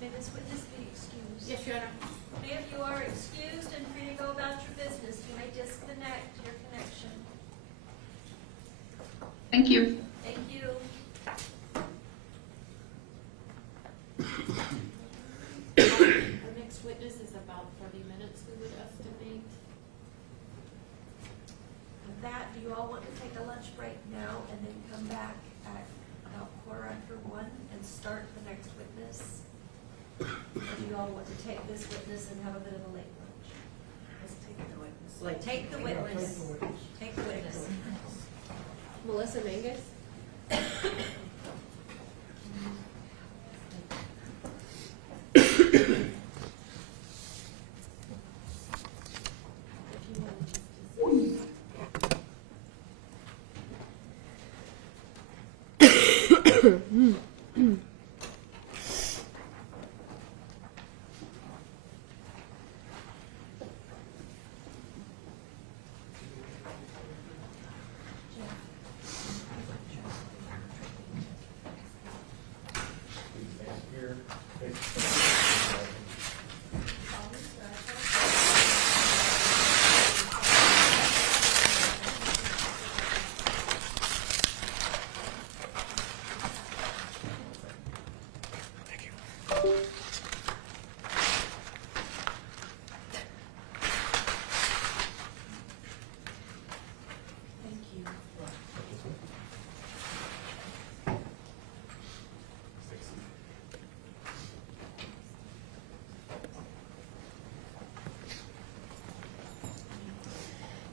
May this witness be excused? Yes, Your Honor. If you are excused and free to go about your business, you may disconnect your connection. Thank you. Thank you. Our next witness is about 30 minutes, we would estimate. With that, do you all want to take a lunch break now and then come back at about 1:15 and start the next witness? Or do you all want to take this witness and have a bit of a late lunch? Let's take the witness. Take the witness. Take the witness. Melissa Mangus? Thank you.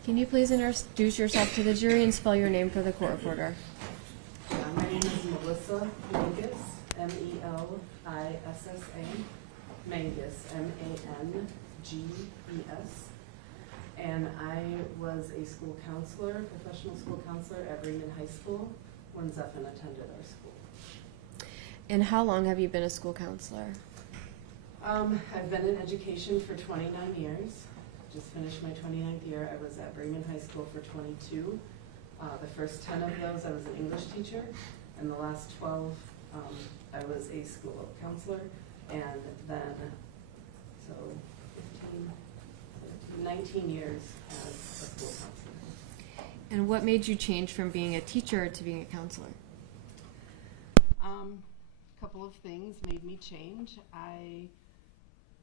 Can you please introduce yourself to the jury and spell your name for the court reporter? My name is Melissa Mangus, M-E-L-I-S-S-A, Mangus, M-A-N-G-E-S. And I was a school counselor, professional school counselor at Raymond High School when Zephan attended our school. And how long have you been a school counselor? I've been in education for 29 years. Just finished my 29th year. I was at Raymond High School for 22. The first 10 of those, I was an English teacher, and the last 12, I was a school counselor, and then, so 19 years as a school counselor. And what made you change from being a teacher to being a counselor? A couple of things made me change. I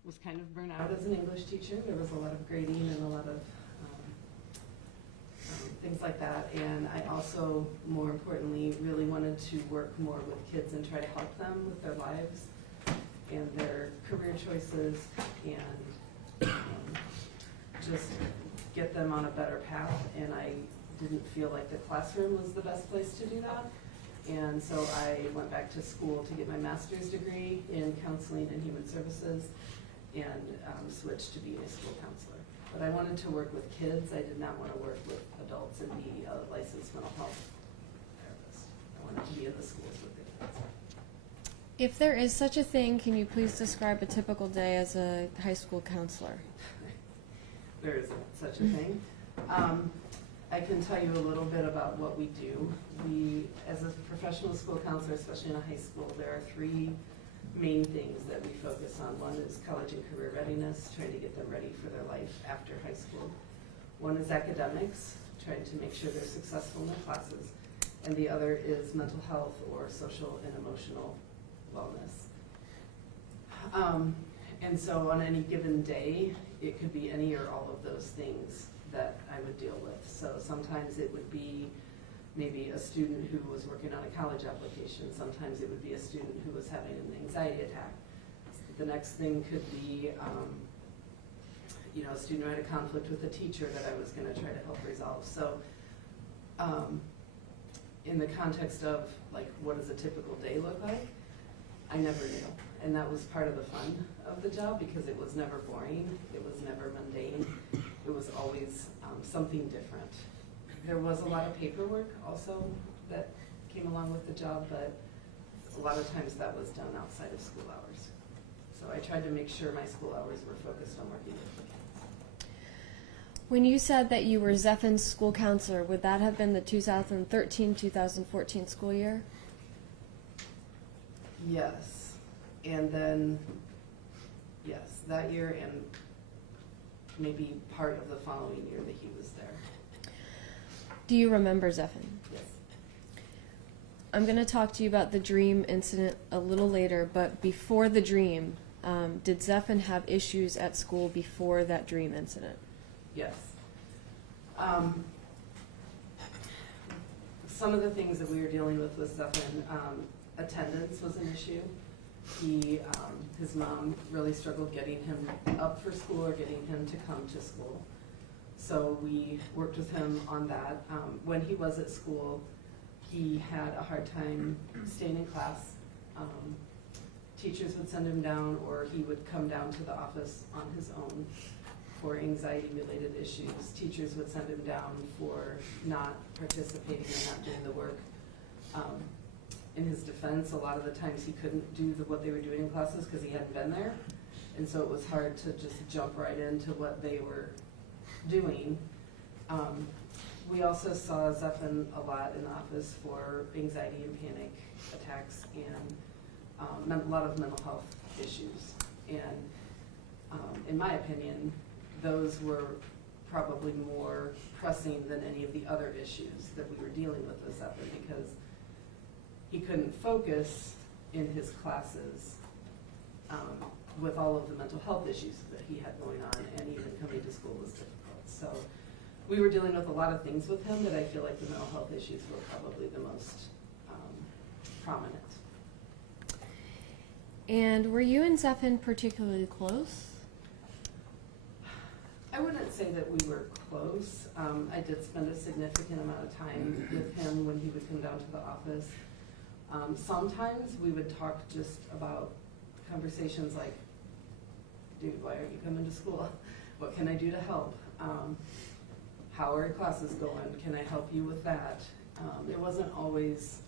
was kind of burnt out as an English teacher. There was a lot of grading and a lot of things like that. And I also, more importantly, really wanted to work more with kids and try to help them with their lives and their career choices and just get them on a better path. And I didn't feel like the classroom was the best place to do that. And so I went back to school to get my master's degree in counseling and human services and switched to being a school counselor. But I wanted to work with kids. I did not want to work with adults and be a licensed mental health therapist. I wanted to be in the schools with the kids. If there is such a thing, can you please describe a typical day as a high school counselor? There isn't such a thing. I can tell you a little bit about what we do. We, as a professional school counselor, especially in a high school, there are three main things that we focus on. One is college and career readiness, trying to get them ready for their life after high school. One is academics, trying to make sure they're successful in their classes. And the other is mental health or social and emotional wellness. And so on any given day, it could be any or all of those things that I would deal with. So sometimes it would be maybe a student who was working on a college application. Sometimes it would be a student who was having an anxiety attack. The next thing could be, a student who had a conflict with a teacher that I was going to try to help resolve. So in the context of, like, what does a typical day look like? I never knew. And that was part of the fun of the job because it was never boring. It was never mundane. It was always something different. There was a lot of paperwork also that came along with the job, but a lot of times that was done outside of school hours. So I tried to make sure my school hours were focused on working with the kids. When you said that you were Zephan's school counselor, would that have been the 2013-2014 school year? Yes. And then, yes, that year and maybe part of the following year that he was there. Do you remember Zephan? Yes. I'm going to talk to you about the dream incident a little later, but before the dream, did Zephan have issues at school before that dream incident? Yes. Some of the things that we were dealing with Zephan, attendance was an issue. His mom really struggled getting him up for school or getting him to come to school. So we worked with him on that. When he was at school, he had a hard time staying in class. Teachers would send him down, or he would come down to the office on his own for anxiety-related issues. Teachers would send him down for not participating and not doing the work. in his defense, a lot of the times he couldn't do what they were doing in classes because he hadn't been there. And so it was hard to just jump right into what they were doing. We also saw Zephan a lot in the office for anxiety and panic attacks and a lot of mental health issues. And in my opinion, those were probably more pressing than any of the other issues that we were dealing with Zephan, because he couldn't focus in his classes with all of the mental health issues that he had going on, and even coming to school was difficult. So we were dealing with a lot of things with him, but I feel like the mental health issues were probably the most prominent. And were you and Zephan particularly close? I wouldn't say that we were close. I did spend a significant amount of time with him when he would come down to the office. Sometimes we would talk just about conversations like, dude, why aren't you coming to school? What can I do to help? How are your classes going? Can I help you with that? It wasn't always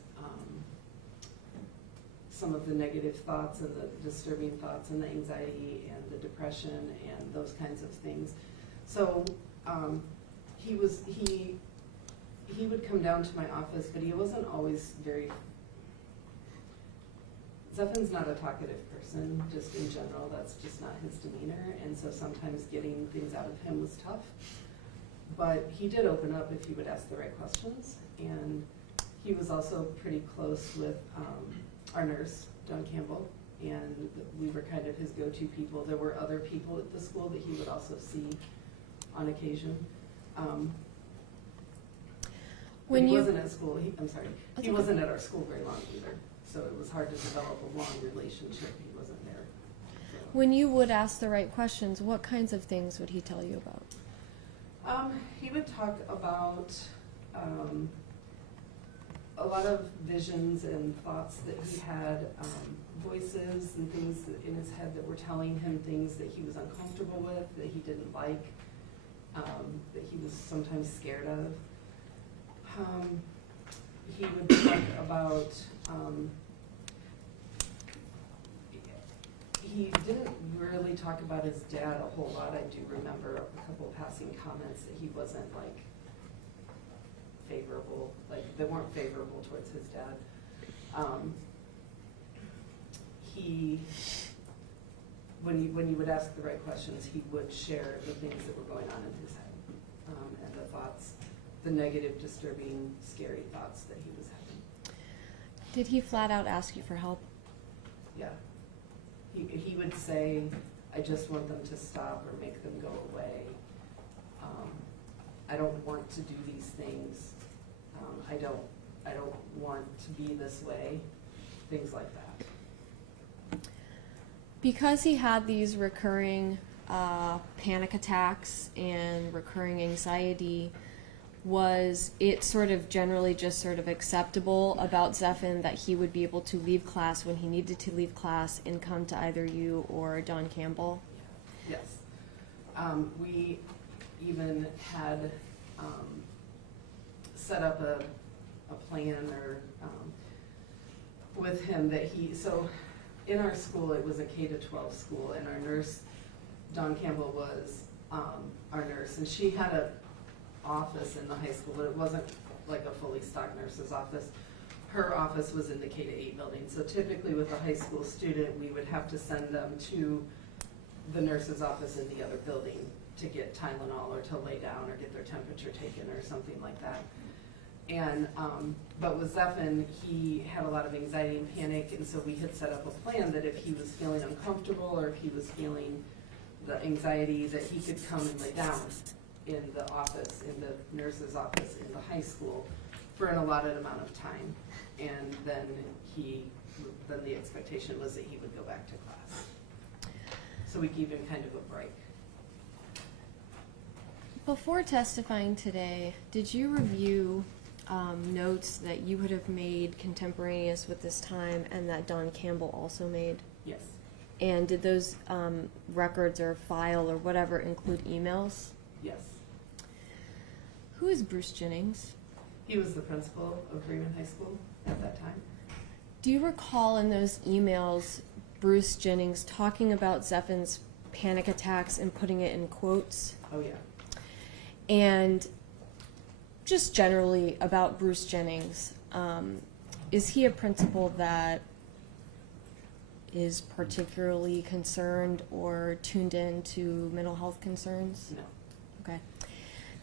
some of the negative thoughts and the disturbing thoughts and the anxiety and the depression and those kinds of things. So he would come down to my office, but he wasn't always very. Zephan's not a talkative person, just in general. That's just not his demeanor, and so sometimes getting things out of him was tough. But he did open up if you would ask the right questions, and he was also pretty close with our nurse, Dawn Campbell, and we were kind of his go-to people. There were other people at the school that he would also see on occasion. When he wasn't at school, he wasn't at our school very long either, so it was hard to develop a long relationship. He wasn't there. So. When you would ask the right questions, what kinds of things would he tell you about? He would talk about a lot of visions and thoughts that he had, voices and things in his head that were telling him things that he was uncomfortable with, that he didn't like, that he was sometimes scared of. He would talk about, he didn't really talk about his dad a whole lot. I do remember a couple passing comments that he wasn't like favorable, like they weren't favorable towards his dad. When you would ask the right questions, he would share the things that were going on in his head, and the thoughts, the negative, disturbing, scary thoughts that he was having. Did he flat out ask you for help? Yeah. He would say, I just want them to stop or make them go away. I don't want to do these things. I don't want to be this way. Things like that. Because he had these recurring panic attacks and recurring anxiety, was it sort of generally just sort of acceptable about Zephan that he would be able to leave class when he needed to leave class and come to either you or Dawn Campbell? Yes. We even had set up a plan or with him that so in our school, it was a K-12 school, and our nurse, Dawn Campbell, was our nurse, and she had a office in the high school, but it wasn't like a fully stocked nurse's office. Her office was in the K-8 building, so typically with a high school student, we would have to send them to the nurse's office in the other building to get Tylenol or to lay down or get their temperature taken or something like that. And but with Zephan, he had a lot of anxiety and panic, and so we had set up a plan that if he was feeling uncomfortable or if he was feeling the anxiety, that he could come and lay down in the office, in the nurse's office in the high school for an allotted amount of time. And then the expectation was that he would go back to class. So we gave him kind of a break. Before testifying today, did you review notes that you would have made contemporaneous with this time and that Dawn Campbell also made? Yes. And did those records or file or whatever include emails? Yes. Who is Bruce Jennings? He was the principal of Freeman High School at that time. Do you recall in those emails Bruce Jennings talking about Zephin's panic attacks and putting it in quotes? Oh, yeah. And just generally about Bruce Jennings, is he a principal that is particularly concerned or tuned in to mental health concerns? No. Okay.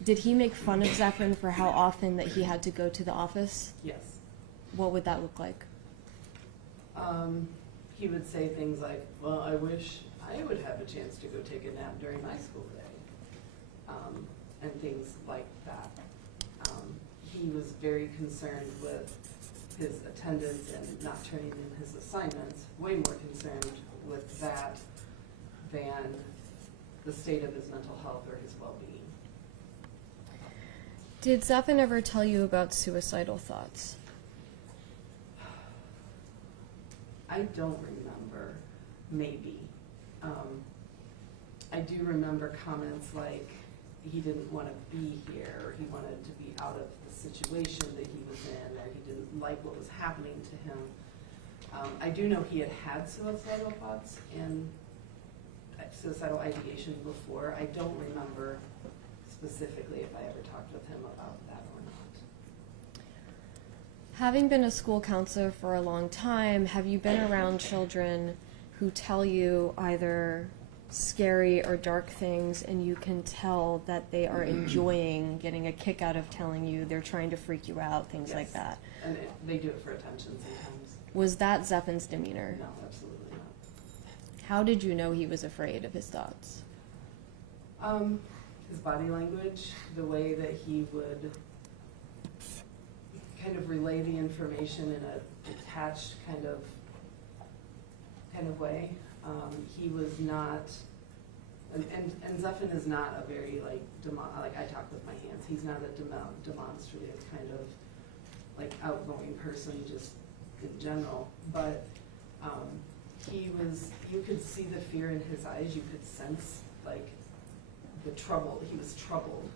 Did he make fun of Zephin for how often that he had to go to the office? Yes. What would that look like? He would say things like, well, I wish I would have a chance to go take a nap during my school day, and things like that. He was very concerned with his attendance and not turning in his assignments, way more concerned with that than the state of his mental health or his well-being. Did Zephin ever tell you about suicidal thoughts? I don't remember, maybe. I do remember comments like he didn't want to be here, or he wanted to be out of the situation that he was in, or he didn't like what was happening to him. I do know he had suicidal thoughts and suicidal ideation before. I don't remember specifically if I ever talked with him about that or not. Having been a school counselor for a long time, have you been around children who tell you either scary or dark things and you can tell that they are enjoying getting a kick out of telling you, they're trying to freak you out, things like that? And they do it for attention sometimes. Was that Zephin's demeanor? No, absolutely not. How did you know he was afraid of his thoughts? His body language, the way that he would kind of relay the information in a detached kind of way. He was not, and Zephin is not a very like I talk with my hands. He's not a demonstrative kind of like outgoing person just in general, but he was, you could see the fear in his eyes. You could sense like the trouble. He was troubled,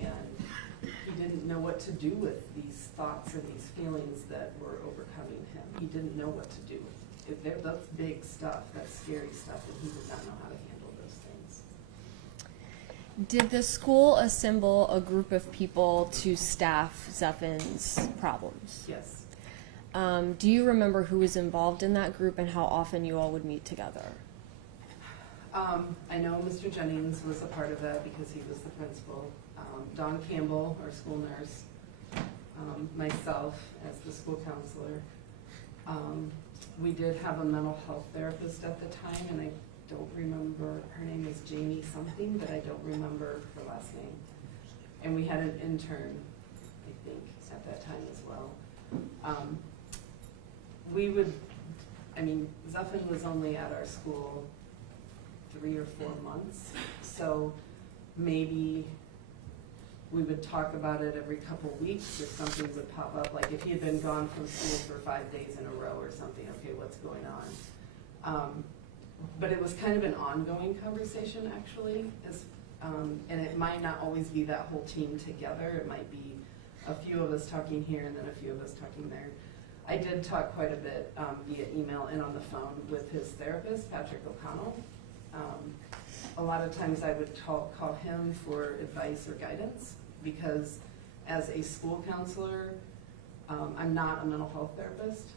and he didn't know what to do with these thoughts and these feelings that were overcoming him. He didn't know what to do. That's big stuff, that's scary stuff, and he did not know how to handle those things. Did the school assemble a group of people to staff Zephin's problems? Yes. Do you remember who was involved in that group and how often you all would meet together? I know Mr. Jennings was a part of that because he was the principal. Dawn Campbell, our school nurse, myself as the school counselor. We did have a mental health therapist at the time, and I don't remember, her name is Jamie something, but I don't remember her last name. And we had an intern, I think, at that time as well. Zephin was only at our school 3 or 4 months, so maybe we would talk about it every couple weeks if something would pop up. Like if he had been gone from school for 5 days in a row or something, okay, what's going on? But it was kind of an ongoing conversation actually, and it might not always be that whole team together. It might be a few of us talking here and then a few of us talking there. I did talk quite a bit via email and on the phone with his therapist, Patrick O'Connell. A lot of times I would call him for advice or guidance because as a school counselor, I'm not a mental health therapist.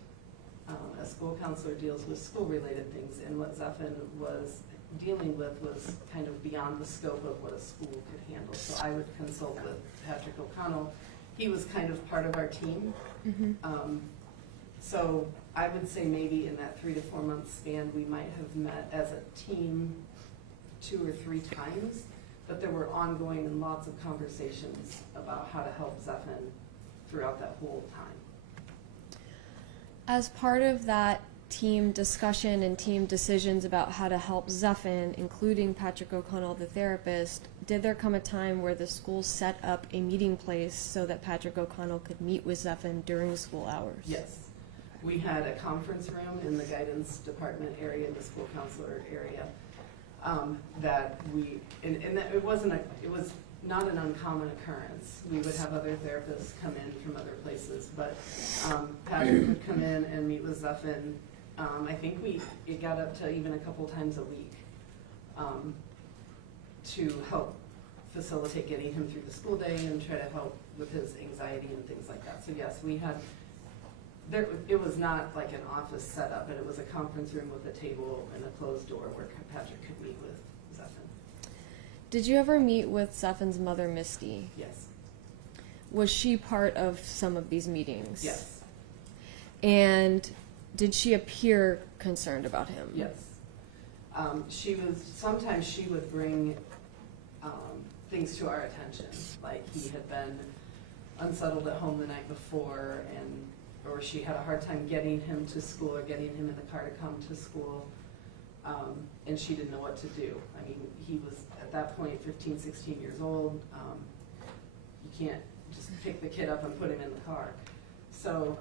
A school counselor deals with school-related things, and what Zephin was dealing with was kind of beyond the scope of what a school could handle. So I would consult with Patrick O'Connell. He was kind of part of our team. Mm-hmm. So I would say maybe in that 3 to 4 month span, we might have met as a team 2 or 3 times, but there were ongoing and lots of conversations about how to help Zephin throughout that whole time. As part of that team discussion and team decisions about how to help Zephin, including Patrick O'Connell, the therapist, did there come a time where the school set up a meeting place so that Patrick O'Connell could meet with Zephin during school hours? Yes. We had a conference room in the guidance department area, the school counselor area, that we, and that it was not an uncommon occurrence. We would have other therapists come in from other places, but Patrick would come in and meet with Zephan. I think it got up to even a couple times a week to help facilitate getting him through the school day and try to help with his anxiety and things like that. So yes, we had, it was not like an office setup, but it was a conference room with a table and a closed door where Patrick could meet with Zephan. Did you ever meet with Zephan's mother, Misty? Yes. Was she part of some of these meetings? Yes. And did she appear concerned about him? Yes. Sometimes she would bring things to our attention, like he had been unsettled at home the night before, or she had a hard time getting him to school or getting him in the car to come to school, and she didn't know what to do. I mean, he was at that point 15, 16 years old. You can't just pick the kid up and put him in the car. So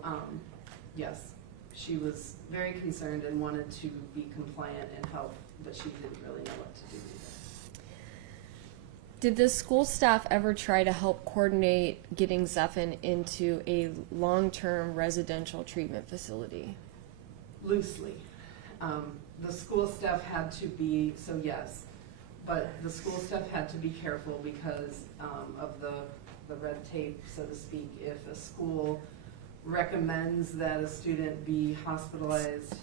yes, she was very concerned and wanted to be compliant and help, but she didn't really know what to do either. Did the school staff ever try to help coordinate getting Zephan into a long-term residential treatment facility? Loosely. The school staff had to be, so yes, but the school staff had to be careful because of the red tape, so to speak. If a school recommends that a student be hospitalized,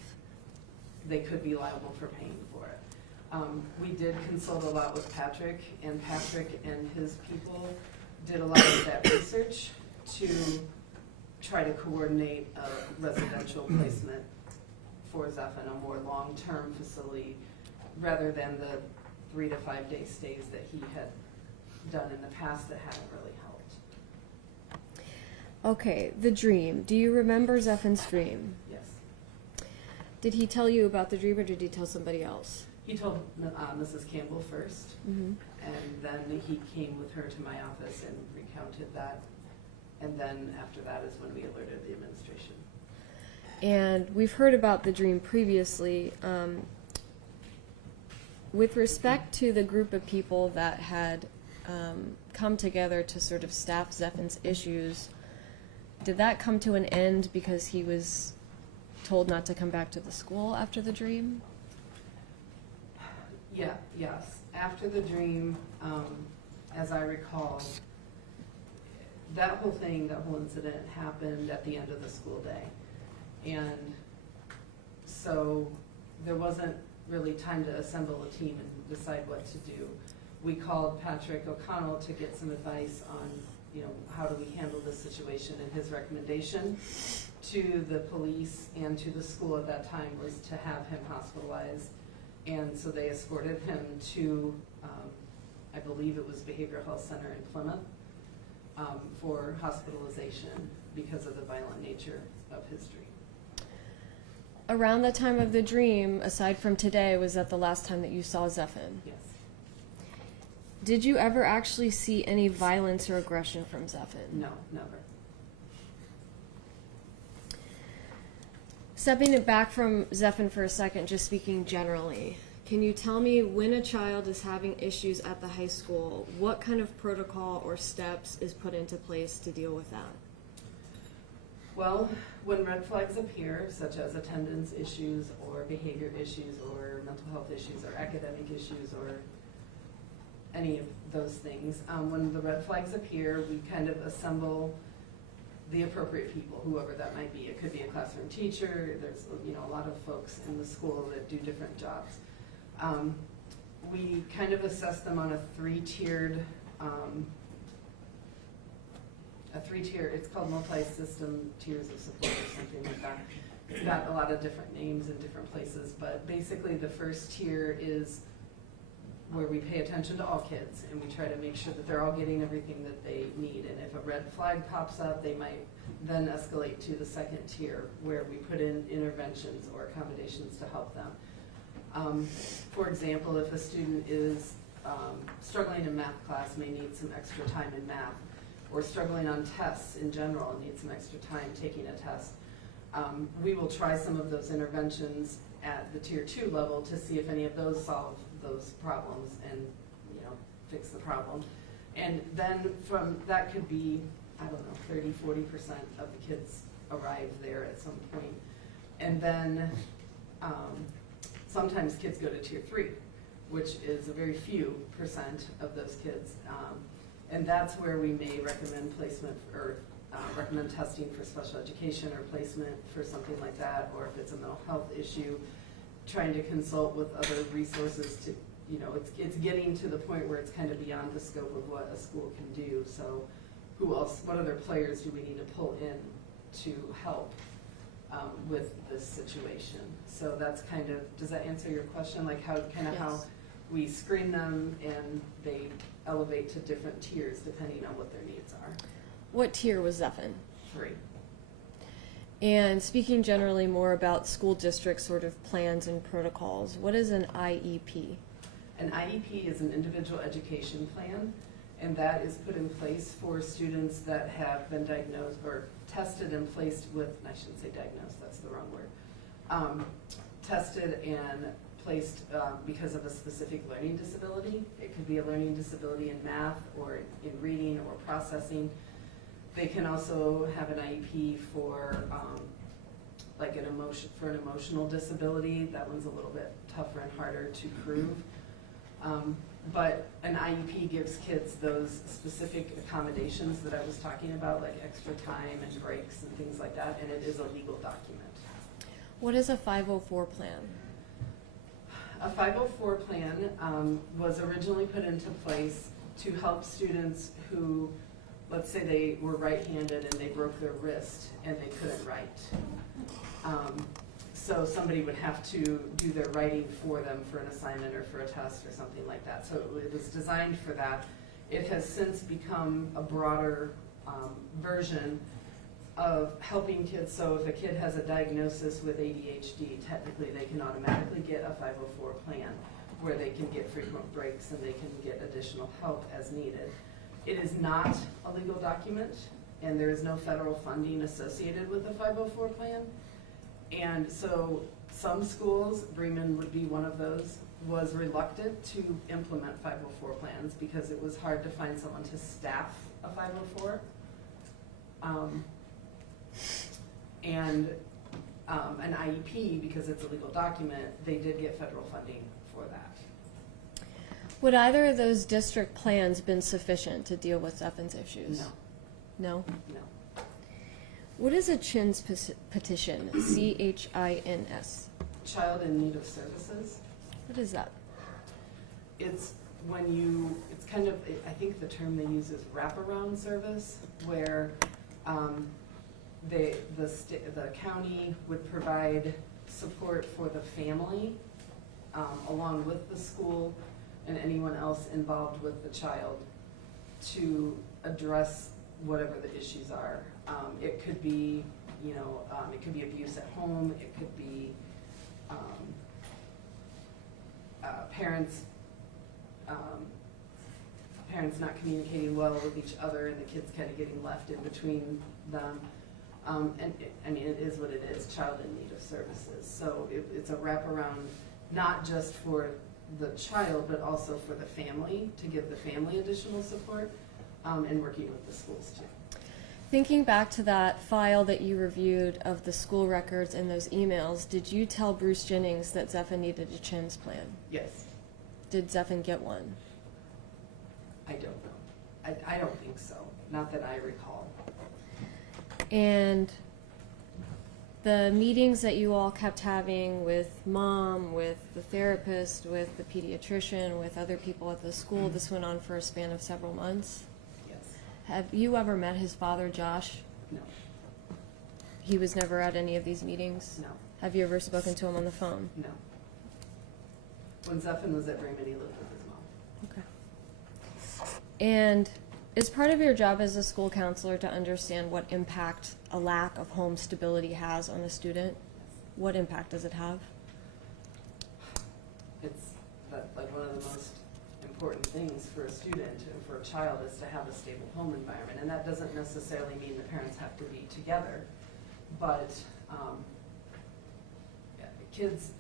they could be liable for paying for it. We did consult a lot with Patrick, and Patrick and his people did a lot of that research to try to coordinate a residential placement for Zephan, a more long-term facility, rather than the 3 to 5 day stays that he had done in the past that hadn't really helped. Okay, the dream. Do you remember Zephan's dream? Yes. Did he tell you about the dream, or did he tell somebody else? He told Mrs. Campbell first, and then he came with her to my office and recounted that, and then after that is when we alerted the administration. And we've heard about the dream previously. With respect to the group of people that had come together to sort of staff Zephan's issues, did that come to an end because he was told not to come back to the school after the dream? Yeah, yes. After the dream, as I recall, that whole incident happened at the end of the school day. And so there wasn't really time to assemble a team and decide what to do. We called Patrick O'Connell to get some advice on, how do we handle this situation, and his recommendation to the police and to the school at that time was to have him hospitalized. And so they escorted him to, I believe it was Behavioral Health Center in Plymouth, for hospitalization because of the violent nature of his dream. Around the time of the dream, aside from today, was that the last time that you saw Zephan? Yes. Did you ever actually see any violence or aggression from Zephan? No, never. Stepping it back from Zephan for a second, just speaking generally, can you tell me when a child is having issues at the high school, what kind of protocol or steps is put into place to deal with that? Well, when red flags appear, such as attendance issues or behavior issues or mental health issues or academic issues or any of those things, when the red flags appear, we kind of assemble the appropriate people, whoever that might be. It could be a classroom teacher. There's a lot of folks in the school that do different jobs. We kind of assess them on a three-tiered, it's called multi-system tiers of support or something like that. It's got a lot of different names in different places, but basically the first tier is where we pay attention to all kids and we try to make sure that they're all getting everything that they need. And if a red flag pops up, they might then escalate to the second tier where we put in interventions or accommodations to help them. For example, if a student is struggling in math class, may need some extra time in math, or struggling on tests in general and need some extra time taking a test, we will try some of those interventions at the tier 2 level to see if any of those solve those problems and fix the problem. And then from, that could be, I don't know, 30-40% of the kids arrive there at some point. And then sometimes kids go to tier 3, which is a very few percent of those kids. And that's where we may recommend placement or recommend testing for special education or placement for something like that, or if it's a mental health issue, trying to consult with other resources to, you know, it's getting to the point where it's kind of beyond the scope of what a school can do. So who else, what other players do we need to pull in to help with this situation? So that's kind of, does that answer your question? Like how, kind of how we screen them and they elevate to different tiers depending on what their needs are. What tier was Zephan? 3. And speaking generally more about school district sort of plans and protocols, what is an IEP? An IEP is an individual education plan, and that is put in place for students that have been diagnosed or tested and placed with, I shouldn't say diagnosed, that's the wrong word, tested and placed because of a specific learning disability. It could be a learning disability in math or in reading or processing. They can also have an IEP for like an emotional disability. That one's a little bit tougher and harder to prove. But an IEP gives kids those specific accommodations that I was talking about, like extra time and breaks and things like that, and it is a legal document. What is a 504 plan? A 504 plan was originally put into place to help students who, let's say they were right-handed and they broke their wrist and they couldn't write. So somebody would have to do their writing for them for an assignment or for a test or something like that. So it was designed for that. It has since become a broader version of helping kids. So if a kid has a diagnosis with ADHD, technically they can automatically get a 504 plan where they can get frequent breaks and they can get additional help as needed. It is not a legal document, and there is no federal funding associated with the 504 plan. And so some schools, Bremen would be one of those, was reluctant to implement 504 plans because it was hard to find someone to staff a 504. And an IEP, because it's a legal document, they did get federal funding for that. Would either of those district plans been sufficient to deal with Zephan's issues? No. No? No. What is a CHINS petition? CHINS. Child in need of services. What is that? It's when you, it's kind of, I think the term they use is wraparound service, where the county would provide support for the family along with the school and anyone else involved with the child to address whatever the issues are. It could be, you know, it could be abuse at home. It could be parents not communicating well with each other and the kids kind of getting left in between them. And I mean, it is what it is, child in need of services. So it's a wraparound, not just for the child, but also for the family, to give the family additional support, and working with the schools too. Thinking back to that file that you reviewed of the school records and those emails, did you tell Bruce Jennings that Zephan needed a CHINS plan? Yes. Did Zephan get one? I don't know. I don't think so. Not that I recall. And the meetings that you all kept having with mom, with the therapist, with the pediatrician, with other people at the school, this went on for a span of several months? Yes. Have you ever met his father, Josh? No. He was never at any of these meetings? No. Have you ever spoken to him on the phone? No. When Zephan was at Bremen, he lived with his mom. Okay. And is part of your job as a school counselor to understand what impact a lack of home stability has on a student? What impact does it have? It's like one of the most important things for a student and for a child is to have a stable home environment. And that doesn't necessarily mean the parents have to be together, but kids,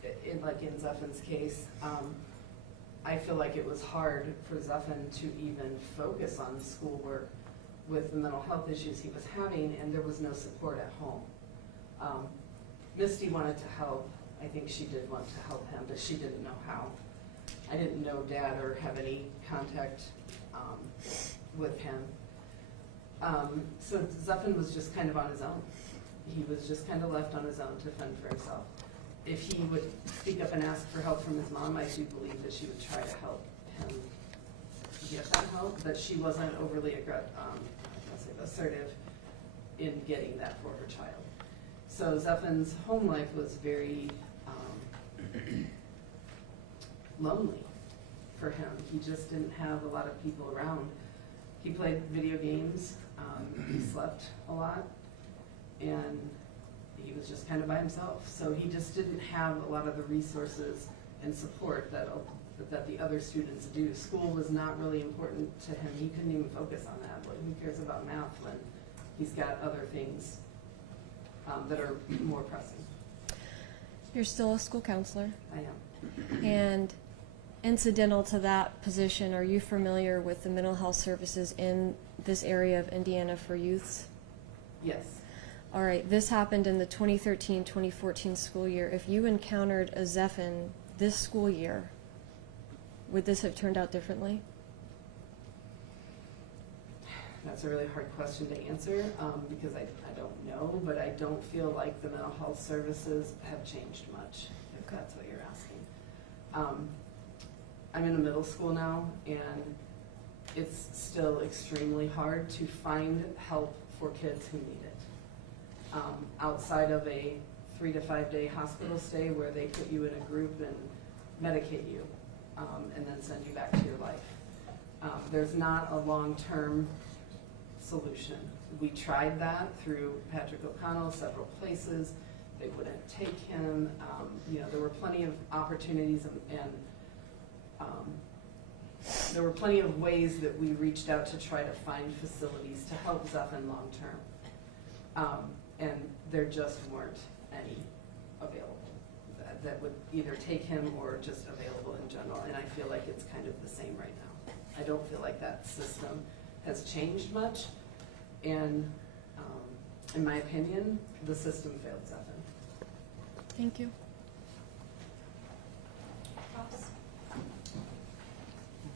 like in Zephan's case, I feel like it was hard for Zephan to even focus on schoolwork with the mental health issues he was having, and there was no support at home. Misty wanted to help. I think she did want to help him, but she didn't know how. I didn't know Dad or have any contact with him. So Zephan was just kind of on his own. He was just kind of left on his own to fend for himself. If he would speak up and ask for help from his mom, I do believe that she would try to help him get that help, but she wasn't overly assertive in getting that for her child. So Zephan's home life was very lonely for him. He just didn't have a lot of people around. He played video games, he slept a lot, and he was just kind of by himself. So he just didn't have a lot of the resources and support that the other students do. School was not really important to him. He couldn't even focus on that. Who cares about math when he's got other things that are more pressing? You're still a school counselor. I am. And incidental to that position, are you familiar with the mental health services in this area of Indiana for youths? Yes. All right, this happened in the 2013-2014 school year. If you encountered a Zephan this school year, would this have turned out differently? That's a really hard question to answer because I don't know, but I don't feel like the mental health services have changed much, if that's what you're asking. I'm in a middle school now, and it's still extremely hard to find help for kids who need it. Outside of a 3 to 5 day hospital stay where they put you in a group and medicate you and then send you back to your life. There's not a long-term solution. We tried that through Patrick O'Connell, several places. They wouldn't take him. There were plenty of opportunities and there were plenty of ways that we reached out to try to find facilities to help Zephan long-term. And there just weren't any available that would either take him or just available in general. And I feel like it's kind of the same right now. I don't feel like that system has changed much. And in my opinion, the system failed Zephan. Thank you. Ross?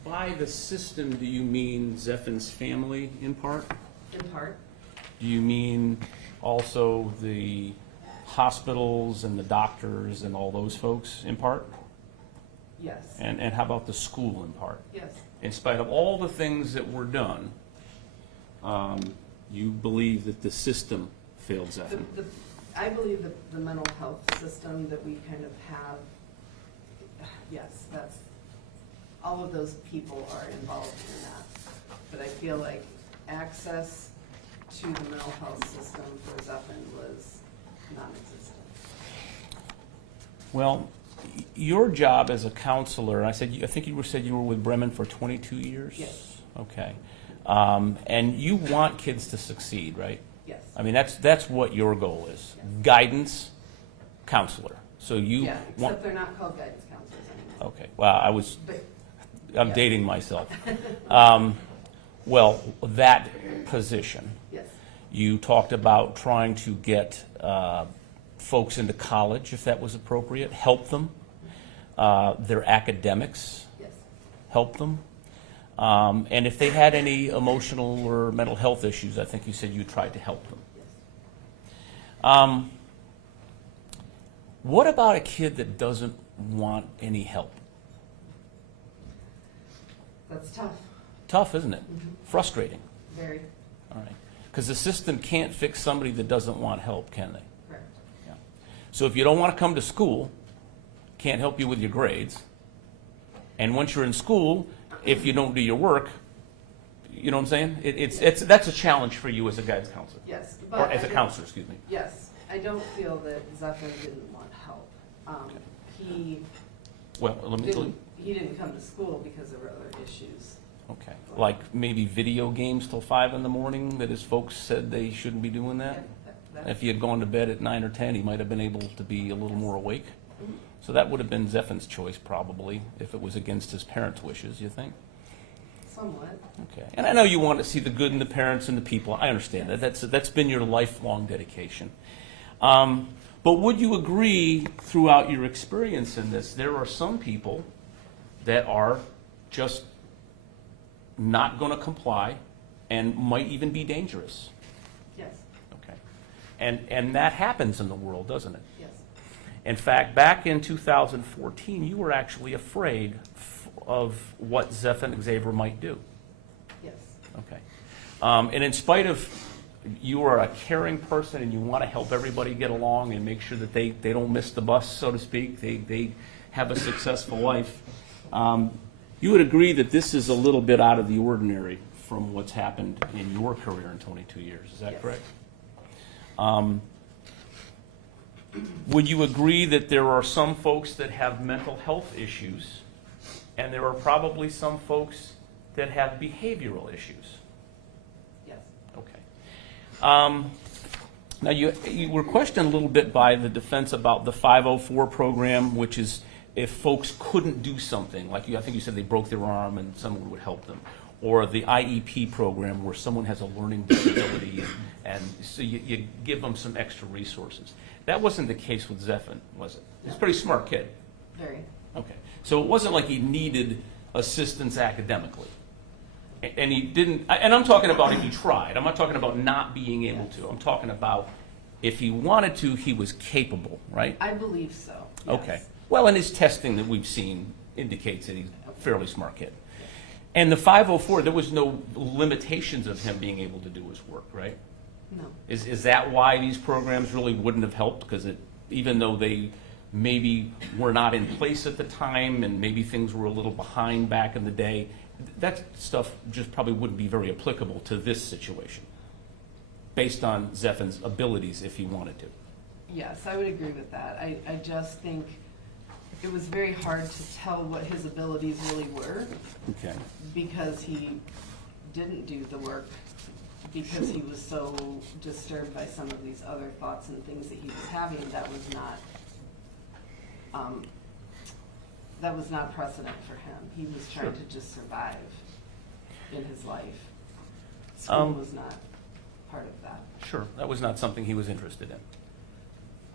By the system, do you mean Zephan's family in part? In part. Do you mean also the hospitals and the doctors and all those folks in part? Yes. And how about the school in part? Yes. In spite of all the things that were done, you believe that the system failed Zephan? I believe that the mental health system that we kind of have, yes, that's, all of those people are involved in that. But I feel like access to the mental health system for Zephan was non-existent. Well, your job as a counselor, I think you said you were with Bremen for 22 years? Yes. Okay. And you want kids to succeed, right? Yes. I mean, that's what your goal is. Yes. Guidance counselor. So you yeah, except they're not called guidance counselors anymore. Okay. Well, I'm dating myself. Well, that position. Yes. You talked about trying to get folks into college, if that was appropriate, help them. Their academics, yes. Help them. And if they had any emotional or mental health issues, I think you said you tried to help them. Yes. What about a kid that doesn't want any help? That's tough. Tough, isn't it? Mm-hmm. Frustrating. Very. All right. Because the system can't fix somebody that doesn't want help, can they? Correct. Yeah. So if you don't want to come to school, can't help you with your grades. And once you're in school, if you don't do your work, you know what I'm saying? That's a challenge for you as a guidance counselor. Yes. Or as a counselor, excuse me. Yes. I don't feel that Zephan didn't want help. Okay. He Let me tell you. He didn't come to school because there were other issues. Okay. Like maybe video games till 5 in the morning that his folks said they shouldn't be doing that? Yeah, If he had gone to bed at 9 or 10, he might have been able to be a little more awake? So that would have been Zephin's choice probably, if it was against his parents' wishes, you think? Somewhat. Okay. And I know you want to see the good in the parents and the people. I understand that. That's been your lifelong dedication. But would you agree, throughout your experience in this, there are some people that are just not going to comply and might even be dangerous? Yes. Okay. And that happens in the world, doesn't it? Yes. In fact, back in 2014, you were actually afraid of what Zephin Xavier might do. Yes. Okay. And in spite of you are a caring person and you want to help everybody get along and make sure that they don't miss the bus, so to speak, they have a successful life, you would agree that this is a little bit out of the ordinary from what's happened in your career in 22 years. Is that Yes. correct? Would you agree that there are some folks that have mental health issues, and there are probably some folks that have behavioral issues? Yes. Okay. Now, you were questioned a little bit by the defense about the 504 program, which is if folks couldn't do something, like I think you said they broke their arm and someone would help them, or the IEP program where someone has a learning disability and so you give them some extra resources. That wasn't the case with Zephin, was it? He's a pretty smart kid. Very. Okay. So it wasn't like he needed assistance academically. And he didn't, and I'm talking about if he tried. I'm not talking about not being able to. I'm talking about if he wanted to, he was capable, right? I believe so. Yes. Okay. Well, and his testing that we've seen indicates that he's a fairly smart kid. And the 504, there was no limitations of him being able to do his work, right? No. Is that why these programs really wouldn't have helped? Because even though they maybe were not in place at the time and maybe things were a little behind back in the day, that stuff just probably wouldn't be very applicable to this situation based on Zephin's abilities if he wanted to. Yes, I would agree with that. I just think it was very hard to tell what his abilities really were. Okay. Because he didn't do the work, because he was so disturbed by some of these other thoughts and things that he was having. That was not precedent for him. He was trying to just survive in his life. School was not part of that. Sure, that was not something he was interested in.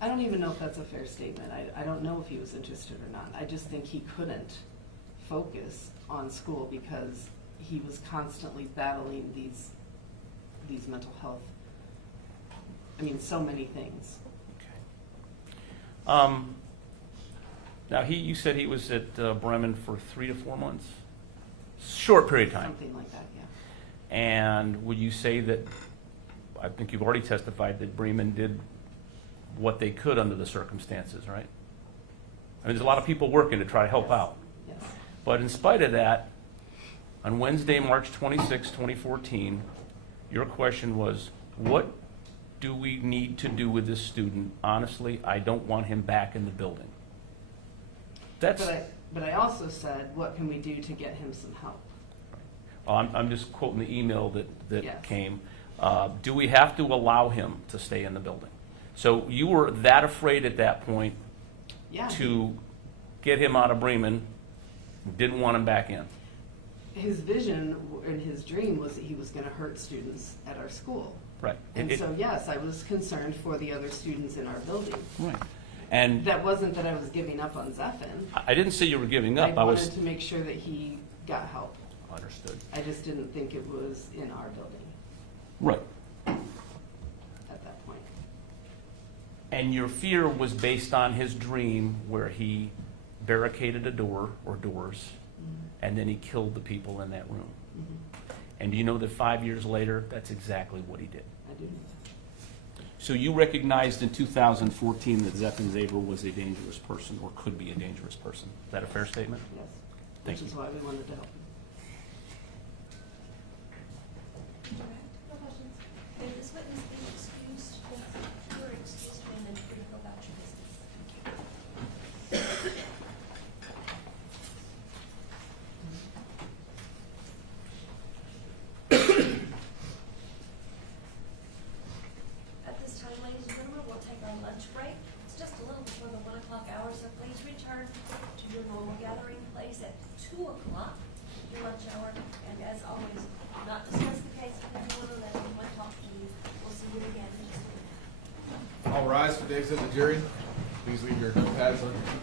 I don't even know if that's a fair statement. I don't know if he was interested or not. I just think he couldn't focus on school because he was constantly battling these mental health, so many things. Okay. Now, you said he was at Bremen for 3 to 4 months? Short period of time. Something like that, yeah. And would you say that, I think you've already testified that Bremen did what they could under the circumstances, right? There's a lot of people working to try to help out. Yes. But in spite of that, on Wednesday, March 26, 2014, your question was, what do we need to do with this student? Honestly, I don't want him back in the building. But I also said, what can we do to get him some help? I'm just quoting the email that Yes. came. Do we have to allow him to stay in the building? So you were that afraid at that point to get him out of Bremen, didn't want him back in. His vision and his dream was that he was going to hurt students at our school. Right. And so, yes, I was concerned for the other students in our building. Right. And that wasn't that I was giving up on Zephin. I didn't say you were giving up. I wanted to make sure that he got help. Understood. I just didn't think it was in our building. Right. At that point. And your fear was based on his dream where he barricaded a door or doors, and then he killed the people in that room. And do you know that 5 years later, that's exactly what he did? I do. So you recognized in 2014 that Zephin Xavier was a dangerous person or could be a dangerous person. Is that a fair statement? Yes. Thank Which is why we wanted to help him. No questions. Okay, this witness be excused, you're excused, and then free to go about your business. At this time, ladies and gentlemen, we'll take our lunch break. It's just a little before the 1 o'clock hour, so return to your normal gathering place at 2 o'clock, your lunch hour, and as always, not discuss the case with anyone or let anyone talk to you. We'll see you again next week. All rise for the exit of the jury. Please leave your notepads on your